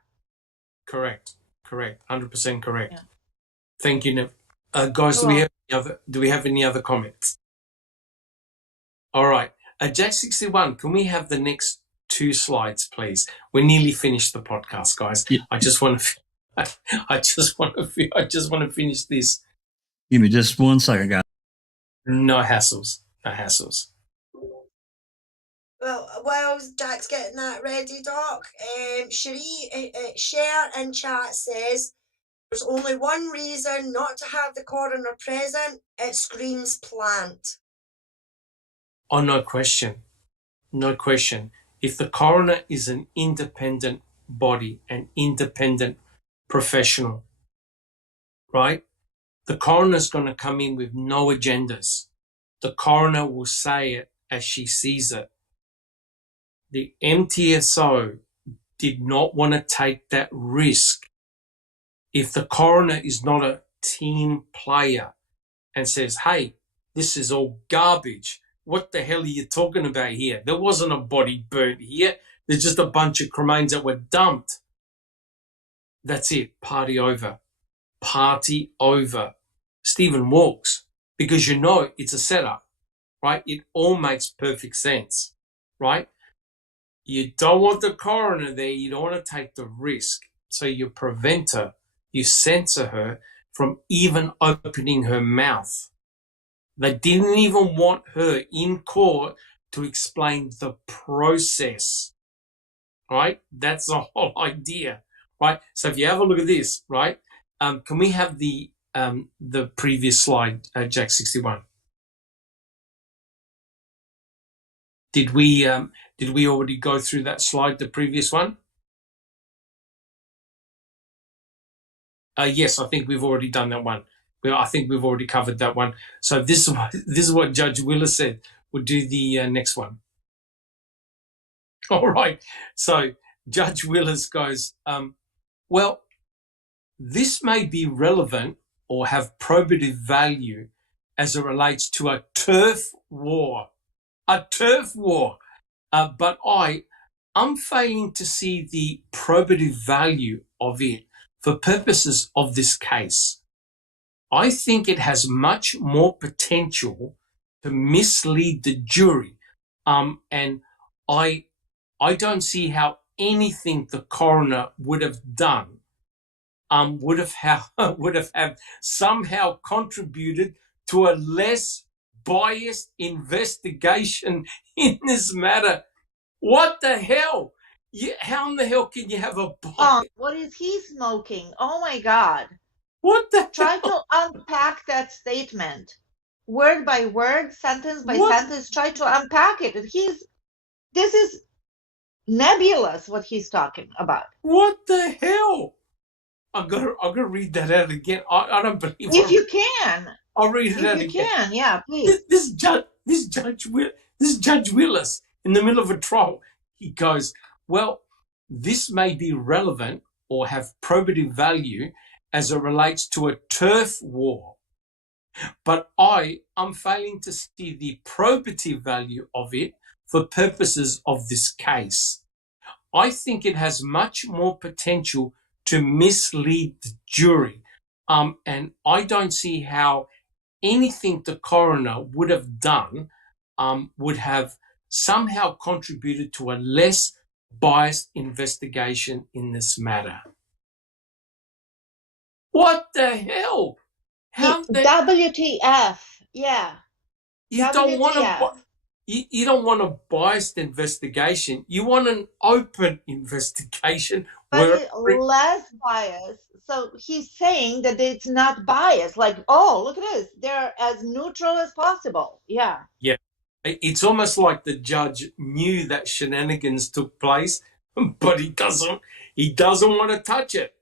Correct. 100% correct. Yeah. Thank you, Nev. Guys, do we have any other comments? All right. Jack 61, can we have the next 2 slides, please? We're nearly finished the podcast, guys. Yeah. I just want to finish this. Give me just 1 second, guys. No hassles. Well, while Jack's getting that ready, Doc, Share in chat says there's only one reason not to have the coroner present. It screams plant. Oh, no question. If the coroner is an independent body, an independent professional, right? The coroner's going to come in with no agendas. The coroner will say it as she sees it. The MTSO did not want to take that risk. If the coroner is not a team player and says, hey, this is all garbage, what the hell are you talking about here? There wasn't a body burnt here. There's just a bunch of cremains that were dumped. That's it. Party over. Stephen walks because it's a setup, right? It all makes perfect sense, right? You don't want the coroner there. You don't want to take the risk. So you prevent her. You censor her from even opening her mouth. They didn't even want her in court to explain the process, right? That's the whole idea, right? So if you have a look at this, right, can we have the previous slide, Jack 61? Did we already go through that slide, the previous one? Yes, I think we've already done that one. I think we've already covered that one. So this is what Judge Willis said. We'll do the next one. All right. So Judge Willis goes, well, this may be relevant or have probative value as it relates to a turf war. But I'm failing to see the probative value of it for purposes of this case. I think it has much more potential to mislead the jury. And I don't see how anything the coroner would have done would have somehow contributed to a less biased investigation in this matter. What the hell? How in the hell can you have a bias? What is he smoking? Oh my God. What the Try hell? to unpack that statement. Word by word, sentence by sentence. Try to unpack it. This is nebulous what he's talking about. What the hell? I'm gonna read that out again. I don't believe If you can. I'll read it out again. If you can, yeah, please. This Judge Willis in the middle of a trial, he goes, well, this may be relevant or have probative value as it relates to a turf war. But I'm failing to see the probative value of it for purposes of this case. I think it has much more potential to mislead the jury. And I don't see how anything the coroner would have done would have somehow contributed to a less biased investigation in this matter. What the hell? WTF? Yeah. You you don't want a biased investigation. You want an open investigation. But less bias. So he's saying that it's not biased. Like, oh, look at this. They're as neutral as possible. Yeah. Yeah. It's almost like the judge knew that shenanigans took place, but he doesn't want to touch it.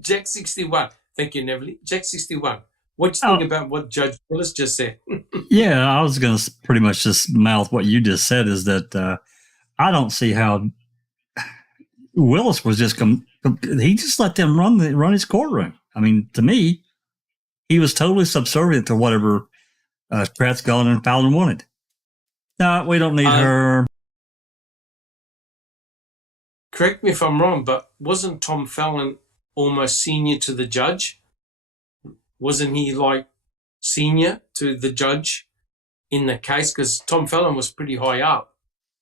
Jack 61. Thank you, Neville. Jack 61. What do you think about what Judge Willis just said? Yeah, I was going to pretty much just mouth what you just said, is that I don't see how Willis was just he just let them run his courtroom. I mean, to me, he was totally subservient to whatever Kratz, Gullen, and Fallon wanted. No, we don't need her. Correct me if I'm wrong, but wasn't Tom Fallon almost senior to the judge? Wasn't he like senior to the judge in the case? Because Tom Fallon was pretty high up.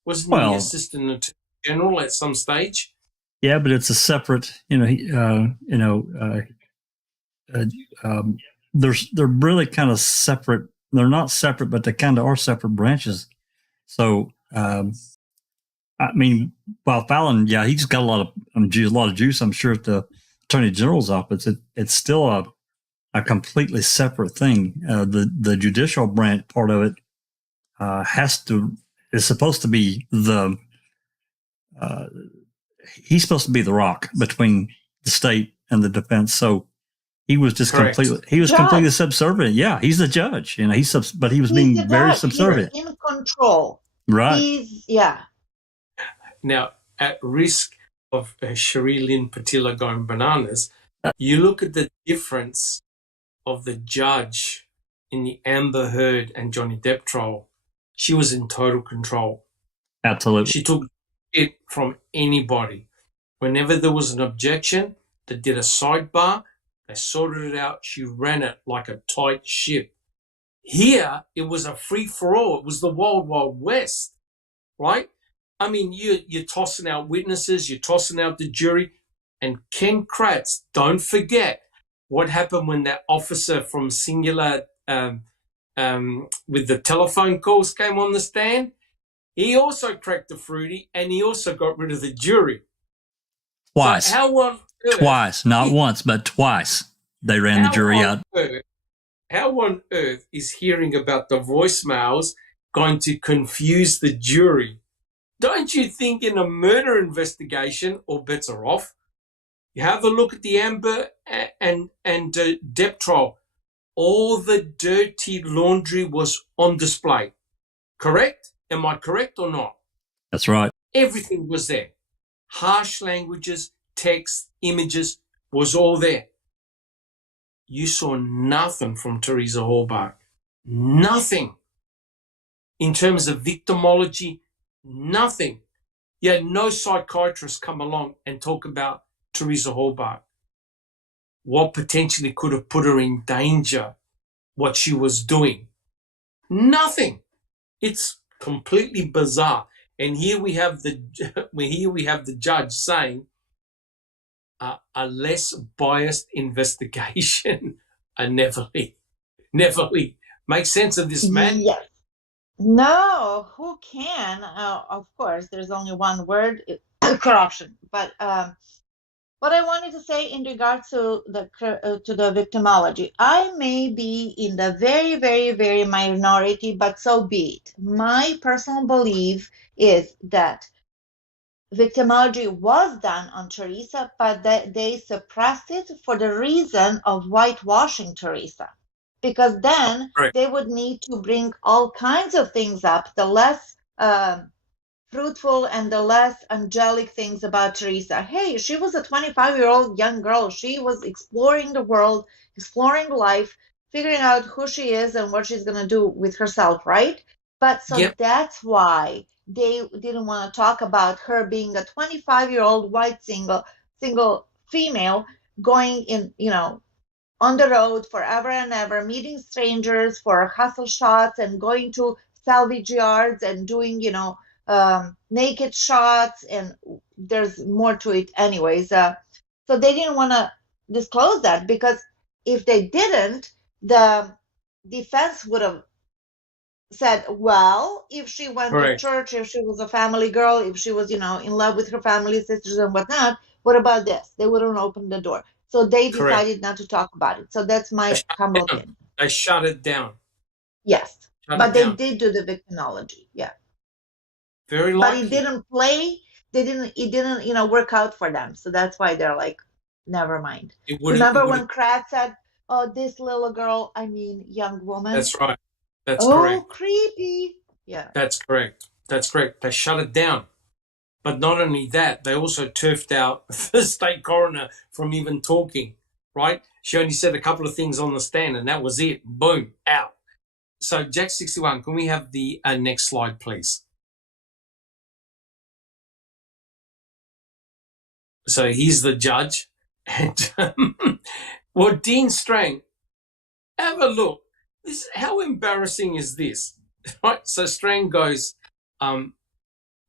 Wasn't he assistant attorney general at some stage? Yeah, but it's a separate, they're really kind of separate. They're not separate, but they kind of are separate branches. So, I mean, while Fallon, yeah, he's got a lot of juice, I'm sure, at the Attorney General's office. It's still a completely separate thing. The judicial branch part of it is supposed to be he's supposed to be the rock between the state and the defense. So he was just completely subservient. Yeah, he's the judge. But he was being very subservient. He's in control. Right. Now, at risk of Cherie Lynn Patilla going bananas, you look at the difference of the judge in the Amber Heard and Johnny Depp trial. She was in total control. Absolutely. She took it from anybody. Whenever there was an objection, they did a sidebar, they sorted it out, she ran it like a tight ship. Here, it was a free-for-all. It was the Wild Wild West, right? I mean, you're tossing out witnesses, you're tossing out the jury, and Ken Kratz, don't forget what happened when that officer from Singular with the telephone calls came on the stand. He also cracked the fruity, and he also got rid of the jury. Twice. So how on earth, twice, not once, but twice. They ran the jury out. How on earth is hearing about the voicemails going to confuse the jury? Don't you think in a murder investigation, all bets are off? You have a look at the Amber and Depp trial. All the dirty laundry was on display. Correct? Am I correct or not? That's right. Everything was there. Harsh languages, text, images was all there. You saw nothing from Teresa Halbach. Nothing. In terms of victimology, nothing. You had no psychiatrist come along and talk about Teresa Halbach. What potentially could have put her in danger, what she was doing. Nothing. It's completely bizarre. And here we have the judge saying a less biased investigation. Never make sense of this, man. Yes. No, who can? Of course, there's only one word: corruption. But what I wanted to say in regards to the victimology, I may be in the very, very, very minority, but so be it. My personal belief is that victimology was done on Teresa, but that they suppressed it for the reason of whitewashing Teresa. Because then they would need to bring all kinds of things up, the less fruitful and the less angelic things about Teresa. Hey, she was a 25-year-old young girl. She was exploring the world, exploring life, figuring out who she is and what she's going to do with herself, right? But so that's why they didn't want to talk about her being a 25-year-old white single female going in, on the road forever and ever, meeting strangers for hustle shots and going to salvage yards and doing, naked shots. And there's more to it anyways. So they didn't want to disclose that, because if they didn't, the defense would have said, well, if she went Correct. to church, if she was a family girl, if she was, in love with her family sisters and whatnot, what about this? They wouldn't open the door. So they Correct. decided not to talk about it. So that's my humble opinion. They shut it down. Yes. Shut But it they down. did do the victimology. Yeah. Very But likely. it didn't play. It didn't, work out for them. So that's why they're like, never mind. Remember when Kratz said, oh, this little girl, young woman. That's right. That's correct. Oh, creepy. Yeah. That's correct. That's correct. They shut it down. But not only that, they also turfed out the state coroner from even talking, right? She only said a couple of things on the stand, and that was it. Boom, out. So, Jack 61, can we have the next slide, please? So, here's the judge. And, well, Dean Strang, have a look. How embarrassing is this? Right? So, Strang goes,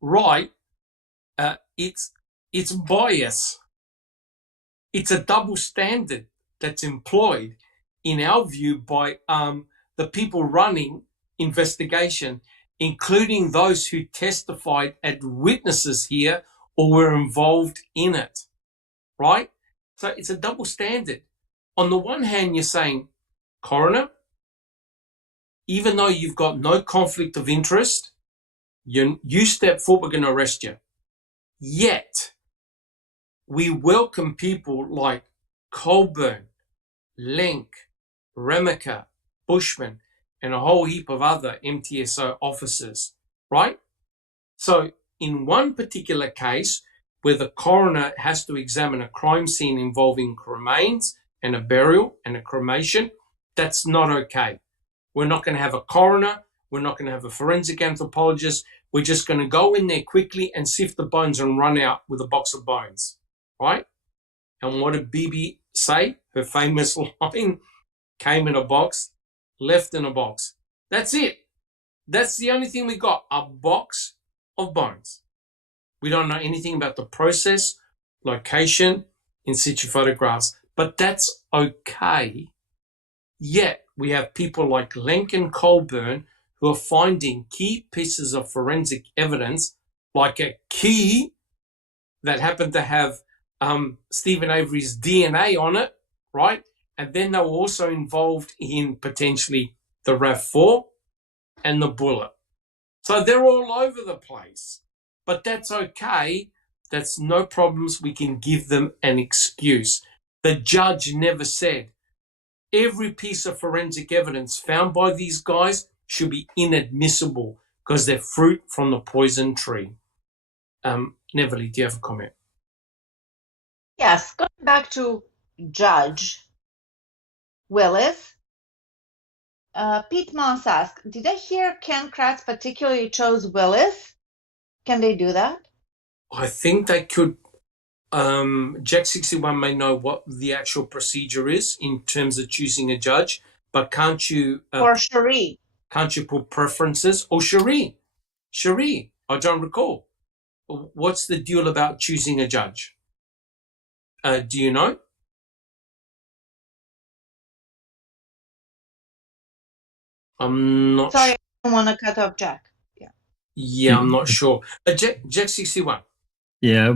right, it's bias. It's a double standard that's employed, in our view, by the people running investigation, including those who testified as witnesses here or were involved in it, right? So it's a double standard. On the one hand, you're saying, coroner, even though you've got no conflict of interest, you step forward, we're going to arrest you. Yet, we welcome people like Colburn, Lenk, Remaker, Bushman, and a whole heap of other MTSO officers, right? So in one particular case where the coroner has to examine a crime scene involving remains and a burial and a cremation, that's not okay. We're not going to have a coroner. We're not going to have a forensic anthropologist. We're just going to go in there quickly and sift the bones and run out with a box of bones, right? And what did Bibi say? Her famous line, came in a box, left in a box. That's it. That's the only thing we got, a box of bones. We don't know anything about the process, location, in situ photographs, but that's okay. Yet we have people like Lenk and Colburn who are finding key pieces of forensic evidence, like a key that happened to have Stephen Avery's DNA on it, right? And then they were also involved in potentially the RAV4 and the bullet. So they're all over the place. But that's okay. That's no problems. We can give them an excuse. The judge never said every piece of forensic evidence found by these guys should be inadmissible because they're fruit from the poison tree. Neverly, do you have a comment? Yes, going back to Judge Willis, Pete Moss asked, did I hear Ken Kratz particularly chose Willis? Can they do that? I think they could. Jack 61 may know what the actual procedure is in terms of choosing a judge, but can't you... or Cherie. Can't you put preferences? Or Cherie, I don't recall. What's the deal about choosing a judge? Do you know? I'm not Sorry, I don't want to cut off Jack. Yeah, I'm not sure. Jack 61. Yeah,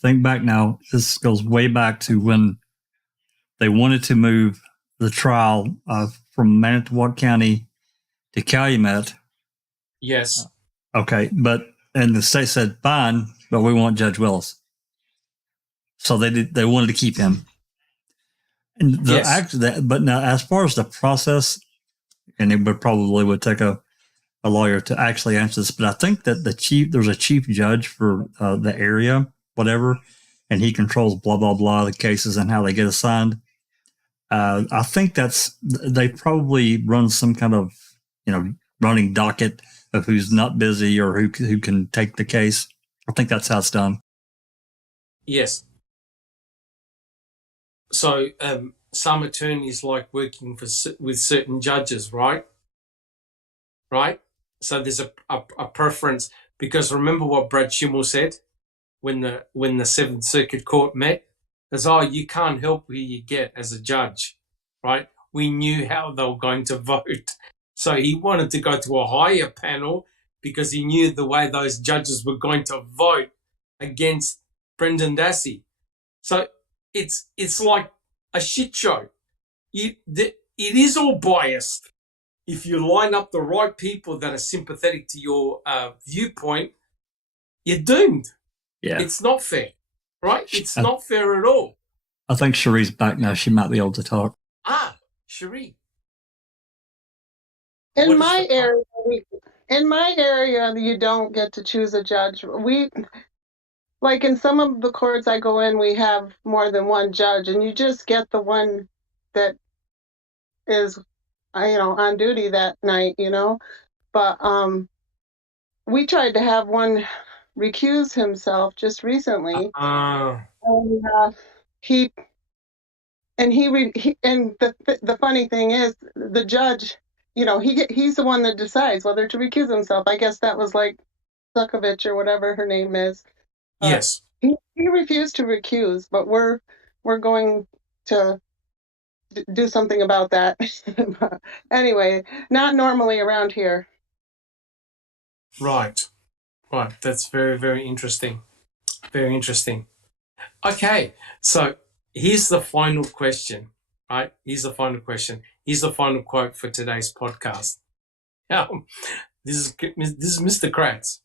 think back now, this goes way back to when they wanted to move the trial from Manitowoc County to Calumet. Yes. Okay, and the state said, fine, but we want Judge Willis. So they wanted to keep him. And but now, as far as the process, and it would take a lawyer to actually answer this, but I think that there's a chief judge for the area, whatever, and he controls blah, blah, blah, the cases and how they get assigned. I think they probably run some kind of, running docket of who's not busy or who can take the case. I think that's how it's done. Yes. So some attorneys like working with certain judges, right? Right? So there's a preference, because remember what Brad Schimmel said when the Seventh Circuit Court met? Because, you can't help who you get as a judge, right? We knew how they were going to vote. So he wanted to go to a higher panel because he knew the way those judges were going to vote against Brendan Dassey. So it's like a shit show. It is all biased. If you line up the right people that are sympathetic to your viewpoint, you're doomed. Yeah. It's not fair, right? It's not fair at all. I think Cherie's back now. She might be able to talk. Cherie. In my area, you don't get to choose a judge. Like in some of the courts I go in, we have more than one judge, and you just get the one that is, on duty that night, But we tried to have one recuse himself just recently. The funny thing is, the judge, he's the one that decides whether to recuse himself. I guess that was like Sukovich or whatever her name is. Yes. He refused to recuse, but we're going to do something about that. Anyway, not normally around here. Right. That's very, very interesting. Very interesting. Okay, so here's the final question, right? Here's the final quote for today's podcast. This is Mr. Kratz.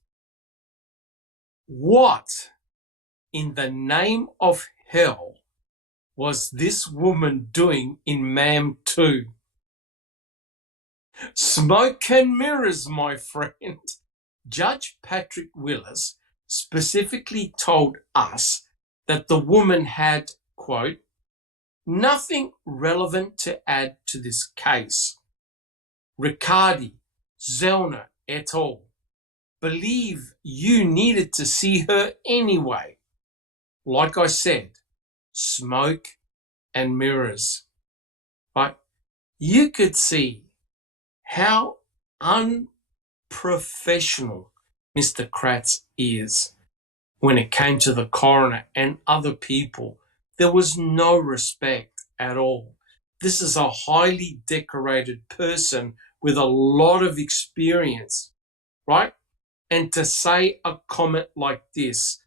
What in the name of hell was this woman doing in Ma'am 2? Smoke and mirrors, my friend. Judge Patrick Willis specifically told us that the woman had, quote, nothing relevant to add to this case. Riccardi, Zellner et al. Believe you needed to see her anyway. Like I said, smoke and mirrors. Right? You could see how unprofessional Mr. Kratz is when it came to the coroner and other people. There was no respect at all. This is a highly decorated person with a lot of experience, right? And to say a comment like this,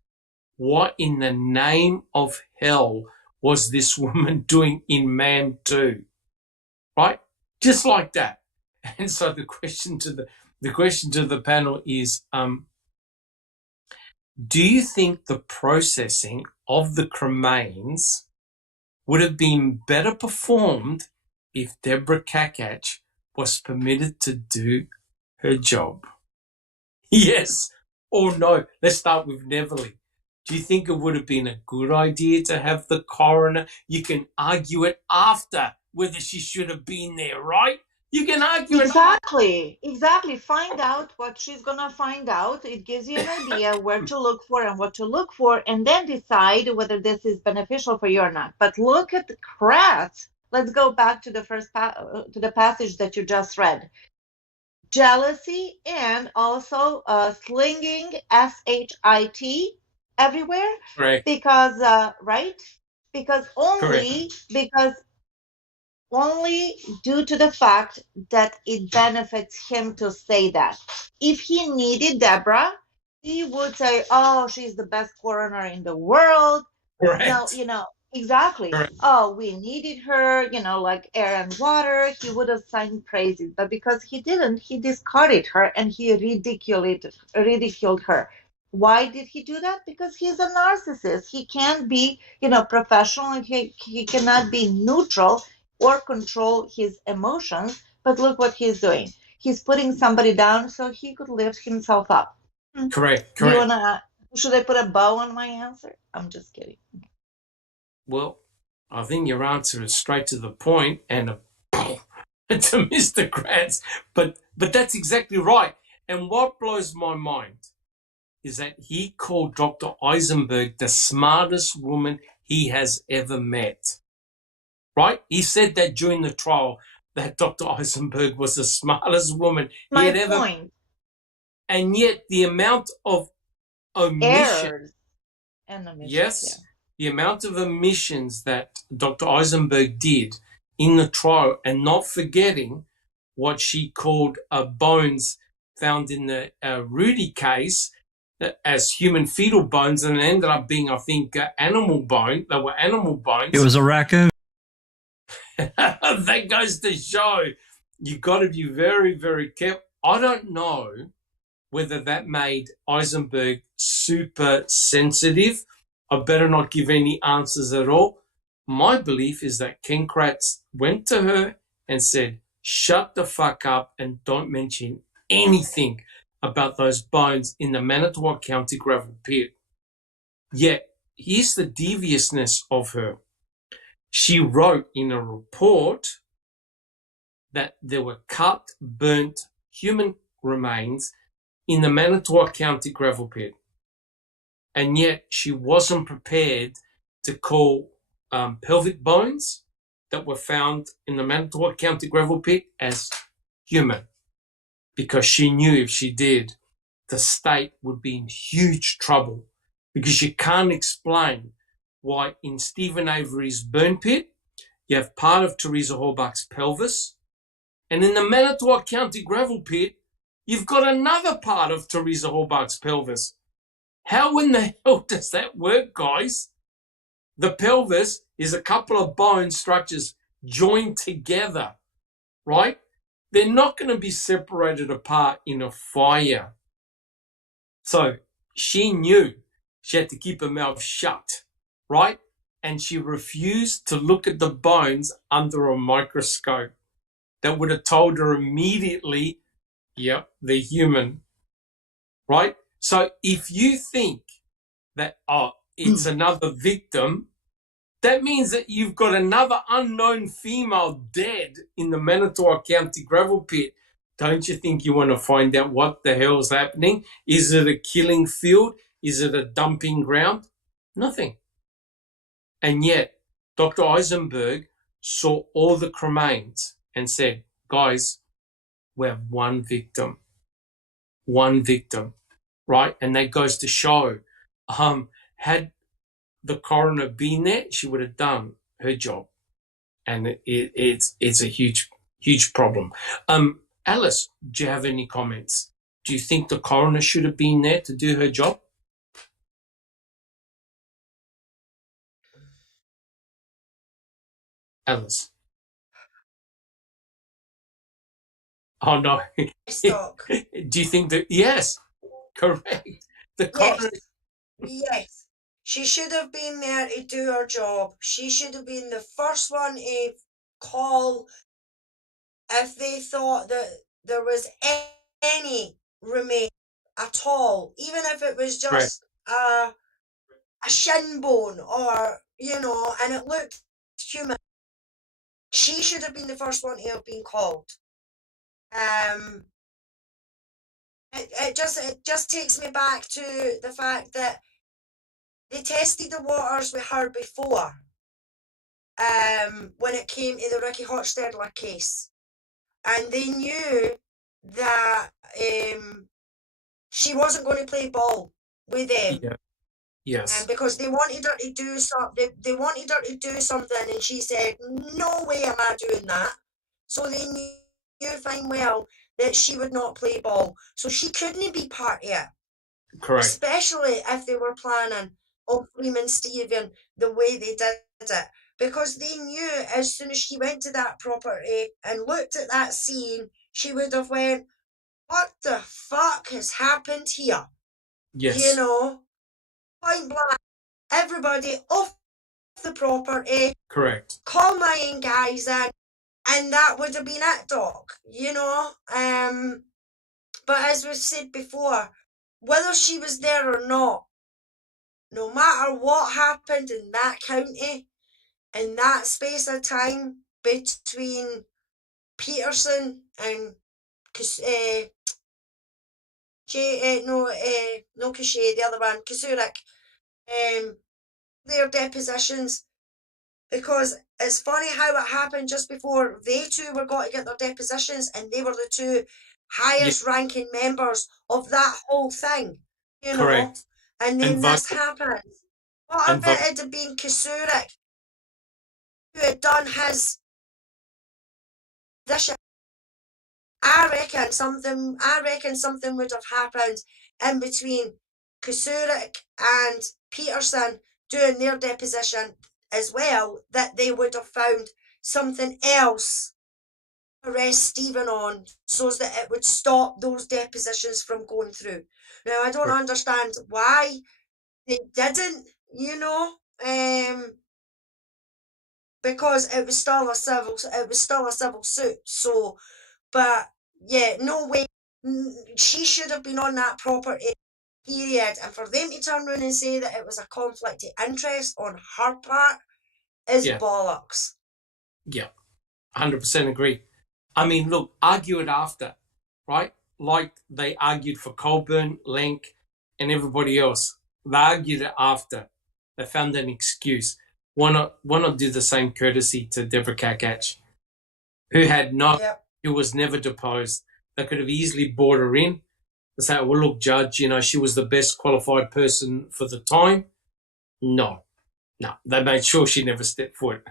what in the name of hell was this woman doing in Ma'am 2? Right? Just like that. And so the question to the panel is, do you think the processing of the cremains would have been better performed if Deborah Kakach was permitted to do her job? Yes or no? Let's start with Neverly. Do you think it would have been a good idea to have the coroner? You can argue it after whether she should have been there, right? You can argue exactly. Find out what she's gonna find out. It gives you an idea where to look for and what to look for, and then decide whether this is beneficial for you or not. But look at the Kratz. Let's go back to the to the passage that you just read. Jealousy and also slinging shit everywhere. Correct. Because because only due to the fact that it benefits him to say that. If he needed Deborah, he would say, oh, she's the best coroner in the world. Correct. No, exactly. Correct. Oh, we needed her, like air and water. He would have sang praises. But because he didn't, he discarded her and he ridiculed her. Why did he do that? Because he's a narcissist. He can't be, professional. He cannot be neutral or control his emotions. But look what he's doing. He's putting somebody down so he could lift himself up. Correct. Should I put a bow on my answer? I'm just kidding. Well, I think your answer is straight to the point and to Mr. Kratz. But that's exactly right. And what blows my mind is that he called Dr. Eisenberg the smartest woman he has ever met. Right? He said that during the trial that Dr. Eisenberg was the smartest woman he had ever met. And yet the amount of omissions. Yes. Yeah. The amount of omissions that Dr. Eisenberg did in the trial, and not forgetting what she called bones found in the Rudy case as human fetal bones, and it ended up being, I think, animal bone. They were animal bones. It was a raccoon. That goes to show you got to be very, very careful. I don't know whether that made Eisenberg super sensitive. I better not give any answers at all. My belief is that Ken Kratz went to her and said, shut the fuck up and don't mention anything about those bones in the Manitowoc County gravel pit. Yet, here's the deviousness of her. She wrote in a report that there were cut, burnt human remains in the Manitowoc County gravel pit. And yet she wasn't prepared to call pelvic bones that were found in the Manitowoc County gravel pit as human, because she knew if she did, the state would be in huge trouble, because you can't explain why in Stephen Avery's burn pit you have part of Teresa Horbach's pelvis, and in the Manitowoc County gravel pit you've got another part of Teresa Horbach's pelvis. How in the hell does that work, guys? The pelvis is a couple of bone structures joined together, right? They're not going to be separated apart in a FOIA. So she knew she had to keep her mouth shut, right? And she refused to look at the bones under a microscope. That would have told her immediately, yep, they're human, right? So if you think that, it's another victim, that means that you've got another unknown female dead in the Manitowoc County gravel pit. Don't you think you want to find out what the hell's happening? Is it a killing field? Is it a dumping ground? Nothing. And yet, Dr. Eisenberg saw all the cremains and said, guys, we have one victim. One victim. Right? And that goes to show, had the coroner been there, she would have done her job. And it's a huge, huge problem. Alice, do you have any comments? Do you think the coroner should have been there to do her job? Alice. Oh, no. Stock. Do you think that, yes, correct. The coroner. Yes. She should have been there to do her job. She should have been the first one to call if they thought that there was any remain at all, even if it was just a shin bone or, and it looked human. She should have been the first one to have been called. It just takes me back to the fact that they tested the waters with her before, when it came to the Ricky Hotstedler case, and they knew that she wasn't going to play ball with them. Yeah. Yes. Because they wanted her to do something. They wanted her to do something, and she said, "No way am I doing that." So they knew fine well that she would not play ball, so she couldn't be part of it. Correct. Especially if they were planning on Freeman Stephen the way they did it, because they knew as soon as she went to that property and looked at that scene, she would have went, "What the fuck has happened here?" Yes. Point blank, everybody off the property. Correct. Call my own guys in, and that would have been it, Doc. But as we've said before, whether she was there or not, no matter what happened in that county, in that space of time between Peterson and Cachet, the other one, Kasurik, their depositions, because it's funny how it happened just before they two were going to get their depositions, and they were the two highest ranking members of that whole thing, Correct. And then this happens. What if it had been Kasurik who had done his I reckon something would have happened in between Kasurik and Peterson doing their deposition as well, that they would have found something else to arrest Stephen on, so that it would stop those depositions from going through. Now, I don't understand why they didn't, because it was still a civil suit. So, but yeah, no way. She should have been on that property, period. And for them to turn around and say that it was a conflict of interest on her part is bollocks. Yeah, 100% agree. I mean, look, argue it after, right? Like they argued for Colburn, Lenk, and everybody else. They argued it after. They found an excuse. Why not do the same courtesy to Deborah Carcasses, who was never deposed? They could have easily brought her in and say, well, look, Judge, she was the best qualified person for the time. No, they made sure she never stepped foot.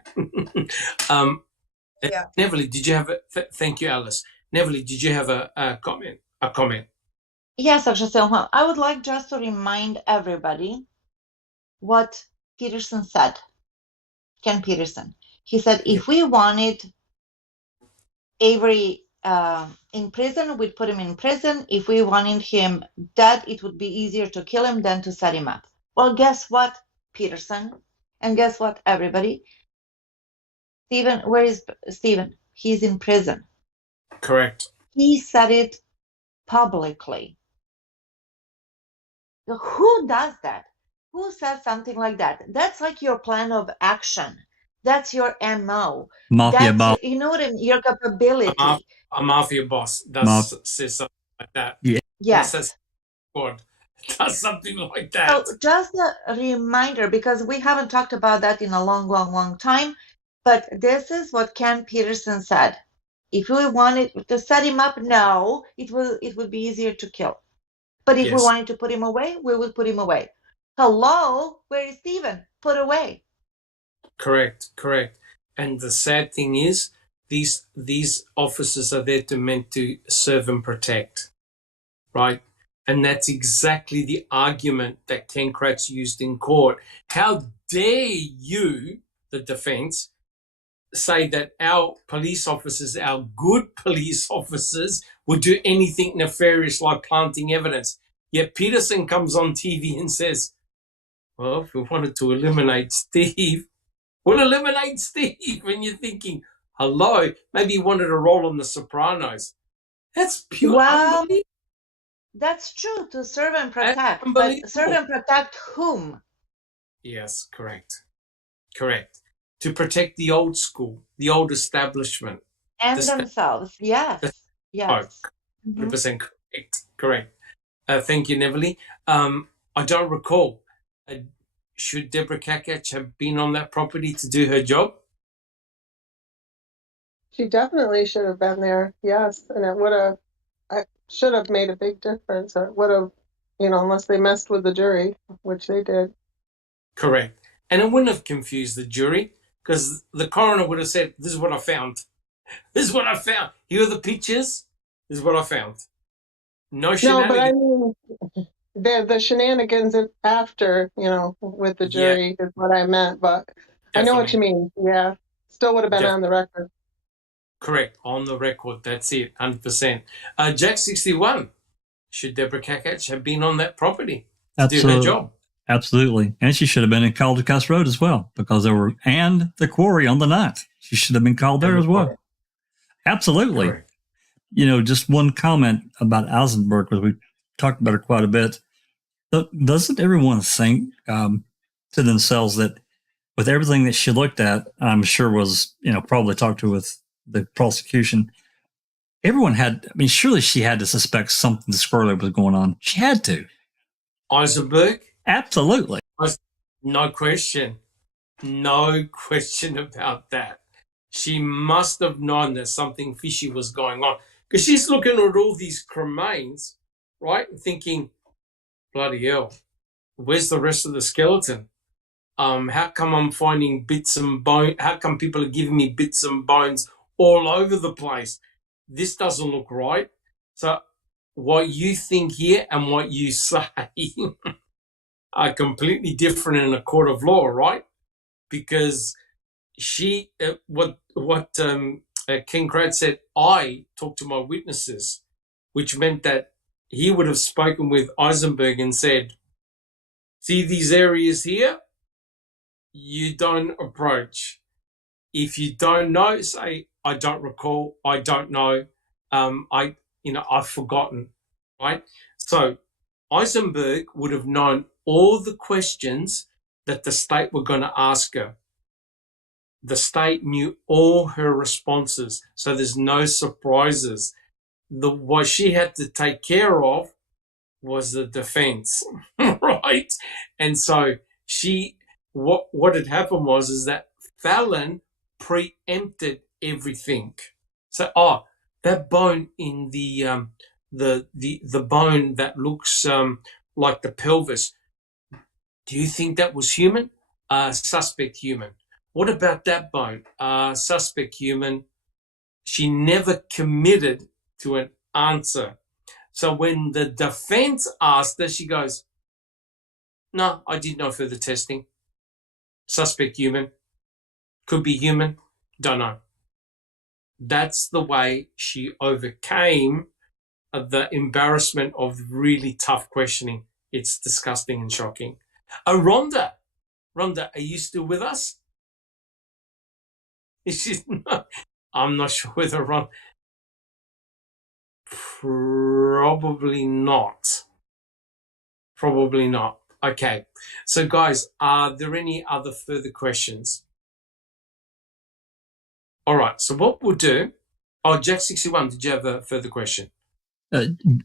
Neverly, did you have thank you, Alice. Neverly, did you have a comment? Yes, Dr. Silkman. I would like just to remind everybody what Peterson said. Ken Peterson. He said, if we wanted Avery in prison, we'd put him in prison. If we wanted him dead, it would be easier to kill him than to set him up. Well, guess what, Peterson? And guess what, everybody? Stephen, where is Stephen? He's in prison. Correct. He said it publicly. Who does that? Who says something like that? That's like your plan of action. That's your MO. Mafia boss. You know what I mean? Your capability. A mafia boss says something like that. Yeah. Yes. Does something like that. So just a reminder, because we haven't talked about that in a long time, but this is what Ken Peterson said. If we wanted to set him up, no, it would be easier to kill. But if we wanted to put him away, we would put him away. Hello, where is Stephen? Put away. Correct. And the sad thing is, these officers are there meant to serve and protect, right? And that's exactly the argument that Ken Kratz used in court. How dare you, the defense, say that our police officers, our good police officers, would do anything nefarious like planting evidence? Yet Peterson comes on TV and says, well, if we wanted to eliminate Steve, we'll eliminate Steve. And you're thinking, hello, maybe he wanted a role on The Sopranos. That's pure unbelief. That's true, to serve and protect. But serve and protect whom? Yes, correct. To protect the old school, the old establishment. And themselves, yes. 100% correct. Thank you, Neverly. I don't recall. Should Deborah Carcasses have been on that property to do her job? She definitely should have been there, yes. And it should have made a big difference. It would have, unless they messed with the jury, which they did. Correct. And it wouldn't have confused the jury, because the coroner would have said, this is what I found. Here are the pictures. This is what I found. No shenanigans. No, but I mean, the shenanigans after, with the jury is what I meant. But definitely. I know what you mean. Yeah. Still would have been on the record. Correct. On the record. That's it. 100%. Jack 61. Should Deborah Carcasses have been on that property to do her job? Absolutely. And she should have been in Caldecott Road as well, because and the quarry on the night. She should have been called there as well. Absolutely. Correct. Just one comment about Eisenberg, because we talked about her quite a bit. Doesn't everyone think to themselves that with everything that she looked at, I'm sure was, probably talked to with the prosecution, everyone surely she had to suspect something squirrely was going on. She had to. Eisenberg? Absolutely. No question. No question about that. She must have known that something fishy was going on, because she's looking at all these cremains, right, and thinking, bloody hell, where's the rest of the skeleton? How come I'm finding bits and bones? How come people are giving me bits and bones all over the place? this doesn't look right. So what you think here and what you say are completely different in a court of law, right? Because King Crad said, I talked to my witnesses, which meant that he would have spoken with Eisenberg and said, see these areas here? You don't approach. If you don't know, say, I don't recall, I don't know, I've forgotten, right? So Eisenberg would have known all the questions that the state were going to ask her. The state knew all her responses, so there's no surprises. What she had to take care of was the defense, right? And so what had happened was that Fallon preempted everything. So, that bone in the bone that looks like the pelvis, do you think that was human? Suspect human. What about that bone? Suspect human. She never committed to an answer. So when the defense asked her, she goes, no, I did no further testing. Suspect human. Could be human. Don't know. That's the way she overcame the embarrassment of really tough questioning. It's disgusting and shocking. Rhonda, are you still with us? I'm not sure whether Ron. Probably not. Okay. So, guys, are there any other further questions? All right. So what we'll do. Oh, Jack61, did you have a further question?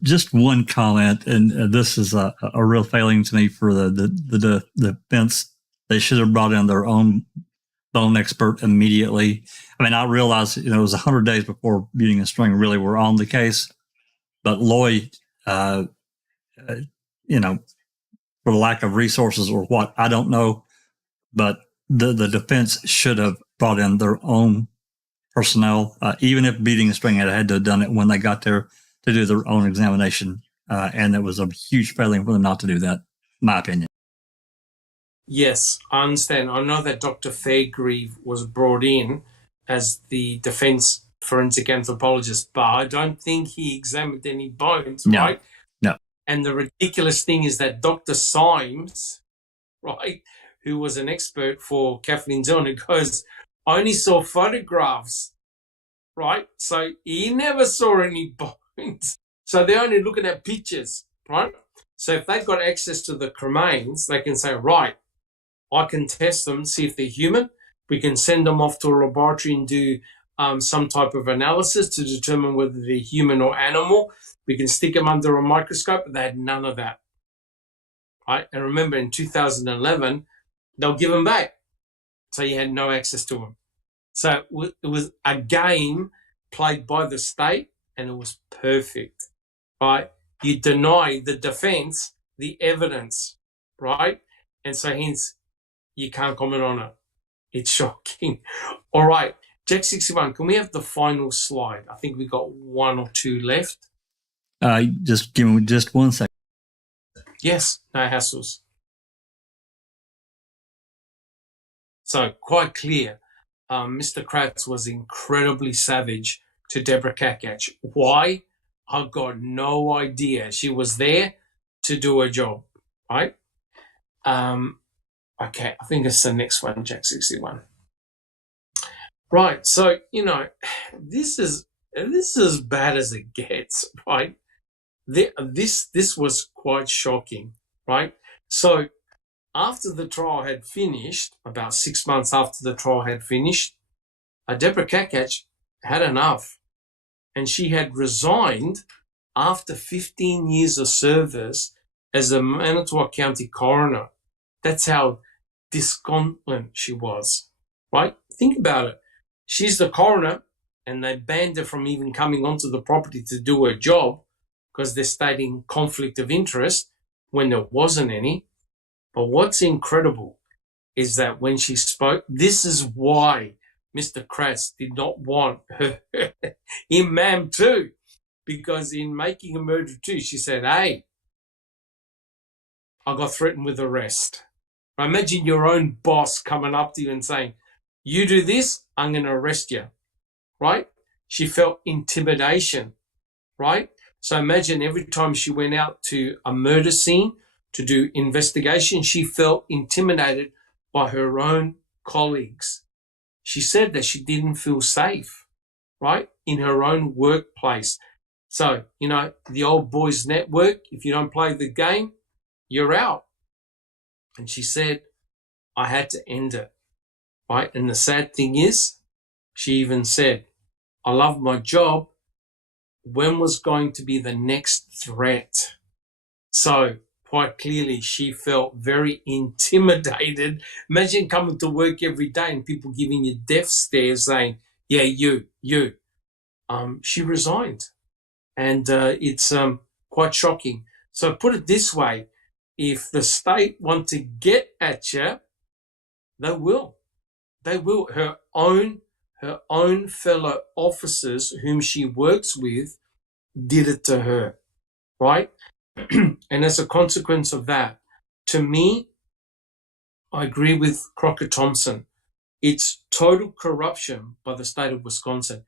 Just one comment, and this is a real failing to me for the defense. They should have brought in their own bone expert immediately. I mean, I realized, it was 100 days before Beauty and String really were on the case, but Lloyd, for lack of resources or what, I don't know, but the defense should have brought in their own personnel, even if Beauty and String had to have done it when they got there to do their own examination. And it was a huge failing for them not to do that, in my opinion. Yes, I understand. I know that Dr. Fairgrieve was brought in as the defense forensic anthropologist, but I don't think he examined any bones, right? No. And the ridiculous thing is that Dr. Symes, right, who was an expert for Kathleen Zellner, goes, I only saw photographs, right? So he never saw any bones. So they're only looking at pictures, right? So if they've got access to the cremains, they can say, right, I can test them, see if they're human. We can send them off to a laboratory and do some type of analysis to determine whether they're human or animal. We can stick them under a microscope. They had none of that, right? And remember, in 2011, they'll give them back. So you had no access to them. So it was a game played by the state, and it was perfect, right? You deny the defense the evidence, right? And so hence, you can't comment on it. It's shocking. All right, Jack61, can we have the final slide? I think we've got one or two left. Just give me just 1 second. Yes, no hassles. So quite clear, Mr. Kratz was incredibly savage to Deborah Kakach. Why? I've got no idea. She was there to do her job, right? Okay, I think it's the next one, Jack61. Right, so, this is as bad as it gets, right? This was quite shocking, right? So after the trial had finished, about 6 months after the trial had finished, Deborah Kakach had enough, and she had resigned after 15 years of service as a Manitowoc County coroner. That's how disconsolate she was, right? Think about it. She's the coroner, and they banned her from even coming onto the property to do her job because they're stating conflict of interest when there wasn't any. But what's incredible is that when she spoke, this is why Mr. Kratz did not want her in Ma'am 2, because in Making a Murderer 2, she said, hey, I got threatened with arrest. Imagine your own boss coming up to you and saying, you do this, I'm going to arrest you, right? She felt intimidation, right? So imagine every time she went out to a murder scene to do investigation, she felt intimidated by her own colleagues. She said that she didn't feel safe, right, in her own workplace. So, you know, the old boys network, if you don't play the game, you're out. And she said, I had to end it, right? And the sad thing is, she even said, I love my job. When was going to be the next threat? So quite clearly, she felt very intimidated. Imagine coming to work every day and people giving you death stares saying, yeah, you. She resigned. And it's quite shocking. So put it this way, if the state want to get at you, they will. They will. Her own fellow officers whom she works with did it to her, right? And as a consequence of that, to me, I agree with Crocker Thompson. It's total corruption by the state of Wisconsin.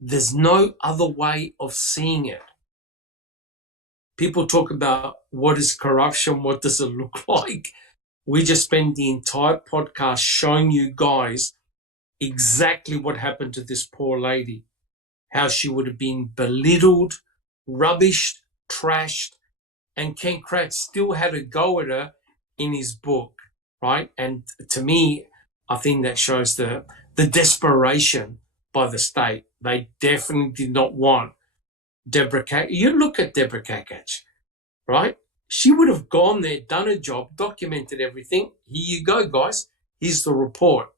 There's no other way of seeing it. People talk about what is corruption, what does it look like? We just spent the entire podcast showing you guys exactly what happened to this poor lady, how she would have been belittled, rubbished, trashed, and Ken Kratz still had a go at her in his book, right? And to me, I think that shows the desperation by the state. They definitely did not want Deborah Kakach. You look at Deborah Kakach, right? She would have gone there, done a job, documented everything. Here you go, guys. Here's the report.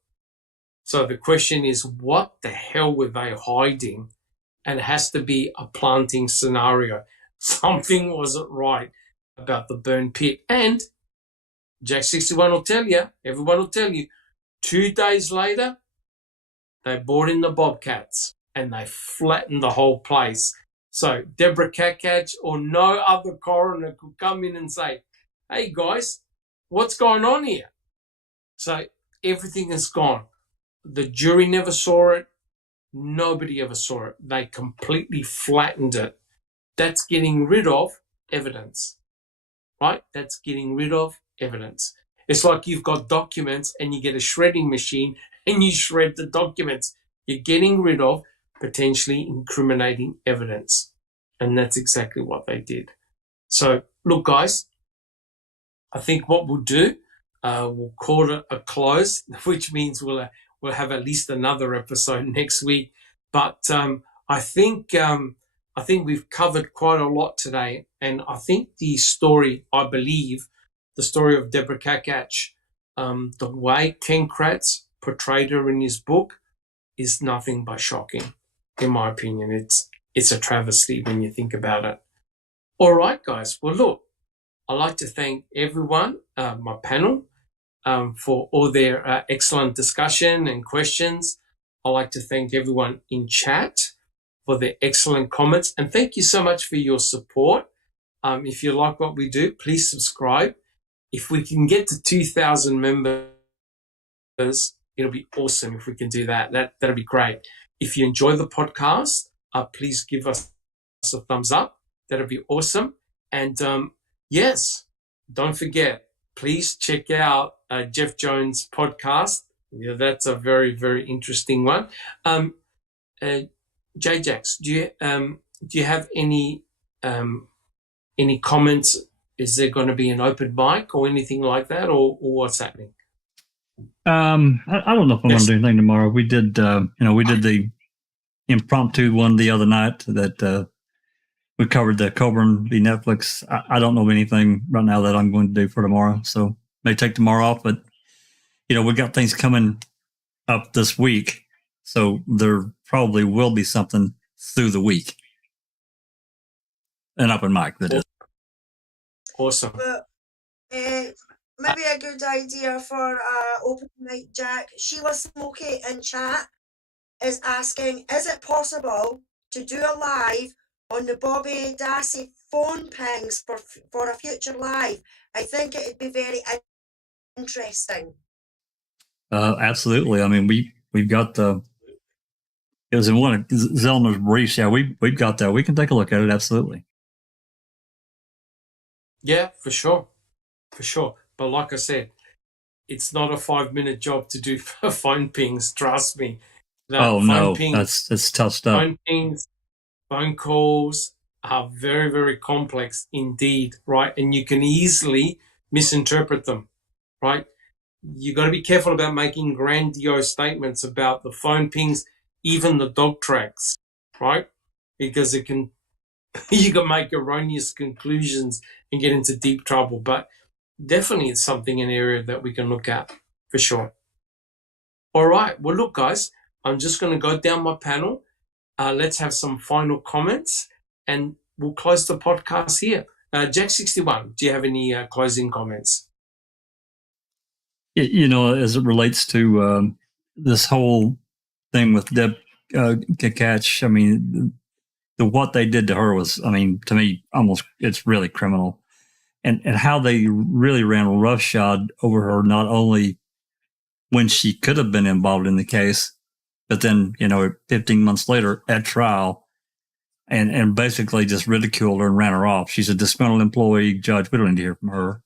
So the question is, what the hell were they hiding? And it has to be a planting scenario. Something wasn't right about the burn pit. And Jack 61 will tell you, everyone will tell you, 2 days later, they brought in the Bobcats and they flattened the whole place. So Deborah Kakach or no other coroner could come in and say, hey guys, what's going on here? So everything is gone. The jury never saw it. Nobody ever saw it. They completely flattened it. That's getting rid of evidence, right? That's getting rid of evidence. It's like you've got documents and you get a shredding machine and you shred the documents. You're getting rid of potentially incriminating evidence. And that's exactly what they did. So, look, guys, I think what we'll do, we'll call it a close, which means we'll have at least another episode next week. But I think we've covered quite a lot today. And I think the story, I believe, the story of Deborah Kakach, the way Ken Kratz portrayed her in his book is nothing but shocking. In my opinion, it's a travesty when you think about it. All right, guys. Well, look, I'd like to thank everyone, my panel, for all their excellent discussion and questions. I'd like to thank everyone in chat for their excellent comments. And thank you so much for your support. If you like what we do, please subscribe. If we can get to 2,000 members, it'll be awesome if we can do that. That'll be great. If you enjoy the podcast, please give us a thumbs up. That'll be awesome. And yes, don't forget, please check out Jeff Jones' podcast. Yeah, that's a very, very interesting one. J-Jax, do you have any comments? Is there going to be an open mic or anything like that, or what's happening? I don't know if I'm going to do anything tomorrow. We did, we did the impromptu one the other night that we covered the Coburn v. Netflix. I don't know anything right now that I'm going to do for tomorrow, so may take tomorrow off. But we got things coming up this week, so there probably will be something through the week. An open mic, that is. Awesome. But maybe a good idea for open mic, Jack. Sheila Smokey in chat is asking, is it possible to do a live on the Bobby Dassey phone pings for a future live? I think it would be very interesting. Absolutely. I mean, we've got the. It was in one of Zellner's briefs. Yeah, we've got that. We can take a look at it. Absolutely. Yeah, for sure. But like I said, it's not a 5-minute job to do phone pings. Trust me. No, that's tough stuff. Phone pings, phone calls are very, very complex indeed, right? And you can easily misinterpret them, right? You got to be careful about making grandiose statements about the phone pings, even the dog tracks, right? Because you can make erroneous conclusions and get into deep trouble. But definitely it's something, an area that we can look at for sure. All right. Well, look, guys, I'm just going to go down my panel. Let's have some final comments and we'll close the podcast here. Jack61, do you have any closing comments? As it relates to this whole thing with Deb Kakach, I mean, what they did to her was, I mean, to me, almost, it's really criminal. And how they really ran roughshod over her, not only when she could have been involved in the case, but then, 15 months later at trial, and basically just ridiculed her and ran her off. She's a disgruntled employee. Judge, we don't need to hear from her.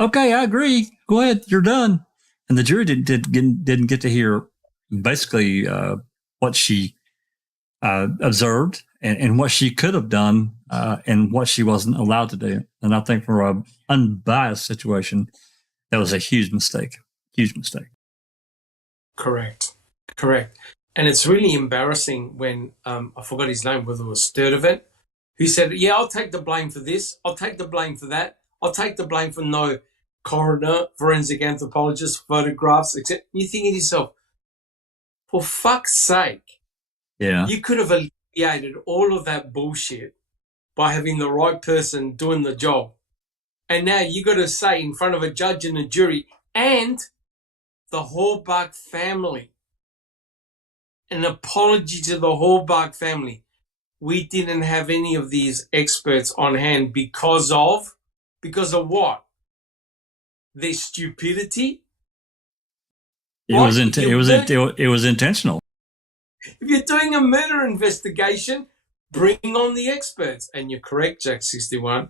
Okay, I agree. Go ahead. You're done. And the jury didn't get to hear basically what she observed and what she could have done and what she wasn't allowed to do. And I think for an unbiased situation, that was a huge mistake. Huge mistake. Correct. And it's really embarrassing when, I forgot his name, whether it was Sturdivant, who said, yeah, I'll take the blame for this. I'll take the blame for that. I'll take the blame for no coroner, forensic anthropologist, photographs, etc. You're thinking to yourself, for fuck's sake, you could have alleviated all of that bullshit by having the right person doing the job. And now you got to say in front of a judge and a jury and the Hallbach family, an apology to the Hallbach family. We didn't have any of these experts on hand because of what? Their stupidity? It was intentional. If you're doing a murder investigation, bring on the experts. And you're correct, Jack61.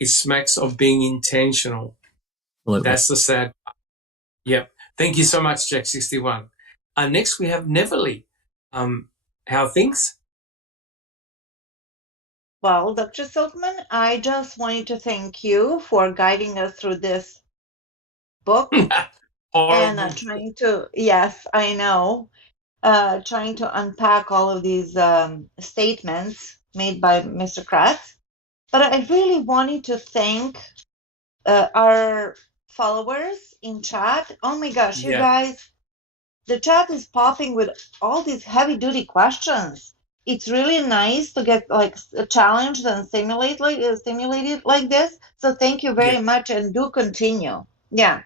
It smacks of being intentional. Absolutely. That's the sad part. Yep. Thank you so much, Jack61. Next, we have Neverly. How are things? Well, Dr. Silkman, I just wanted to thank you for guiding us through this book and trying to, yes, I know, trying to unpack all of these statements made by Mr. Kratz. But I really wanted to thank our followers in chat. Oh my gosh, you guys, the chat is popping with all these heavy duty questions. It's really nice to get like challenged and stimulated like this. So thank you very much and do continue. Yeah.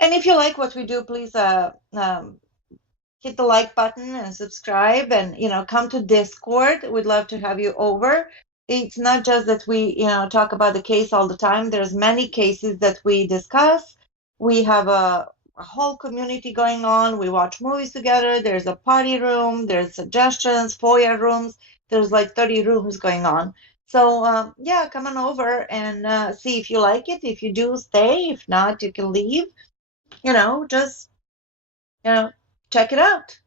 And if you like what we do, please hit the like button and subscribe and, come to Discord. We'd love to have you over. It's not just that we, talk about the case all the time. There's many cases that we discuss. We have a whole community going on. We watch movies together. There's a party room. There's suggestions, FOIA rooms. There's like 30 rooms going on. So, come on over and see if you like it. If you do, stay. If not, you can leave. Just, check it out.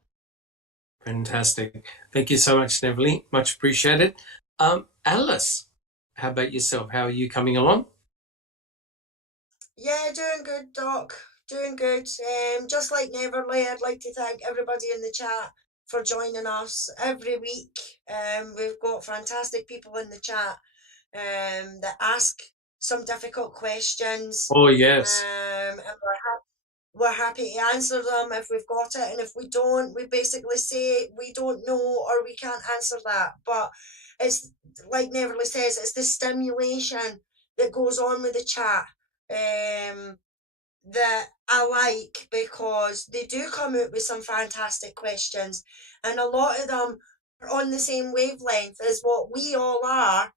Fantastic. Thank you so much, Neverly. Much appreciated. Alice, how about yourself? How are you coming along? Yeah, doing good, Doc. Doing good. Just like Neverly, I'd like to thank everybody in the chat for joining us every week. We've got fantastic people in the chat that ask some difficult questions. Oh, yes. And we're happy to answer them if we've got it. And if we don't, we basically say we don't know or we can't answer that. But it's like Neverly says, it's the stimulation that goes on with the chat. that I like, because they do come out with some fantastic questions, and a lot of them are on the same wavelength as what we all are.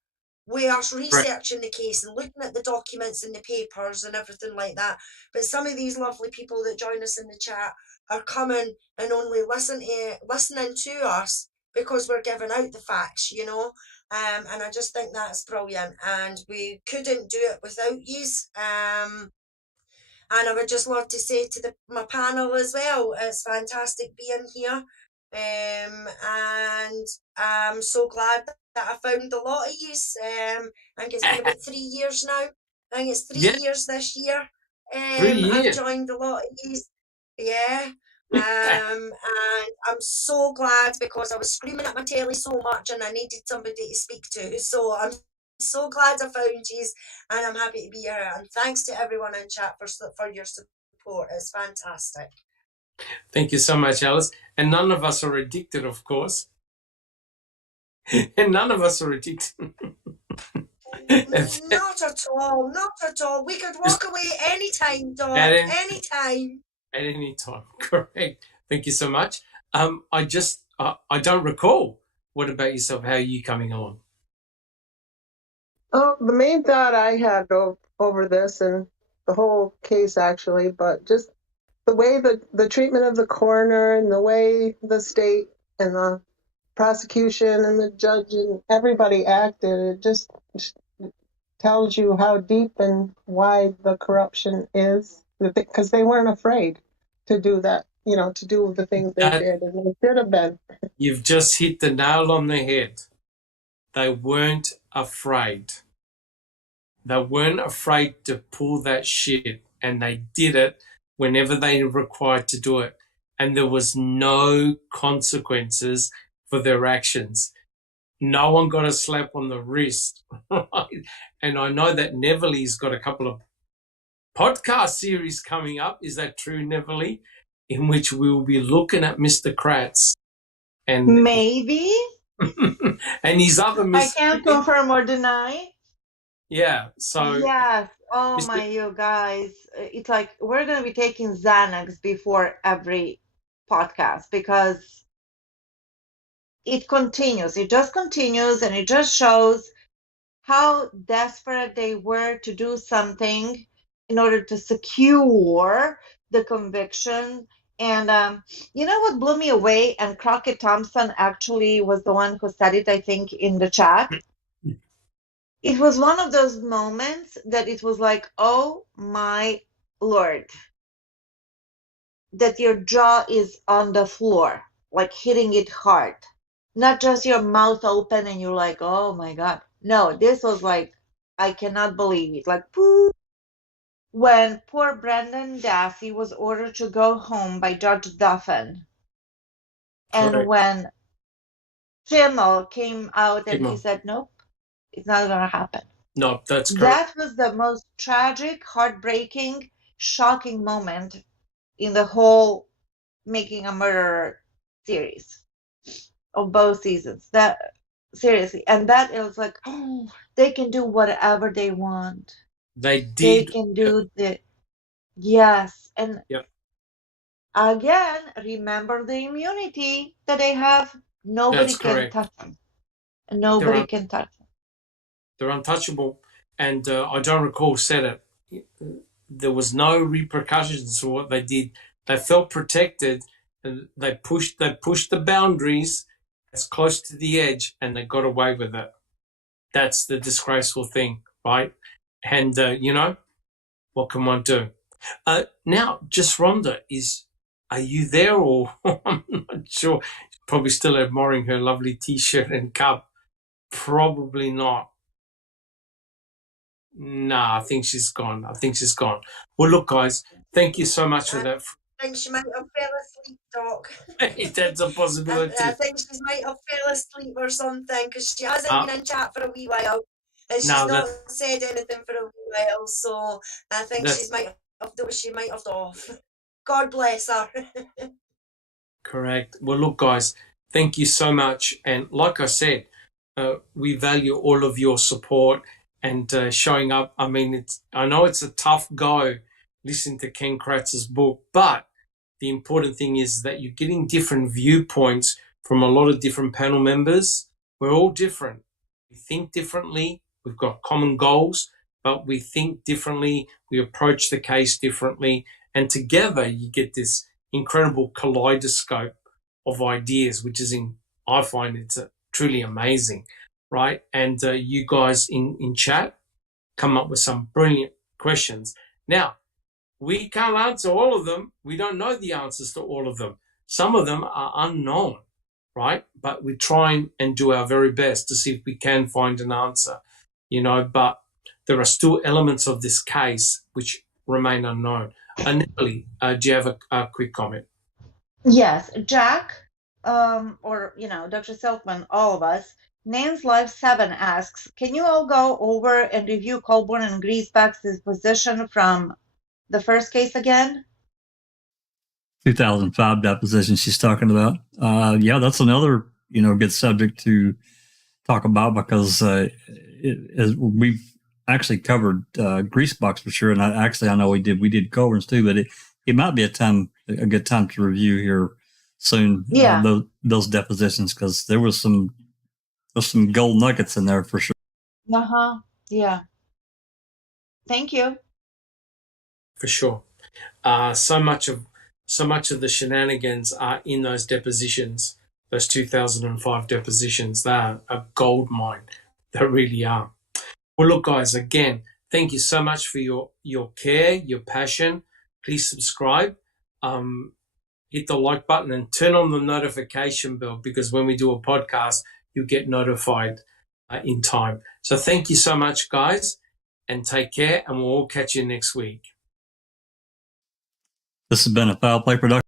We are researching the case and looking at the documents and the papers and everything like that. But some of these lovely people that join us in the chat are coming and only listening to us because we're giving out the facts, you know. And I just think that's brilliant, and we couldn't do it without yous. And I would just love to say to my panel as well, it's fantastic being here. And I'm so glad that I found a lot of yous. I think it's been about 3 years now. I think it's 3 years this year. 3 years. I've joined a lot of yous. Yeah. And I'm so glad, because I was screaming at my telly so much and I needed somebody to speak to. So I'm so glad I found you, and I'm happy to be here. And thanks to everyone in chat for your support. It's fantastic. Thank you so much, Alice. And none of us are addicted, of course. And none of us are addicted. Not at all. Not at all. We could walk away anytime, Doc. Anytime. At any time. Correct. Thank you so much. I don't recall. What about yourself? How are you coming along? Oh, the main thought I had over this, and the whole case actually, but just the way the treatment of the coroner and the way the state and the prosecution and the judge and everybody acted, it just tells you how deep and wide the corruption is, because they weren't afraid to do that, you know, to do the things they did, and they should have been. You've just hit the nail on the head. They weren't afraid. They weren't afraid to pull that shit, and they did it whenever they were required to do it. And there was no consequences for their actions. No one got a slap on the wrist, right? And I know that Neverly's got a couple of podcast series coming up. Is that true, Neverly? In which we will be looking at Mr. Kratz. And maybe. And his other I can't confirm or deny. Yeah, so... Yes. Oh, my, you guys. It's like we're going to be taking Xanax before every podcast, because it continues. It just continues, and it just shows how desperate they were to do something in order to secure the conviction. And you know what blew me away? And Crockett Thompson actually was the one who said it, I think, in the chat. It was one of those moments that it was like, oh my Lord, that your jaw is on the floor, like hitting it hard. Not just your mouth open and you're like, oh my God. No, this was like, I cannot believe it. Like, pooh. When poor Brendan Dassey was ordered to go home by Judge Duffin, and when Kimmel came out and he said, nope, it's not going to happen. No, that's correct. That was the most tragic, heartbreaking, shocking moment in the whole Making a Murderer series of both seasons. That, seriously. And that, it was like, oh, they can do whatever they want. They did. They can do the, yes. And again, remember the immunity that they have. Nobody can touch them. Nobody can touch them. They're untouchable. And I don't recall said it. There was no repercussions for what they did. They felt protected, and they pushed the boundaries as close to the edge, and they got away with it. That's the disgraceful thing, right? And, you know, what can one do? Now, just Rhonda, are you there, or I'm not sure. Probably still admiring her lovely T-shirt and cup. Probably not. Nah, I think she's gone. Well, look, guys, thank you so much for that. I think she might have fell asleep, Doc. That's a possibility. I think she might have fell asleep or something, because she hasn't been in chat for a wee while. And she's not said anything for a wee while, so I think she might have off. God bless her. Correct. Well, look, guys, thank you so much. And like I said, we value all of your support and showing up. I mean, I know it's a tough go listening to Ken Kratz's book, but the important thing is that you're getting different viewpoints from a lot of different panel members. We're all different. We think differently. We've got common goals, but we think differently. We approach the case differently. And together you get this incredible kaleidoscope of ideas, which is I find it's truly amazing, right? And you guys in chat come up with some brilliant questions. Now, we can't answer all of them. We don't know the answers to all of them. Some of them are unknown, right? But we try and do our very best to see if we can find an answer, but there are still elements of this case which remain unknown. Nelly, do you have a quick comment? Yes, Jack, or Dr. Silkman, all of us. Nan's Life 7 asks, can you all go over and review Colborn and Griesbach's position from the first case again? 2005 deposition she's talking about. Yeah, that's another good subject to talk about, because we've actually covered Griesbach's for sure, and I know we did Colborn's too, but it might be a good time to review here soon. Yeah, those depositions, because there's some gold nuggets in there for sure. Yeah. Thank you. For sure. So much of the shenanigans are in those depositions, those 2005 depositions. They're a gold mine. They really are. Well, look, guys, again, thank you so much for your care, your passion. Please subscribe, hit the like button, and turn on the notification bell, because when we do a podcast, you get notified in time. So thank you so much, guys, and take care, and we'll all catch you next week. This has been a Foul Play production.